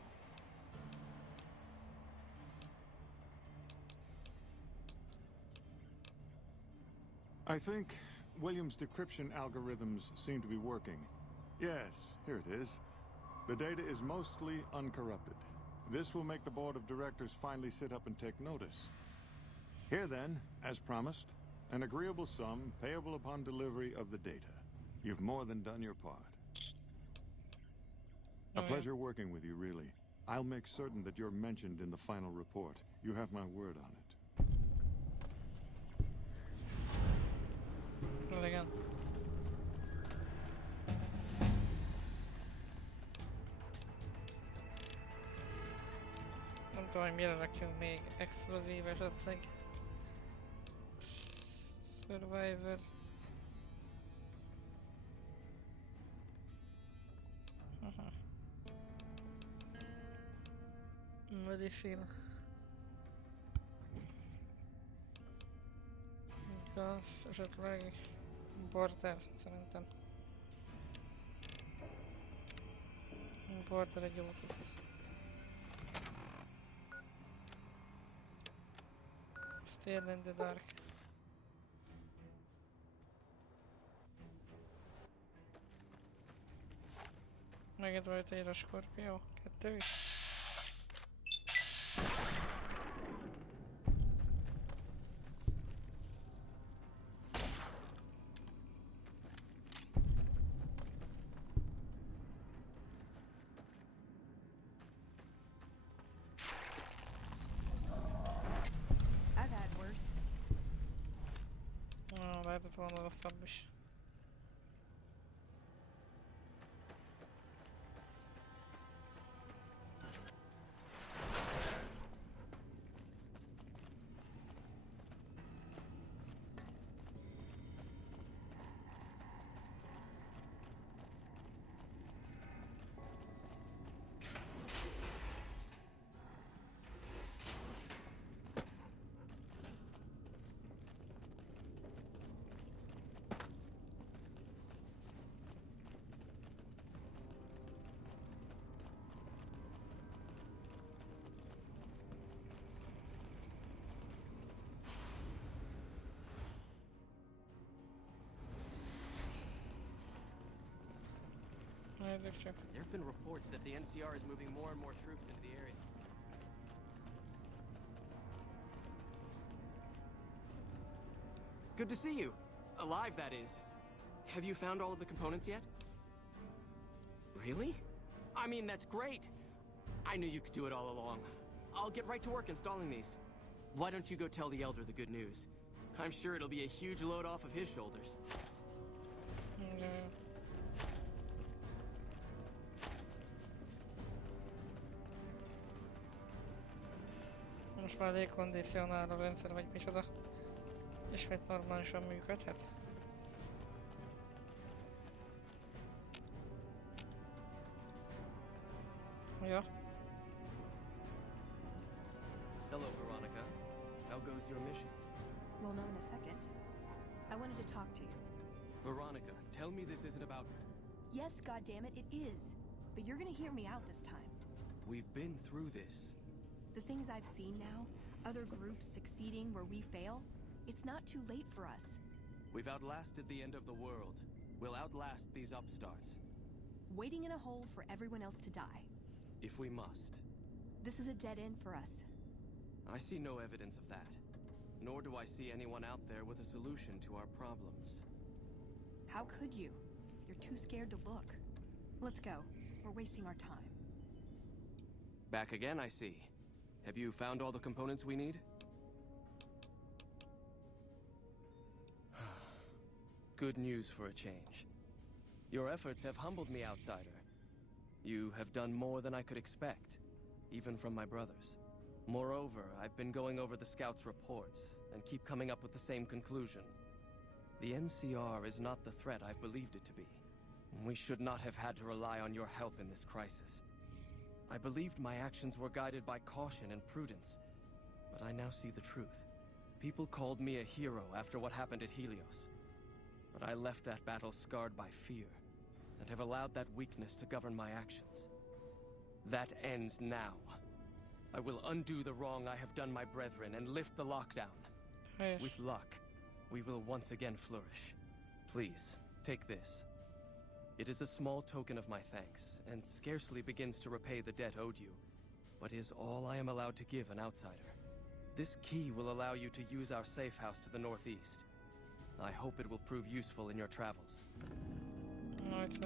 I think Williams' decryption algorithms seem to be working. Yes, here it is. The data is mostly uncorrupted. This will make the board of directors finally sit up and take notice. Here then, as promised, an agreeable sum payable upon delivery of the data. You've more than done your part. A pleasure working with you, really. I'll make certain that you're mentioned in the final report. You have my word on it. Well, again. Nem tudom, hogy mire rakjunk még explozív esetleg. Survivor. Medicine. Gas, esetleg border, szerintem. Border egy jó cucc. Stay in the dark. Megint volt egy a Scorpio, 2 is. Lehetett volna rosszabb is. There have been reports that the NCR is moving more and more troops into the area. Good to see you. Alive, that is. Have you found all of the components yet? Really? I mean, that's great. I knew you could do it all along. I'll get right to work installing these. Why don't you go tell the Elder the good news? I'm sure it'll be a huge load off of his shoulders. Most már légkondicionáló rendszer vagy micsoda. Ismét normálisan működhet. Hello, Veronica. How goes your mission? We'll know in a second. I wanted to talk to you. Veronica, tell me this isn't about... Yes, goddammit, it is. But you're gonna hear me out this time. We've been through this. The things I've seen now, other groups succeeding where we fail, it's not too late for us. We've outlasted the end of the world. We'll outlast these upstarts. Waiting in a hole for everyone else to die. If we must. This is a dead end for us. I see no evidence of that. Nor do I see anyone out there with a solution to our problems. How could you? You're too scared to look. Let's go. We're wasting our time. Back again, I see. Have you found all the components we need? Good news for a change. Your efforts have humbled me, outsider. You have done more than I could expect, even from my brothers. Moreover, I've been going over the scouts' reports, and keep coming up with the same conclusion. The NCR is not the threat I've believed it to be. We should not have had to rely on your help in this crisis. I believed my actions were guided by caution and prudence, but I now see the truth. People called me a hero after what happened at Helios. But I left that battle scarred by fear, and have allowed that weakness to govern my actions. That ends now. I will undo the wrong I have done my brethren and lift the lockdown. Yes. With luck, we will once again flourish. Please, take this. It is a small token of my thanks, and scarcely begins to repay the debt owed you, but is all I am allowed to give an outsider. This key will allow you to use our safe house to the northeast. I hope it will prove useful in your travels. No, it's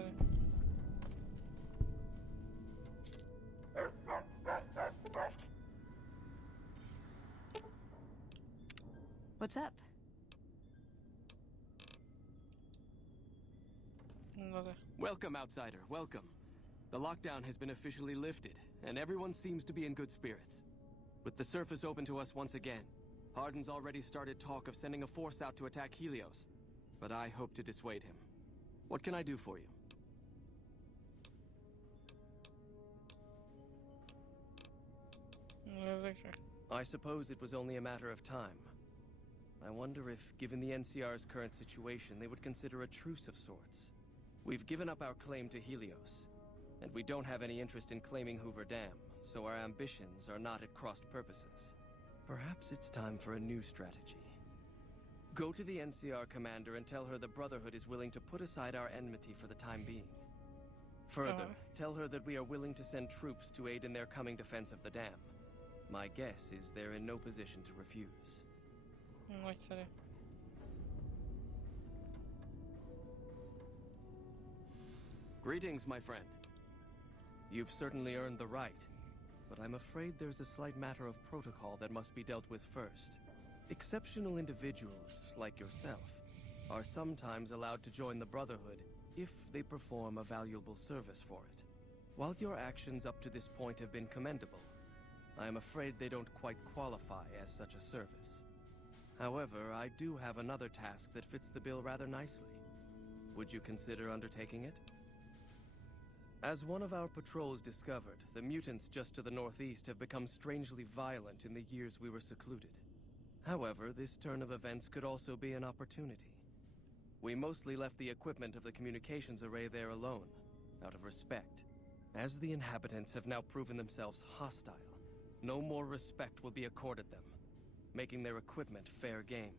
What's up? Nothing. Welcome, outsider, welcome. The lockdown has been officially lifted, and everyone seems to be in good spirits. With the surface open to us once again, Hardin's already started talk of sending a force out to attack Helios, but I hope to dissuade him. What can I do for you? I suppose it was only a matter of time. I wonder if, given the NCR's current situation, they would consider a truce of sorts. We've given up our claim to Helios, and we don't have any interest in claiming Hoover Dam, so our ambitions are not at crossed purposes. Perhaps it's time for a new strategy. Go to the NCR commander and tell her the Brotherhood is willing to put aside our enmity for the time being. Further, tell her that we are willing to send troops to aid in their coming defense of the dam. My guess is they're in no position to refuse. Greetings, my friend. You've certainly earned the right, but I'm afraid there's a slight matter of protocol that must be dealt with first. Exceptional individuals, like yourself, are sometimes allowed to join the Brotherhood if they perform a valuable service for it. While your actions up to this point have been commendable, I am afraid they don't quite qualify as such a service. However, I do have another task that fits the bill rather nicely. Would you consider undertaking it? As one of our patrols discovered, the mutants just to the northeast have become strangely violent in the years we were secluded. However, this turn of events could also be an opportunity. We mostly left the equipment of the communications array there alone, out of respect. As the inhabitants have now proven themselves hostile, no more respect will be accorded them, making their equipment fair game.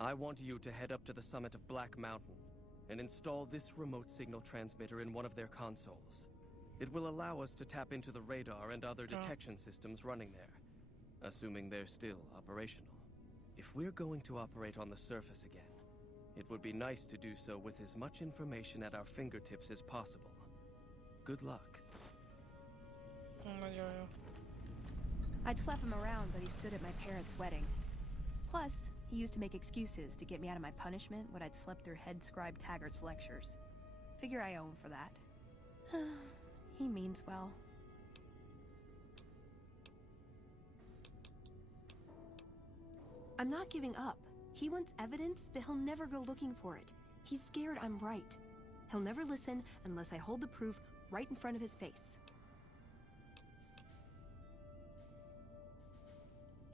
I want you to head up to the summit of Black Mountain and install this remote signal transmitter in one of their consoles. It will allow us to tap into the radar and other detection systems running there, assuming they're still operational. If we're going to operate on the surface again, it would be nice to do so with as much information at our fingertips as possible. Good luck. I'd slap him around, but he stood at my parents' wedding. Plus, he used to make excuses to get me out of my punishment when I'd slept through head scribe Taggart's lectures. Figure I owe him for that. He means well. I'm not giving up. He wants evidence, but he'll never go looking for it. He's scared I'm right. He'll never listen unless I hold the proof right in front of his face.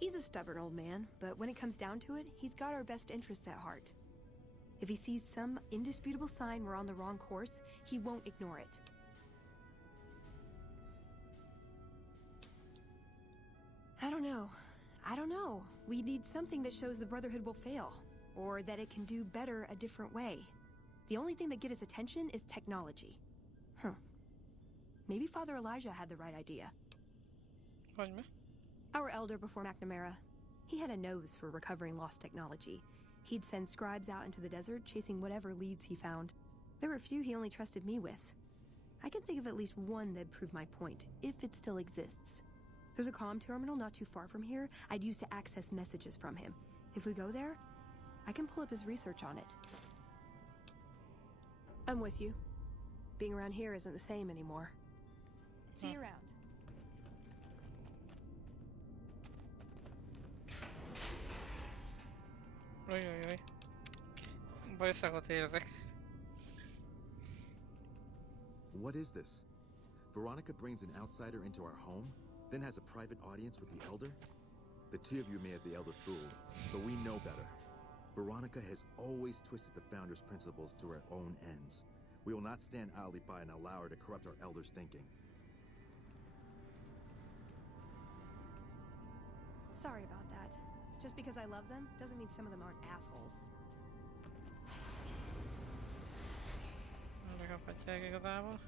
He's a stubborn old man, but when it comes down to it, he's got our best interests at heart. If he sees some indisputable sign we're on the wrong course, he won't ignore it. I don't know. We need something that shows the Brotherhood will fail, or that it can do better a different way. The only thing that gets his attention is technology. Huh. Maybe Father Elijah had the right idea. Our elder before McNamara, he had a nose for recovering lost technology. He'd send scribes out into the desert chasing whatever leads he found. There were a few he only trusted me with. I can think of at least one that'd prove my point, if it still exists. There's a comm terminal not too far from here I'd use to access messages from him. If we go there, I can pull up his research on it. I'm with you. Being around here isn't the same anymore. See you around. Ojojoj. Bajszagot érzek. What is this? Veronica brings an outsider into our home, then has a private audience with the Elder? The two of you may have the Elder fooled, but we know better. Veronica has always twisted the Founder's principles to her own ends. We will not stand idly by and allow her to corrupt our Elder's thinking. Sorry about that. Just because I love them doesn't mean some of them aren't assholes. Bekaphatják igazából.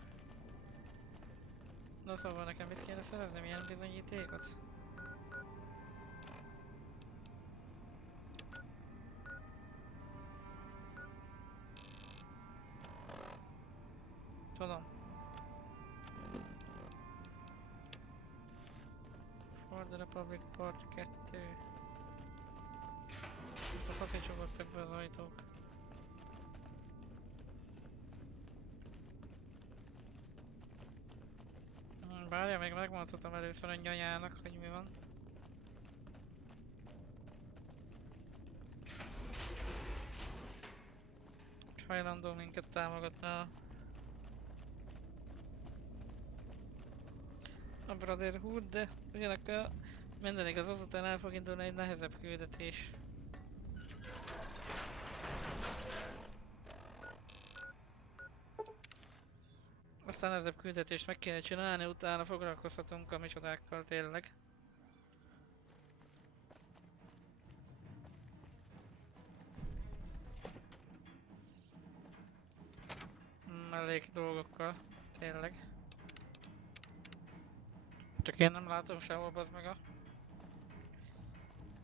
Na szóval nekem mit kéne szereznem? Ilyen bizonyítékot? Tudom. For the Republic Part 2. A faszén csukottak be az ajtók. Várja, még megmondhatom először a nyanyának, hogy mi van. Hajlandó minket támogatna a Brotherhood, de ugyanakkor minden igaz, azután el fog indulni egy nehezebb küldetés. Aztán nehezebb küldetést meg kéne csinálni, utána foglalkozhatunk a micsodákkal tényleg. Melléki dolgokkal, tényleg. Csak én nem látom sehol, bazd meg az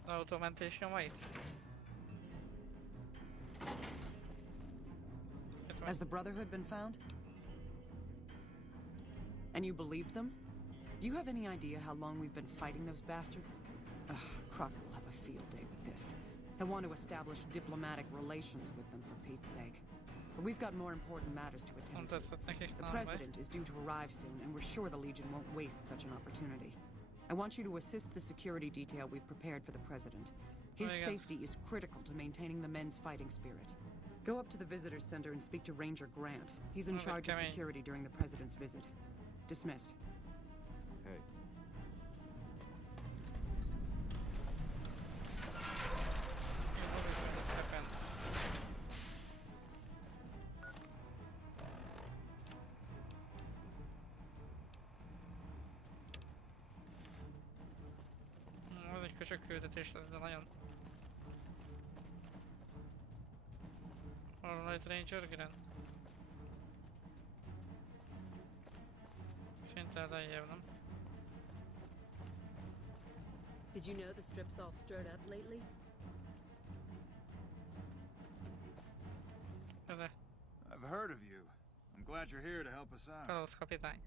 autómentés nyomait. Has the Brotherhood been found? And you believed them? Do you have any idea how long we've been fighting those bastards? Ugh, Crockett will have a field day with this. He'll want to establish diplomatic relations with them for Pete's sake. But we've got more important matters to attend to. The President is due to arrive soon, and we're sure the Legion won't waste such an opportunity. I want you to assist the security detail we've prepared for the President. His safety is critical to maintaining the men's fighting spirit. Go up to the Visitor Center and speak to Ranger Grant. He's in charge of security during the President's visit. Dismissed. Hey. Ez egy köcsög küldetés lesz, de nagyon... Alright, Ranger Grant. Szinte lejjebb, nem? Did you know the strip's all stirred up lately? I've heard of you. I'm glad you're here to help us out.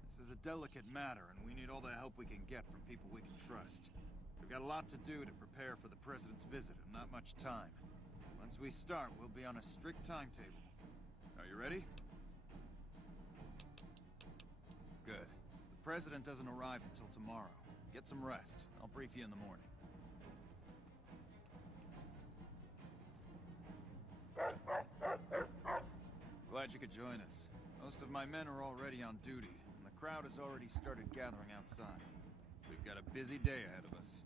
This is a delicate matter, and we need all the help we can get from people we can trust. We've got a lot to do to prepare for the President's visit, and not much time. Once we start, we'll be on a strict timetable. Are you ready? Good. The President doesn't arrive until tomorrow. Get some rest. I'll brief you in the morning. Glad you could join us. Most of my men are already on duty, and the crowd has already started gathering outside. We've got a busy day ahead of us.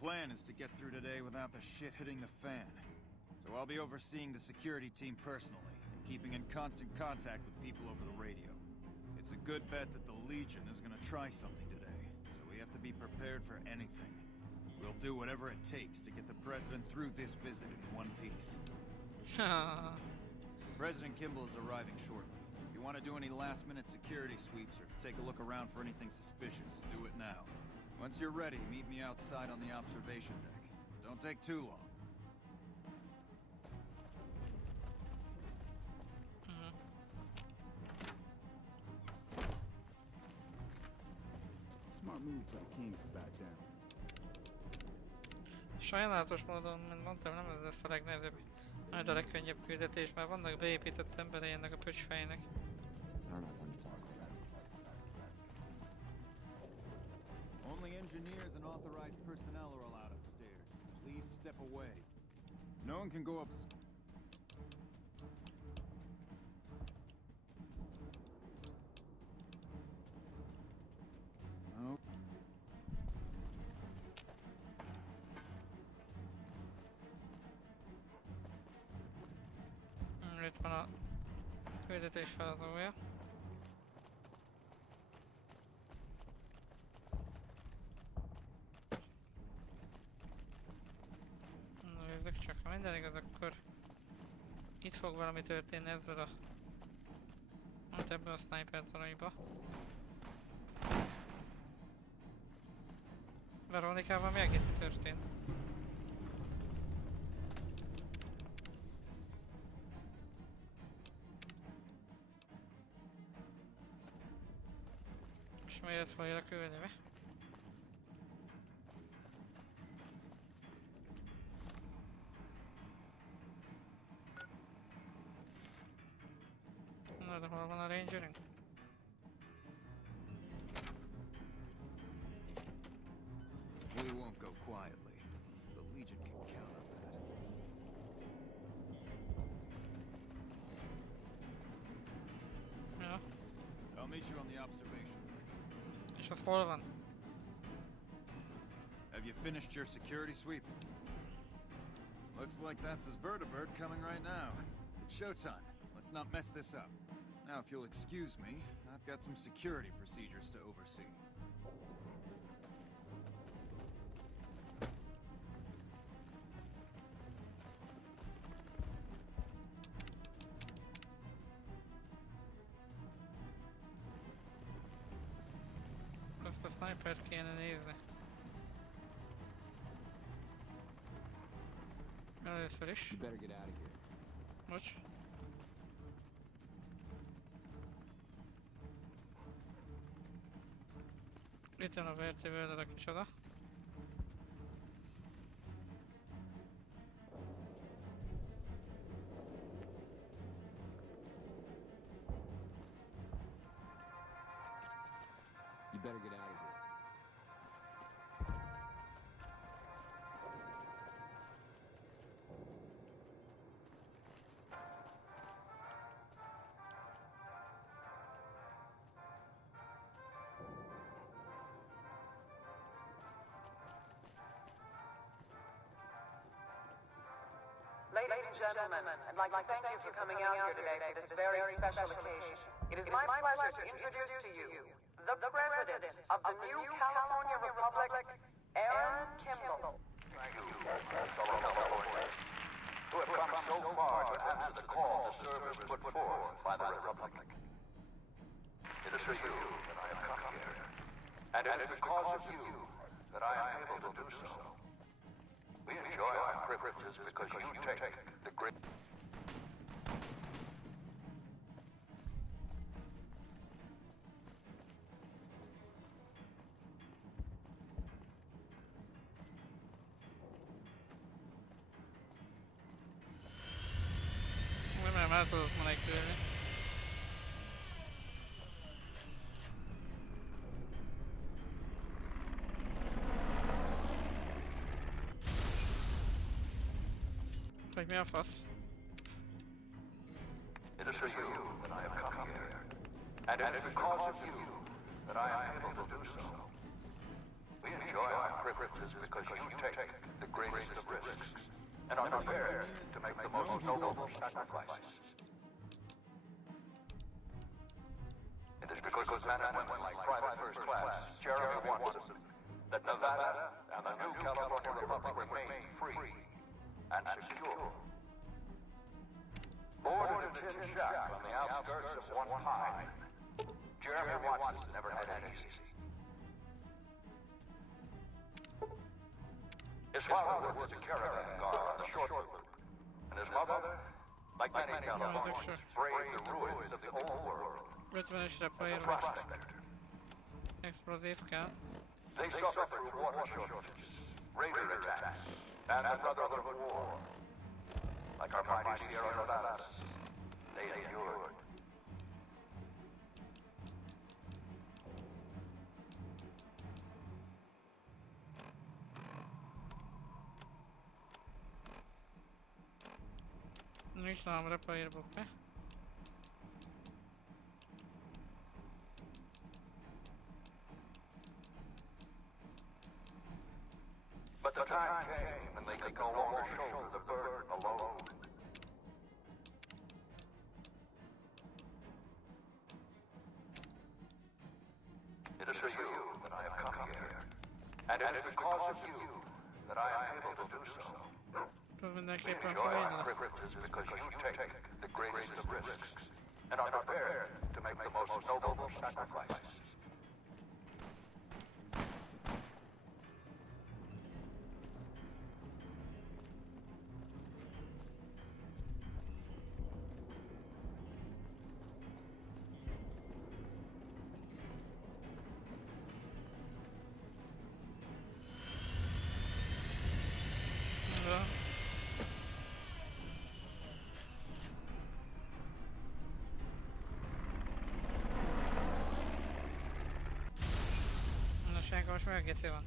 plan is to get through today without the shit hitting the fan. So I'll be overseeing the security team personally, and keeping in constant contact with people over the radio. It's a good bet that the Legion is gonna try something today, so we have to be prepared for anything. We'll do whatever it takes to get the President through this visit in one piece. President Kimball is arriving shortly. If you want to do any last-minute security sweeps or take a look around for anything suspicious, do it now. Once you're ready, meet me outside on the observation deck. Don't take too long. Smart move by the Kings to back down. Sajnálatos módon, mint mondtam, nem ez lesz a legnehezebb, majd a legkönnyebb küldetés, mert vannak beépített emberei ennek a pöcsfejnek. Only engineers and authorized personnel are allowed upstairs. Please step away. No one can go upstairs. Itt van a küldetés feladója. Nézzük csak, ha minden igaz, akkor itt fog valami történni ezzel a... hát ebben a sniper talajba. Veronikával mi egész történt? És miért fogja küldni, mi? Na, de hol van a rangerünk? We won't go quietly. The Legion can count on that. Ja. I'll meet you on the observation. És az hol van? Have you finished your security sweep? Looks like that's his vertibird coming right now. It's showtime. Let's not mess this up. Now, if you'll excuse me, I've got some security procedures to oversee. Azt a snipert kéne nézni. Először is. You better get out of here. Bocs. Itt van a vertéből a kicsoda. You better get out of here. Ladies and gentlemen, I'd like to thank you for coming out here today for this very special occasion. It is my pleasure to introduce to you the President of the new California Republic, Aaron Kimball. Thank you, fellow Californians, who have come so far to answer the call to service put forth by the Republic. It is for you that I have come here, and it is because of you that I am able to do so. We enjoy our privileges because you take the great... Nem el tudok menekülni. Hogy mi a fasz? It is for you that I have come here, and it is because of you that I am able to do so. We enjoy our privileges. crypt is because you take the greatest of risks and are prepared to make the most noble sacrifices. It is because of men and women like Private First Class Jeremy Watson that Nevada and the new California Republic remain free and secure. Born in a tin shack on the outskirts of One Pine, Jeremy Watson never had it easy. His father worked as a caravan guard on the short loop, and his mother, like many Californians, braved the ruins of the old world as a prospector. Eksplozivka. They suffered through water shortages, raider attacks, and the Brotherhood War. Like our mighty Sierra Nevadas, they endured. Nu is namre papírboek, hè? But the time came when they could no longer shoulder the burden alone. It is for you that I have come here, and it is because of you that I am able to do so. Enjoy our privileges because you take the greatest of risks and are prepared to make the most noble sacrifices. Most megegészi van.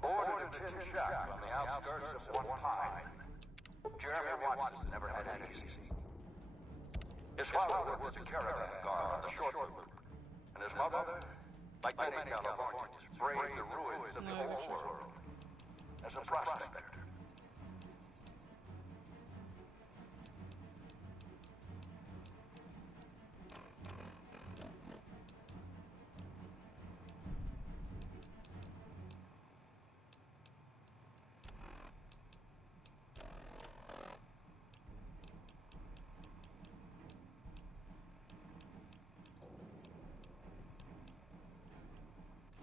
Born in a tin shack on the outskirts of One Pine, Jeremy Watson never had it easy. His father worked as a caravan guard on the short loop, and his mother, like many Californians, braved the ruins of the old world as a prospector.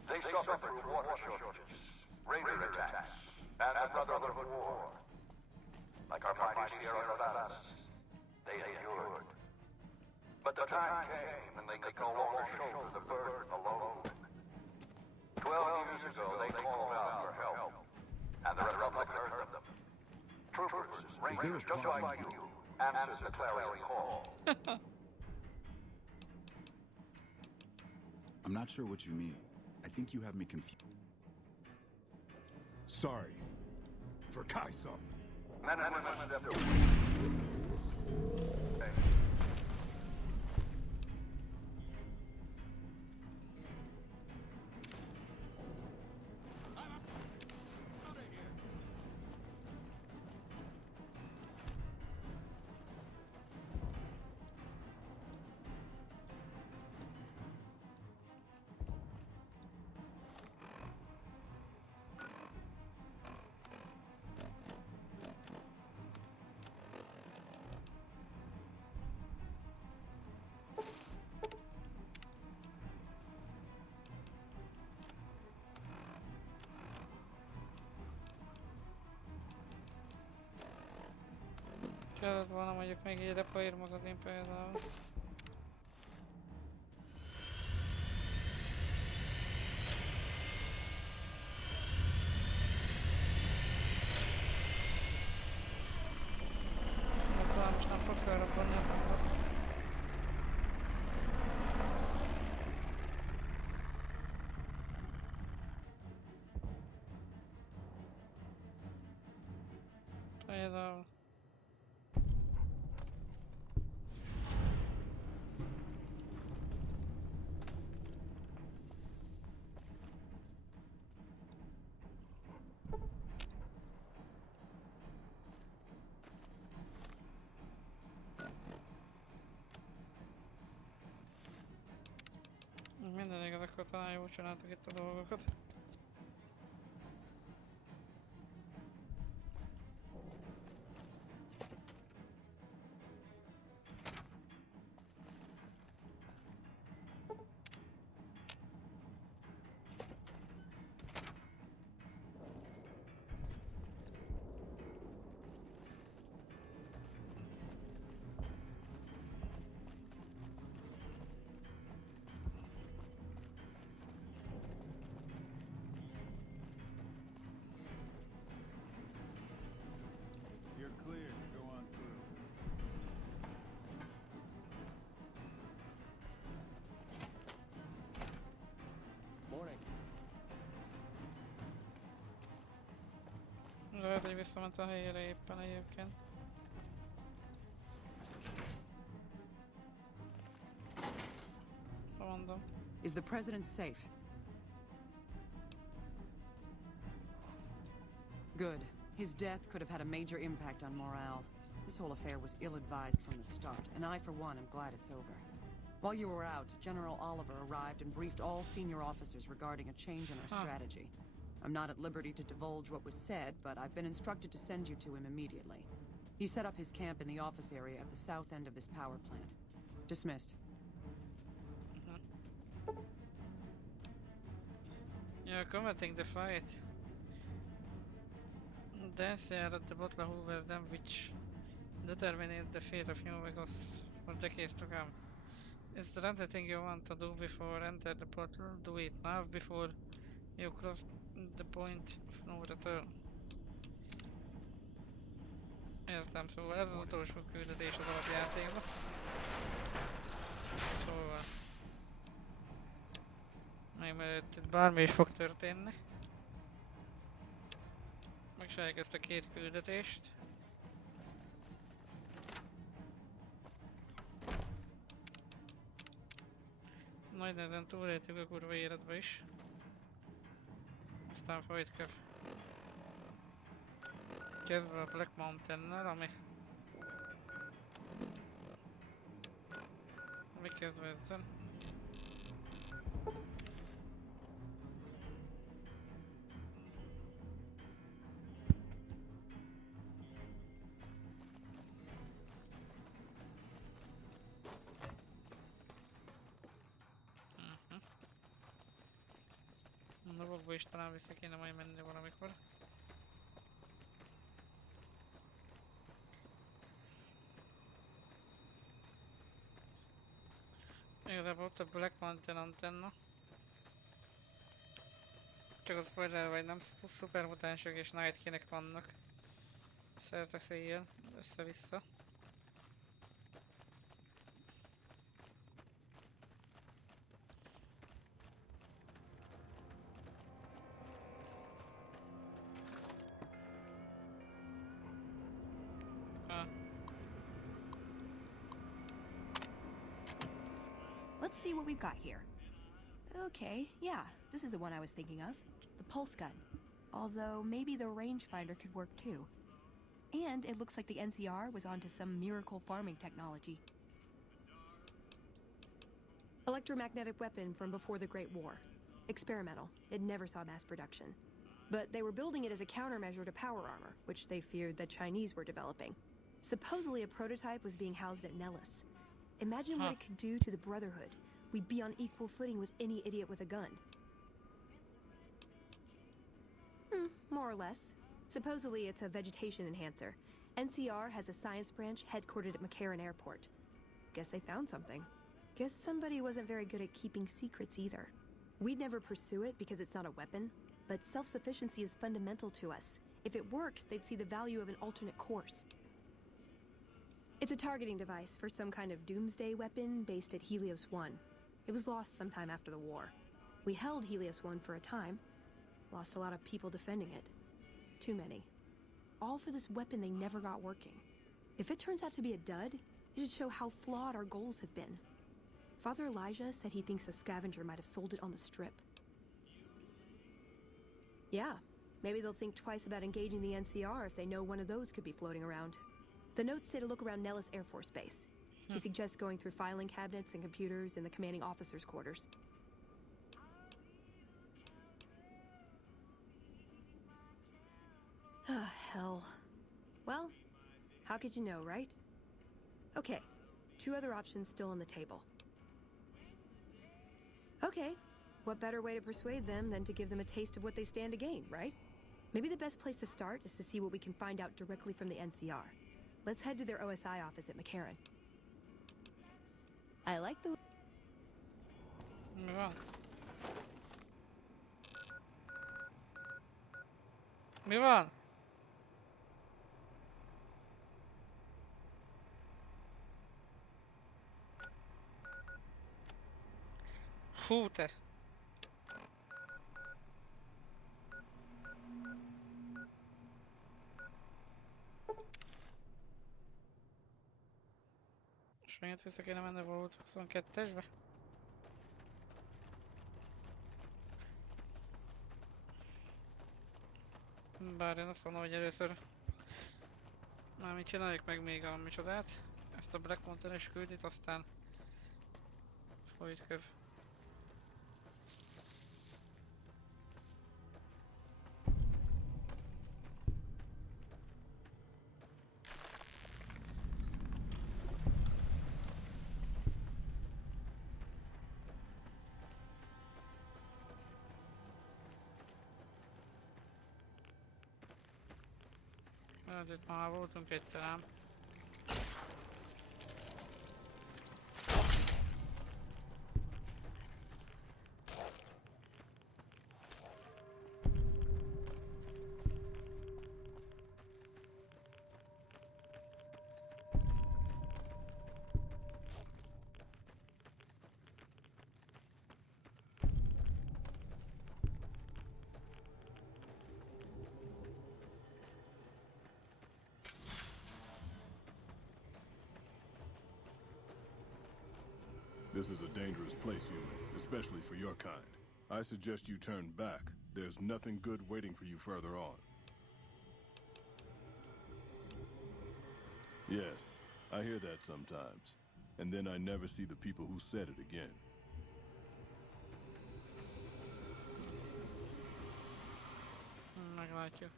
They suffered through water shortages, raider attacks, and the Brotherhood War. Like our mighty Sierra Nevadas, they endured. But the time came when they could no longer shoulder the burden alone. 12 years ago, they called out for help, and the Republic heard them. Troopers, rangers just like you, answered the clarion call. I'm not sure what you mean. I think you have me confused. Sorry. For Kaisa. Men and women stepped away. Kellett volna mondjuk még egy repair magazin például. Talán most nem fog felrobbanni a hangot. talán jól csináltak itt a dolgokat. You're clear to go on through. Morning. Lehet, hogy visszament a helyére éppen egyébként. Ha mondom. Is the president safe? Good. His death could have had a major impact on morale. This whole affair was ill-advised from the start, and I, for one, am glad it's over. While you were out, General Oliver arrived and briefed all senior officers regarding a change in our strategy. I'm not at liberty to divulge what was said, but I've been instructed to send you to him immediately. He set up his camp in the office area at the south end of this power plant. Dismissed. You're combating the fight. Dance at the bottle hoover them which determined the fate of New Vegas for decades to come. Is there anything you want to do before enter the bottle? Do it now before you cross the point of no return. Értem, szóval ez az utolsó küldetés az alapjátékban. Szóval... Még mert itt bármi is fog történni. Meg se elkezdte 2 küldetést. Majd ezen túléltük a kurva életbe is. Aztán folytköv. Kezdve a Black Mountain-nel, ami kedvezzen. Napokba is talán vissza kéne majd menni valamikor. Igazából ott a Black Mountain antenna. Csak az spoiler vagy nem, szupermutánsok és Night King-ek vannak. Szerte széjjel, össze-vissza. Let's see what we've got here. Okay, yeah, this is the one I was thinking of. The pulse gun. Although maybe the rangefinder could work too. And it looks like the NCR was onto some miracle farming technology. Electromagnetic weapon from before the Great War. Experimental. It never saw mass production. But they were building it as a countermeasure to power armor, which they feared the Chinese were developing. Supposedly a prototype was being housed at Nellis. Imagine what it could do to the Brotherhood. We'd be on equal footing with any idiot with a gun. More or less. Supposedly it's a vegetation enhancer. NCR has a science branch headquartered at McCarran Airport. Guess they found something. Guess somebody wasn't very good at keeping secrets either. We'd never pursue it because it's not a weapon, but self-sufficiency is fundamental to us. If it works, they'd see the value of an alternate course. It's a targeting device for some kind of doomsday weapon based at Helios 1. It was lost sometime after the war. We held Helios 1 for a time. Lost a lot of people defending it. Too many. All for this weapon they never got working. If it turns out to be a dud, it'd show how flawed our goals have been. Father Elijah said he thinks a scavenger might have sold it on the strip. Yeah, maybe they'll think twice about engaging the NCR if they know one of those could be floating around. The notes say to look around Nellis Air Force Base. He suggests going through filing cabinets and computers in the commanding officer's quarters. Ah, hell. Well, how could you know, right? Okay, 2 other options still on the table. Okay, what better way to persuade them than to give them a taste of what they stand to gain, right? Maybe the best place to start is to see what we can find out directly from the NCR. Let's head to their OSI office at McCarran. I like the... Mi van? Mi van? Hú, te! És megint vissza kéne menni a Vault 22-esbe? Bár én azt mondom, hogy először mármint csináljuk meg még a micsodát, ezt a Black Mountain-es küldit, aztán folyt köv. Hát itt már voltunk egyszer ám. This is a dangerous place, human, especially for your kind. I suggest you turn back. There's nothing good waiting for you further on. Yes, I hear that sometimes. And then I never see the people who said it again. Meglátjuk.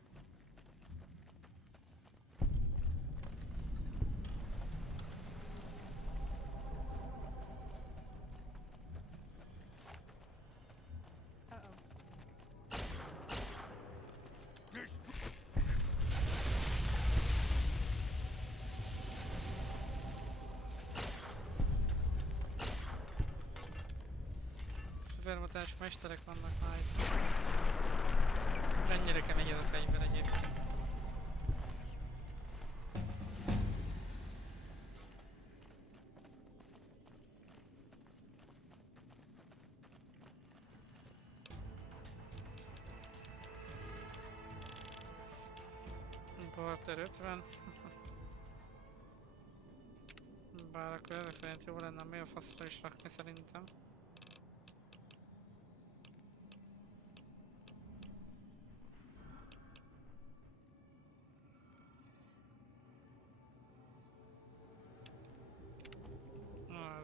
Szupermutáns mesterek vannak már itt. Mennyire kemény ez a fegyver egyébként. Porter 50. Bár akkor ezek szerint jó lenne még a faszra is rakni szerintem.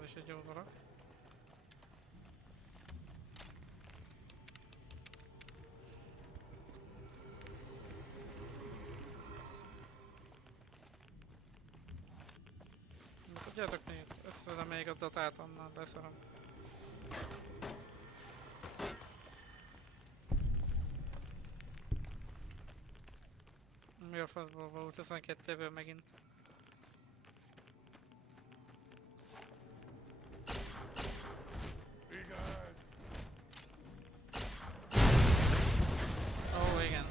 Ez is egy jó dolog. Tudjátok mi? Összeszedem még a datát, onnan leszarom. Mi a faszból volt 22-ből megint? Ó, igen.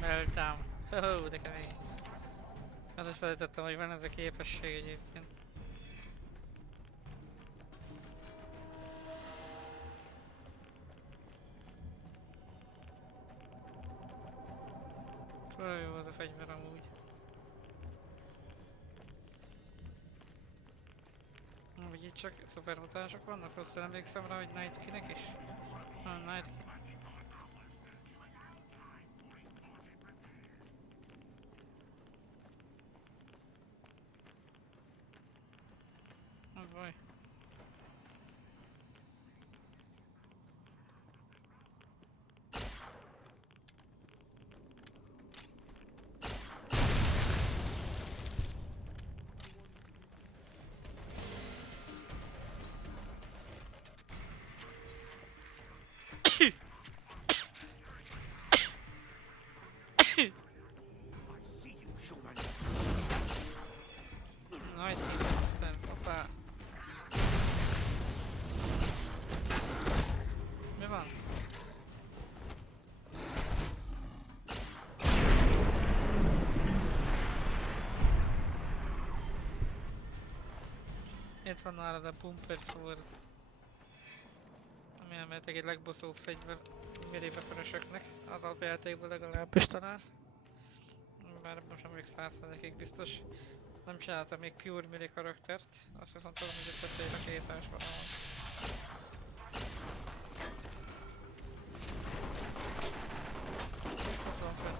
Meltdown. Oh, de kemény. Hát is felejtettem, hogy van ez a képesség egyébként. Kurva jó az a fegyver amúgy. hogy itt csak szupermutánsok vannak, rosszul emlékszem rá, hogy Night King-nek is? Night King. Az baj. Night King, aztán, hoppá. Mi van? Itt van nálad a Bumper Sword. Ami elméletileg egy legbosszúbb fegyver mirébeförösöknek, az alapjátékban legalábbis talán. Bár most nem még 100%-ig biztos. Nem csináltam még pure melee karaktert, azt viszont tudom, hogy itt a célrakétás van ahhoz. Ott van fent.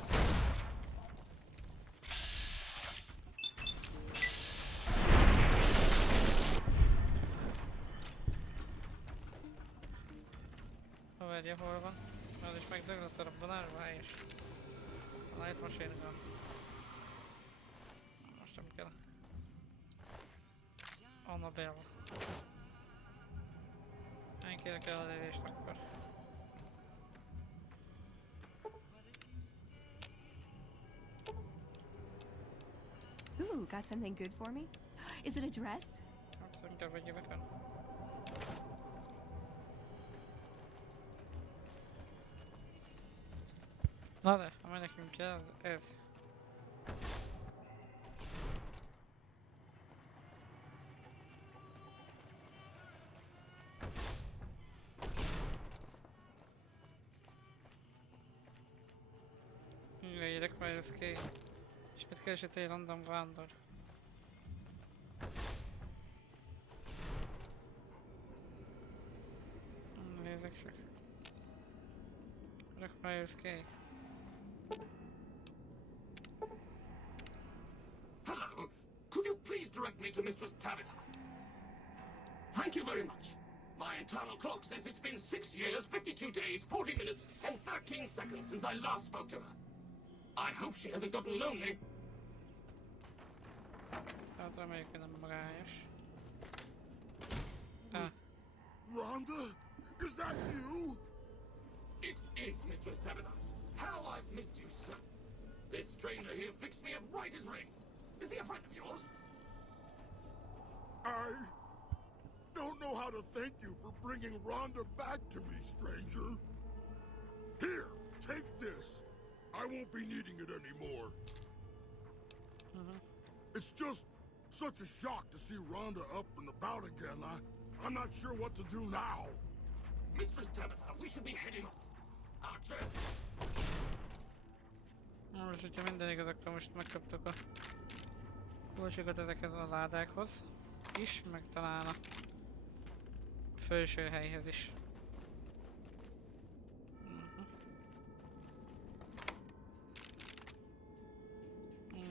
Haverja hol van? Az is megdöglött a robbanásba, helyes. A light machine gun. Most nem kell. Annabelle. Ennyire kell az élést akkor. Ooh, got something good for me? Is it a dress? Hát inkább vegyél be fenn. Na de, ami nekünk kell, az ez. Érek majd ez ki. És mit keresett egy random vándor? Nézzek csak. Requires key. Hello. Could you please direct me to Mistress Tabitha? Thank you very much. My internal clock says it's been 6 years, 52 days, 40 minutes, and 13 seconds since I last spoke to her. I hope she hasn't gotten lonely. Hát reméljük, hogy nem magályos. Rhonda? Is that you? It is, Mistress Tabitha. How I've missed you, sir. This stranger here fixed me up right as rain. Is he a friend of yours? I don't know how to thank you for bringing Rhonda back to me, stranger. Here, take this. I won't be needing it anymore. It's just such a shock to see Rhonda up and about again. I'm not sure what to do now. Mistress Tabitha, we should be heading off. Archer. Most, hogyha minden igaz, akkor most megkaptuk a kulcsokat ezekhez a ládákhoz is, meg talán a felső helyhez is.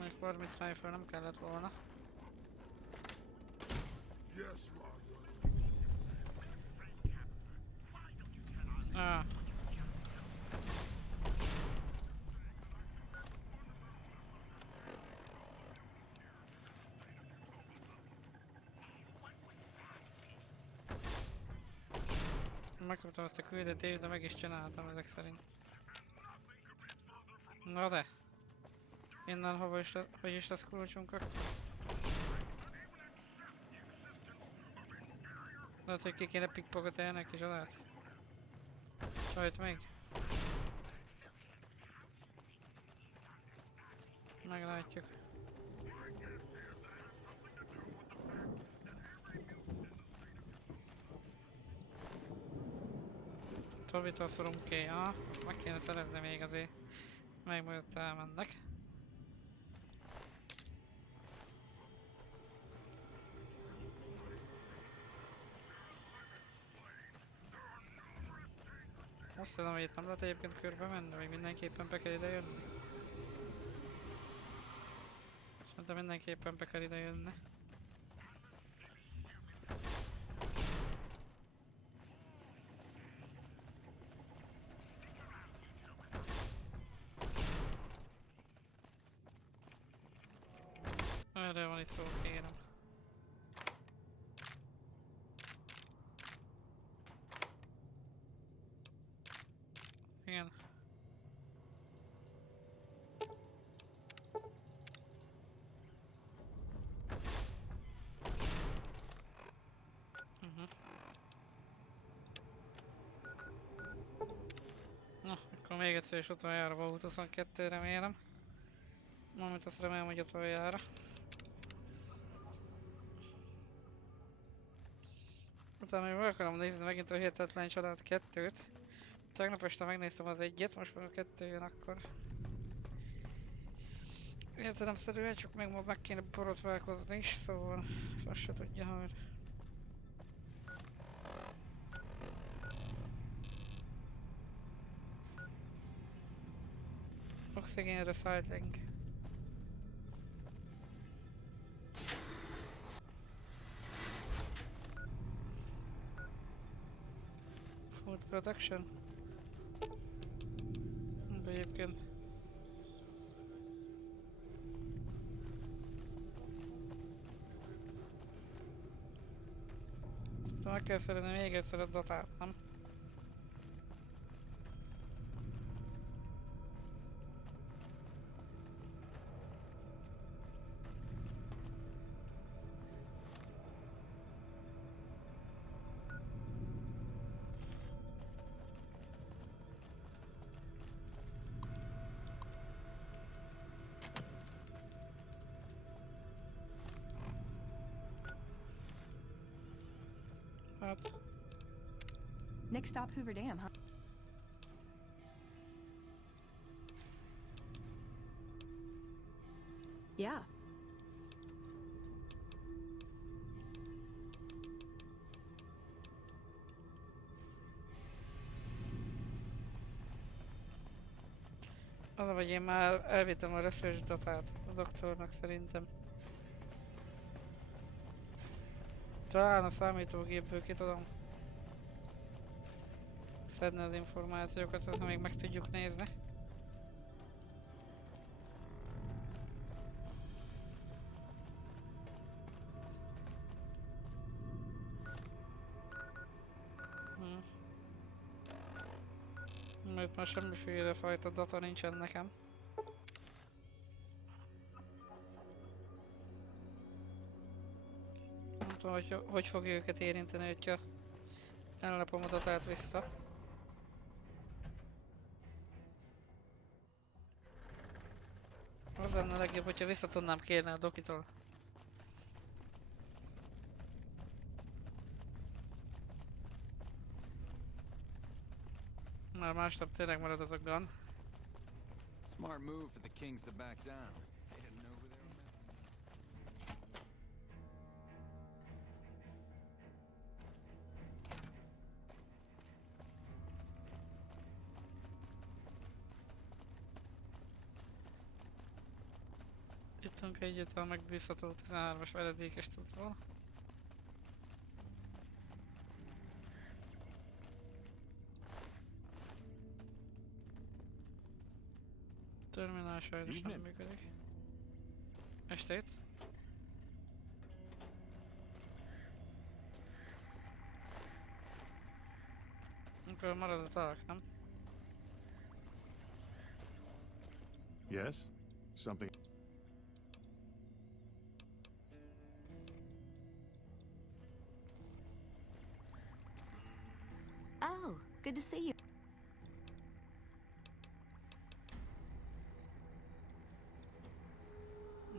Még Warmit Rifle nem kellett volna. Yes, Ah. Megkaptam ezt a küldetést, de meg is csináltam ezek szerint. Na de! Innen hova is, hogy is lesz kulcsunk akkor? Lehet, hogy ki kéne pickpocketelni is alát? Sajt még? Meglátjuk. Tobitól szorunk ki, azt meg kéne szerezni még azért. Meg majd ott elmennek. Azt tudom, hogy itt nem lehet egyébként körbe menni, vagy mindenképpen be kell ide jönni. Szerintem mindenképpen be kell ide jönni. Erre van itt szó, kérem. Igen. Na, akkor még egyszer is utoljára volt 22, remélem. Mármint azt remélem, hogy utoljára. Utána még meg akarom nézni megint a Hihetetlen Család 2-t. Tegnap este megnéztem az egyet, most már a 2 jön akkor. Értelemszerűen, csak még ma meg kéne borotválkozni is, szóval azt se tudja, hogy... Oxygen recycling. Food production. De egyébként... Meg kell szerezni még egyszer a datát, nem? Hát... Next stop, Hoover Dam, huh? Yeah. Az, hogy én már elvittem a research datát a doktornak szerintem. Talán a számítógépből ki tudom szedni az információkat, azt még meg tudjuk nézni. Mert már semmiféle fajta data nincsen nekem. Nem tudom, hogy fogja őket érinteni, hogyha ellapom a datát vissza. Az lenne a legjobb, hogyha vissza tudnám kérni a dokitól. Már másnap tényleg marad az a gun. Smart move for the Kings to back down. They didn't know who they were messing with. Ittunk egyet a megbízható 13-as veredékes tudval. Terminál sajnos nem működik. Estét? Akkor marad a talak, nem? Yes? Something... Oh, good to see you.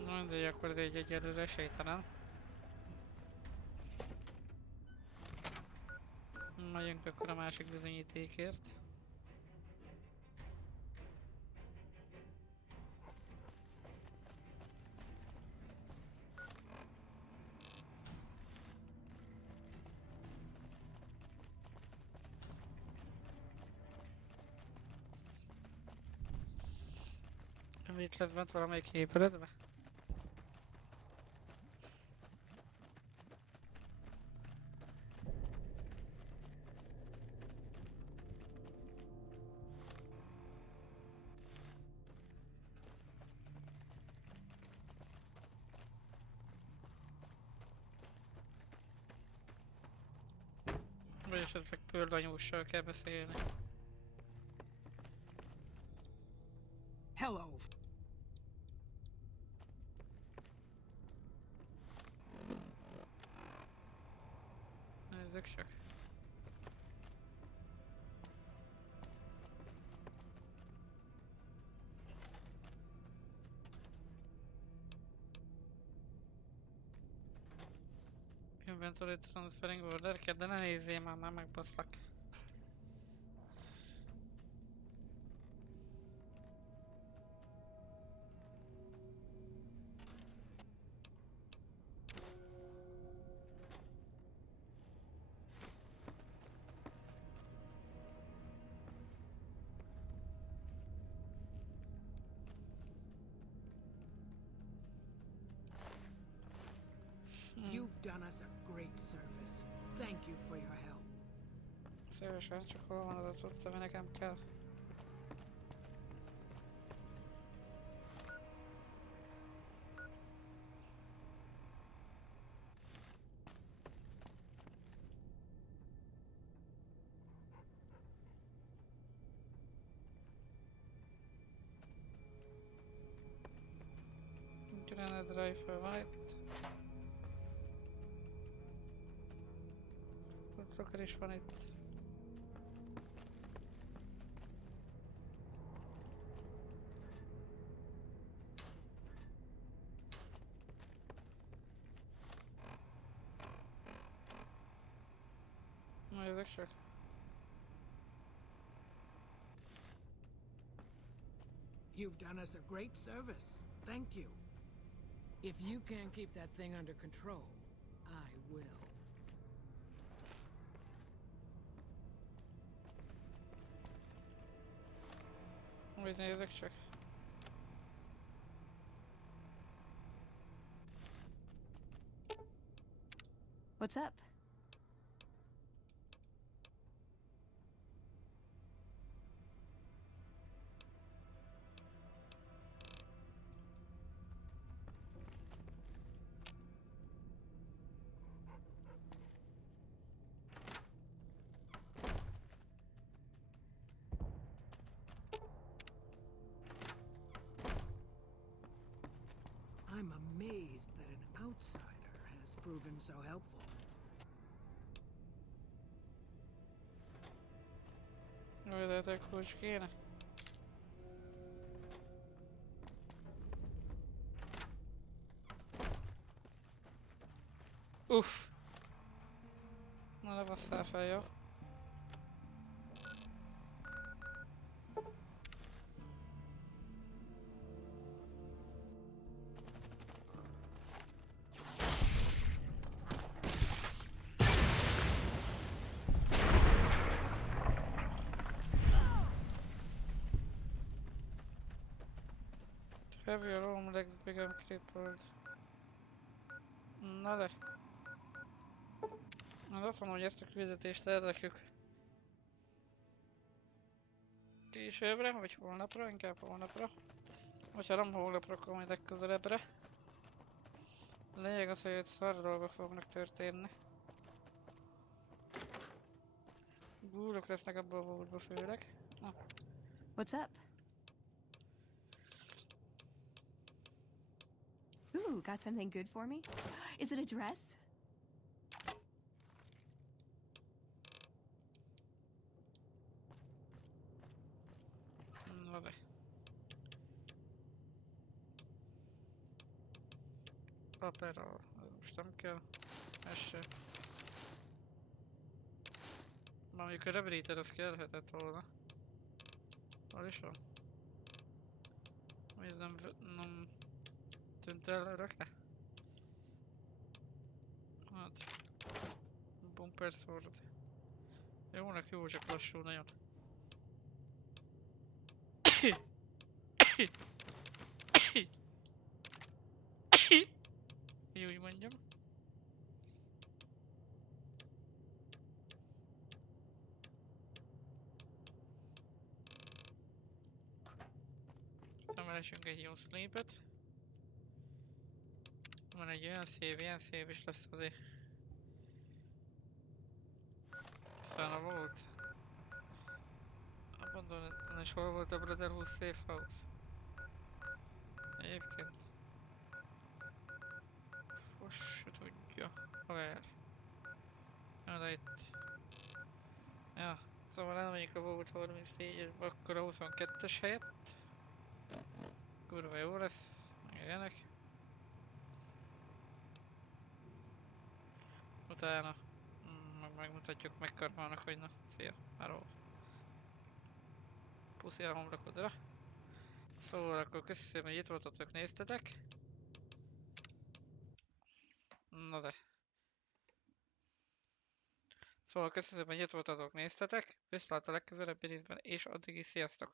Na mindegy, akkor ez egy egyelőre esélytelen. Megyünk akkor a másik bizonyítékért. Itt lesz bent valamelyik épületbe? Vagyis ezek pördanyússal kell beszélni. Hello. Nézzük csak. Inventory transferring order kell, de ne nézzél már megbaszlak. You've done us a great service. Thank you for your help. Szívesen, csak hol van az a cucc, ami nekem kell? Grenade rifle van itt. Locker is van itt. Na ezek csak. You've done us a great service. Thank you. If you can't keep that thing under control, I will. Majd nézzek csak. What's up? I'm amazed that an outsider has proven so helpful. Vezető kulcs kéne. Uff! Na ne basszál fel, jó? Have your own legs become crippled. Na de. Na azt mondom, hogy ezt a fizetést elrakjuk későbbre, vagy holnapra, inkább holnapra. Vagy ha nem holnapra, akkor majd legközelebbre. A lényeg az, hogy itt szar dolgok fognak történni. Gúrok lesznek abban a vaultba főleg. Na. What's up? Ooh, got something good for me? Is it a dress? Na de. Paperol, most nem kell. Ez se. Már mondjuk a rebreather az kellhetett volna. Hol is van? Miért nem tűnt el örökre? Hát. Bumper sword. Jónak jó, csak lassú nagyon. hogy úgy mondjam. Aztán veresünk egy jó sleepet. Van egy ilyen szép is lesz azért. Aztán volt. Abandon, és hol volt a Brotherhood Safe House? Egyébként. Foss se tudja. Haver. Ja, de itt. Ja, szóval elmegyünk a Vault 34-esbe, akkor a 22-es helyett. Kurva jó lesz, meg ilyenek. Utána megmutatjuk megkarmának, hogy na, szia, hello. Puszi a homlokodra. Szóval akkor köszönöm, hogy itt voltatok, néztetek. Na de. Szóval köszönöm, hogy itt voltatok, néztetek. Viszlát a legközelebbi részben, és addig is sziasztok!